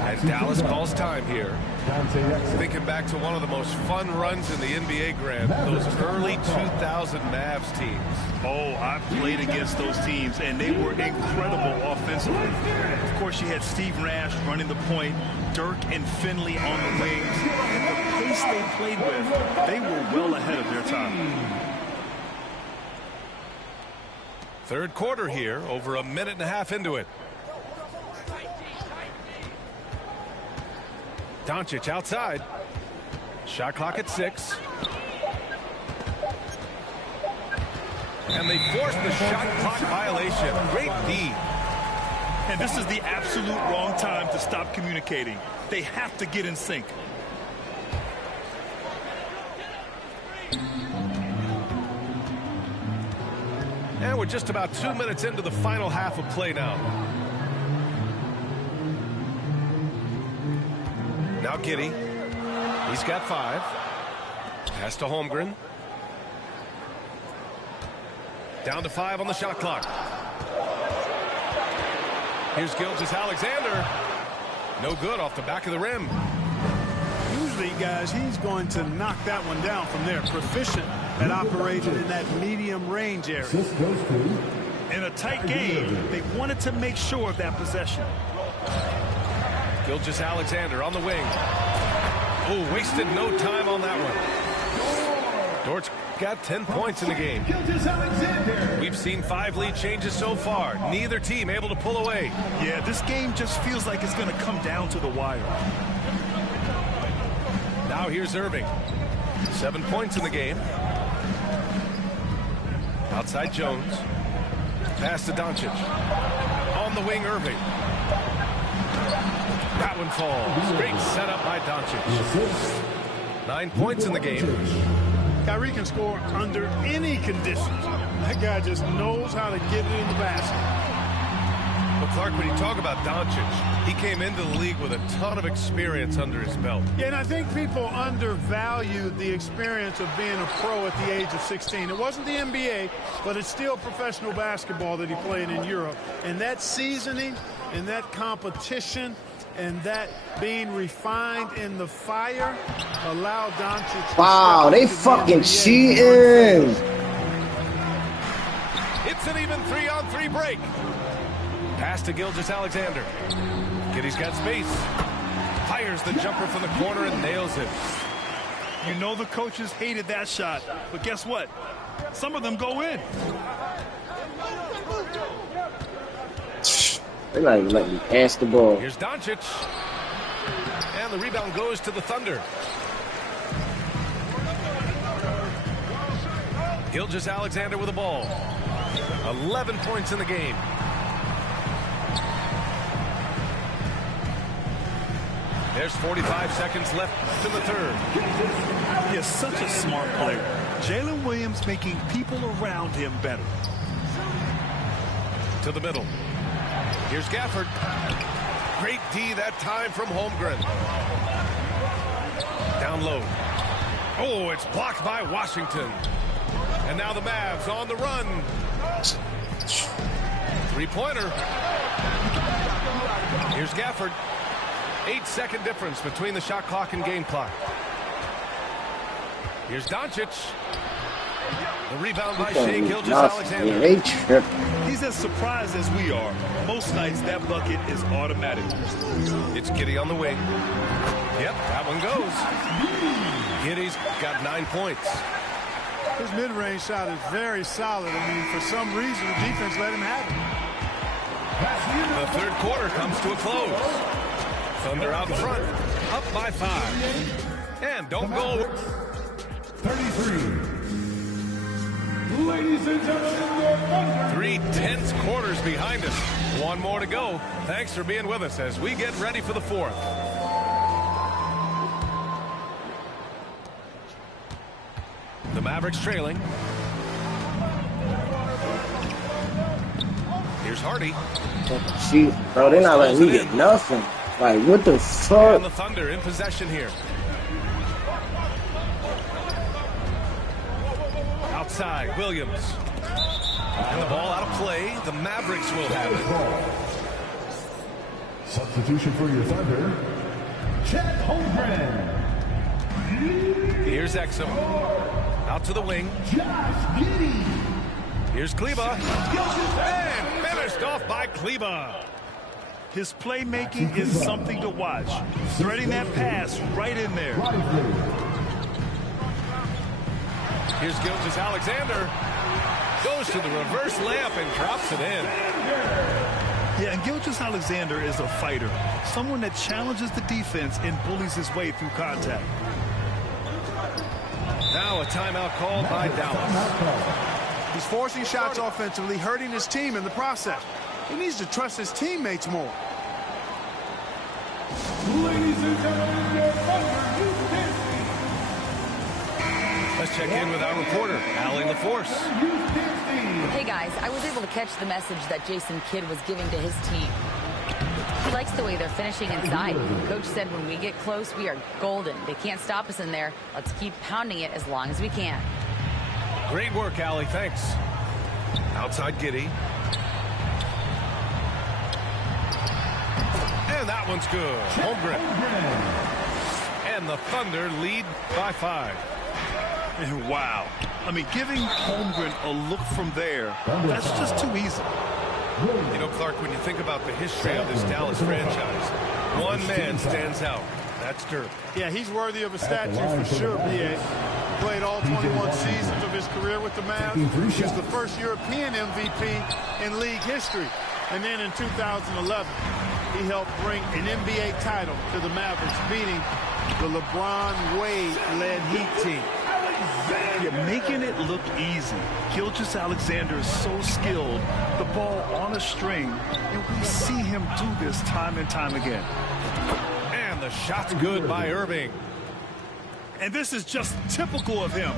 And Dallas calls time here. Thinking back to one of the most fun runs in the NBA, Grant, those early 2000 Mavs teams. Oh, I played against those teams, and they were incredible offensively. Of course, you had Steve Nash running the point, Dirk and Finley on the wings. And the pace they played with, they were well ahead of their time. Third quarter here, over a minute and a half into it. Doncic outside. Shot clock at 6. And they forced the shot clock violation. Great D. And this is the absolute wrong time to stop communicating. They have to get in sync. And we're just about 2 minutes into the final half of play now. Now Giddey. He's got 5. Pass to Holmgren. Down to 5 on the shot clock. Here's Gilgeous-Alexander. No good off the back of the rim. Usually, guys, he's going to knock that one down from there. Proficient at operating in that medium range area. In a tight game, they wanted to make sure of that possession. Gilgeous-Alexander on the wing. Oh, wasted no time on that one. Dort's got 10 points in the game. We've seen 5 lead changes so far. Neither team able to pull away. Yeah, this game just feels like it's going to come down to the wire. Now here's Irving. 7 points in the game. Outside Jones. Pass to Doncic. On the wing, Irving. That one falls. Great setup by Doncic. 9 points in the game. Kyrie can score under any conditions. That guy just knows how to get it in the basket. But Clark, when you talk about Doncic, he came into the league with a ton of experience under his belt. Yeah, and I think people undervalue the experience of being a pro at the age of 16. It wasn't the NBA, but it's still professional basketball that he played in Europe. And that seasoning and that competition and that being refined in the fire allowed Doncic to wow, they fucking cheating. It's an even 3-on-3 break. Pass to Gilgeous-Alexander. Giddey's got space. Fires the jumper from the corner and nails it. You know the coaches hated that shot, but guess what? Some of them go in. They're not even letting me pass the ball. Here's Doncic. And the rebound goes to the Thunder. Gilgeous-Alexander with the ball. 11 points in the game. There's 45 seconds left in the third. He is such a smart player. Jalen Williams making people around him better. To the middle. Here's Gafford. Great D that time from Holmgren. Down low. Oh, it's blocked by Washington. And now the Mavs on the run. 3-pointer. Here's Gafford. 8-second difference between the shot clock and game clock. Here's Doncic. The rebound by Shai Gilgeous-Alexander. He's as surprised as we are. Most nights that bucket is automatic. It's Giddey on the wing. Yep, that one goes. Giddey's got 9 points. His mid-range shot is very solid. I mean, for some reason, the defense let him have it. The third quarter comes to a close. Thunder out front, up by 5. And don't go. 33. Ladies and gentlemen, 3 tense quarters behind us. One more to go. Thanks for being with us as we get ready for the fourth. The Mavericks trailing. Here's Hardy. Shoot, bro, they're not letting me get nothing. Like, what the fuck? And the Thunder in possession here. Outside, Williams. And the ball out of play. The Mavericks will have it. Substitution for your Thunder. Chet Holmgren. Here's Exum. Out to the wing. Josh Giddey. Here's Kleba. And finished off by Kleba. His playmaking is something to watch. Threading that pass right in there. Here's Gilgeous-Alexander. Goes to the reverse layup and drops it in. Yeah, and Gilgeous-Alexander is a fighter. Someone that challenges the defense and bullies his way through contact. Now a timeout called by Dallas. He's forcing shots offensively, hurting his team in the process. He needs to trust his teammates more. Ladies and gentlemen, your Thunder, Houston. Let's check in with our reporter, Allie LaForce. Hey guys, I was able to catch the message that Jason Kidd was giving to his team. He likes the way they're finishing inside. Coach said when we get close, we are golden. They can't stop us in there. Let's keep pounding it as long as we can. Great work, Allie. Thanks. Outside Giddey. And that one's good. Holmgren. And the Thunder lead by 5. And wow. I mean, giving Holmgren a look from there, that's just too easy. You know, Clark, when you think about the history of this Dallas franchise, one man stands out. That's Dirk. Yeah, he's worthy of a statue for sure, B.A. Played all 21 seasons of his career with the Mavs. He was the first European MVP in league history. And then in 2011, he helped bring an NBA title to the Mavericks, beating the LeBron Wade-led Heat team. Yeah, making it look easy. Gilgeous-Alexander is so skilled. The ball on a string, and we see him do this time and time again. And the shot's good by Irving. And this is just typical of him,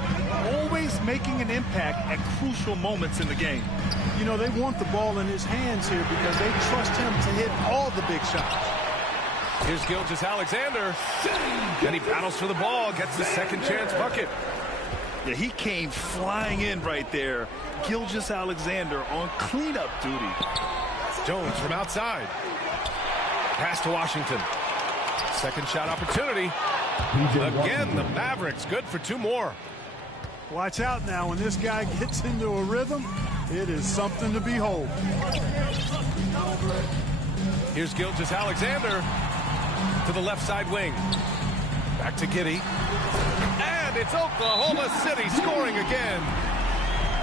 always making an impact at crucial moments in the game. You know, they want the ball in his hands here because they trust him to hit all the big shots. Here's Gilgeous-Alexander. And he battles for the ball, gets the second chance bucket. Yeah, he came flying in right there. Gilgeous-Alexander on cleanup duty. Jones from outside. Pass to Washington. Second shot opportunity. Again, the Mavericks good for 2 more. Watch out now. When this guy gets into a rhythm, it is something to behold. Here's Gilgeous-Alexander to the left side wing. Back to Giddey. And it's Oklahoma City scoring again.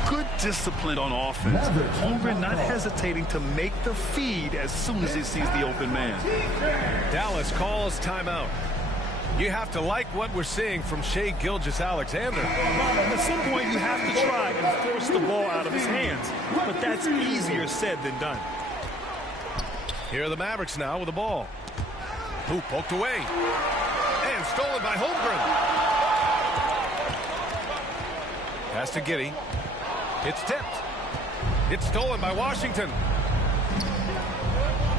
Good discipline on offense. Holmgren not hesitating to make the feed as soon as he sees the open man. Dallas calls timeout. You have to like what we're seeing from Shai Gilgeous-Alexander. At some point, you have to try and force the ball out of his hands. But that's easier said than done. Here are the Mavericks now with the ball. Who poked away. And stolen by Holmgren. Pass to Giddey. It's tipped. It's stolen by Washington.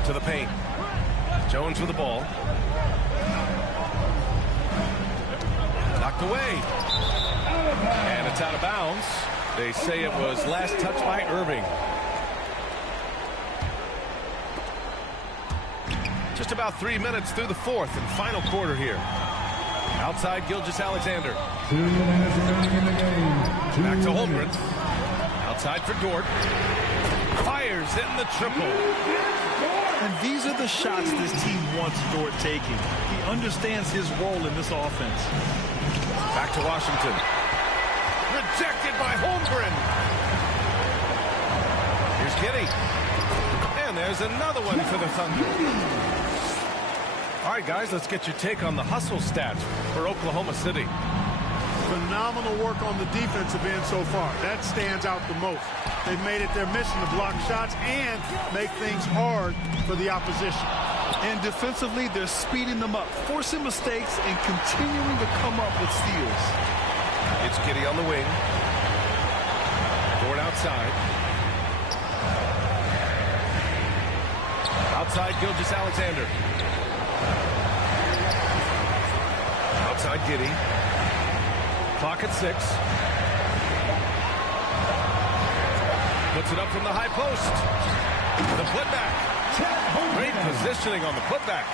To the paint. Jones with the ball. Knocked away. And it's out of bounds. They say it was last touched by Irving. Just about 3 minutes through the 4th and final quarter here. Outside Gilgeous-Alexander. 2 minutes remaining in the game. Back to Holmgren. Outside for Dort. Fires in the triple. And these are the shots this team wants Dort taking. He understands his role in this offense. Back to Washington. Rejected by Holmgren. Here's Giddey. And there's another one for the Thunder. All right, guys, let's get your take on the hustle stats for Oklahoma City. Phenomenal work on the defensive end so far. That stands out the most. They've made it their mission to block shots and make things hard for the opposition. And defensively, they're speeding them up, forcing mistakes, and continuing to come up with steals. It's Giddey on the wing. Dort outside. Outside Gilgeous-Alexander. Outside Giddey. Clock at 6. Puts it up from the high post. The putback. Great positioning on the putback.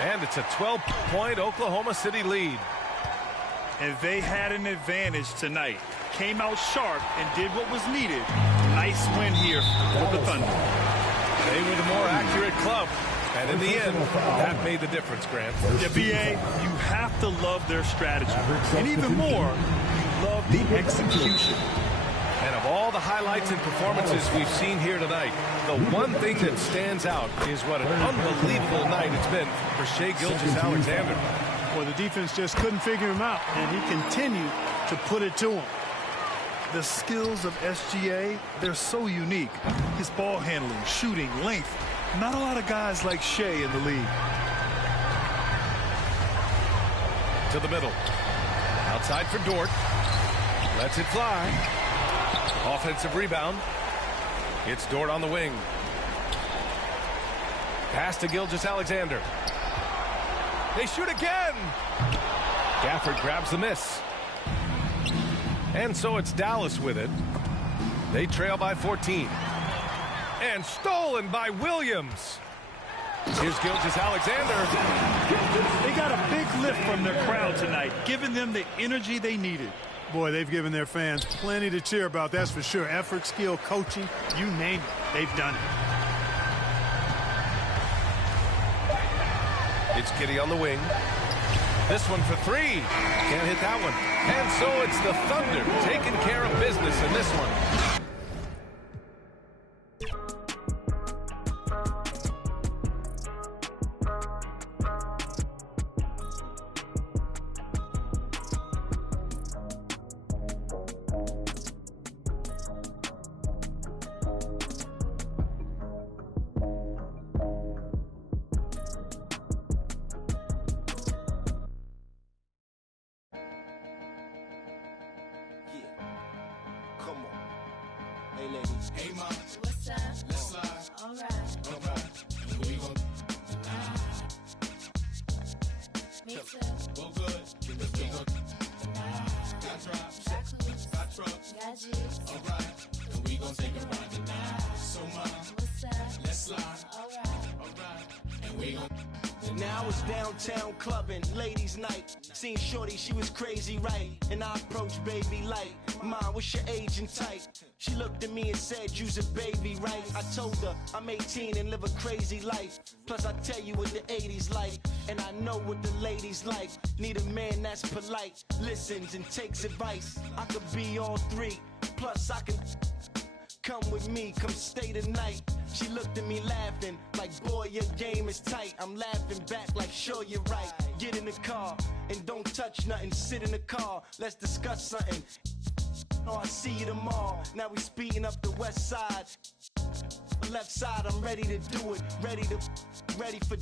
And it's a 12-point Oklahoma City lead. And they had an advantage tonight. Came out sharp and did what was needed. Nice win here for the Thunder. They were the more accurate club. And in the end, that made the difference, Grant. Yeah, BA, you have to love their strategy. And even more, you love the execution. And of all the highlights and performances we've seen here tonight, the one thing that stands out is what an unbelievable night it's been for Shai Gilgeous-Alexander. Well, the defense just couldn't figure him out, and he continued to put it to him. The skills of SGA, they're so unique. His ball handling, shooting, length. Not a lot of guys like Shai in the league. To the middle. Outside for Dort. Lets it fly. Offensive rebound. It's Dort on the wing. Pass to Gilgeous-Alexander. They shoot again. Gafford grabs the miss. And so it's Dallas with it. They trail by 14. And stolen by Williams. Here's Gilgeous-Alexander. They got a big lift from their crowd tonight, giving them the energy they needed. Boy, they've given their fans plenty to cheer about, that's for sure. Effort, skill, coaching, you name it, they've done it. It's Giddey on the wing. This one for three. Can't hit that one. And so it's the Thunder taking care of business in this one. Now it's downtown clubbing, ladies' night. Seen shorty, she was crazy, right? And I approached baby light. Mom, what's your age and type? She looked at me and said, you's a baby, right? I told her I'm 18 and live a crazy life. Plus I tell you what the 80s like, and I know what the ladies like. Need a man that's polite, listens and takes advice. I could be all three, plus I can come with me, come stay the night. She looked at me laughing, like, boy, your game is tight. I'm laughing back like, sure, you're right. Get in the car and don't touch nothing. Sit in the car, let's discuss something. Oh, I see you tomorrow. Now we speeding up the west side. Left side, I'm ready to do it. Ready for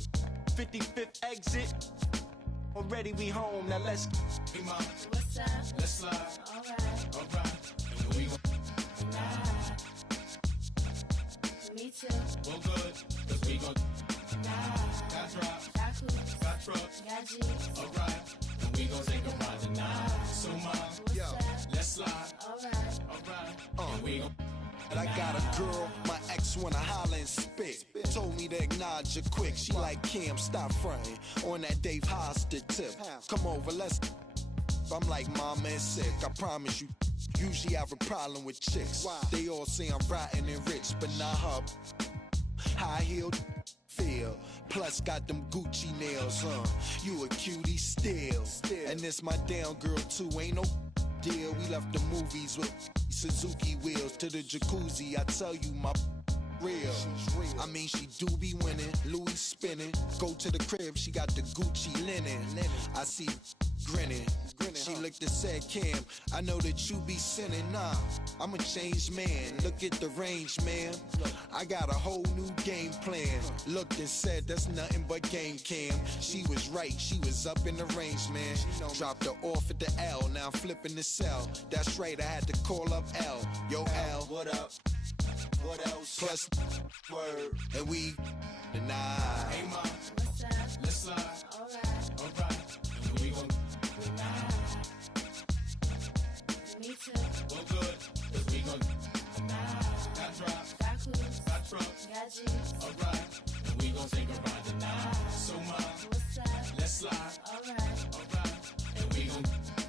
55th exit. Already we home, now let's. Hey, mom. What's up? Let's slide. Alright. Here we go. Me too. Well, good, cause we gon' got drops, got trucks, got G's. Alright, and we gon' take a ride tonight. So, mom, yo, let's slide. Alright, and we gon'. But I got a girl, my ex wanna holler and spit. Told me to acknowledge her quick. She like, Cam, stop fronting on that Dave Hostert tip. Come over, let's. I'm like, mama is sick. I promise you. Usually have a problem with chicks. They all say I'm rotten and rich, but not her. High-heeled feel. Plus got them Gucci nails, You a cutie still. And this my down girl too. Ain't no deal. We left the movies with Suzuki wheels to the jacuzzi. I tell you my real. I mean, she do be winning. Louis spinning. Go to the crib, she got the Gucci linen. I see grinning. She looked and said, Cam, I know that you be sinning. Nah, I'm a changed man. Look at the range, man. I got a whole new game plan. Looked and said, that's nothing but game, Cam. She was right, she was up in the range, man. Dropped her off at the L, now I'm flipping the cell. That's right, I had to call up L. Yo, L, what up? What else? Plus, word, and we deny. Hey, mom, what's up? Let's slide. Alright, and we gon' me too. Well, good, cause we gon' got drops, got trucks, got G's. Alright, and we gon' take a ride tonight. So much, let's slide. Alright, and we gon'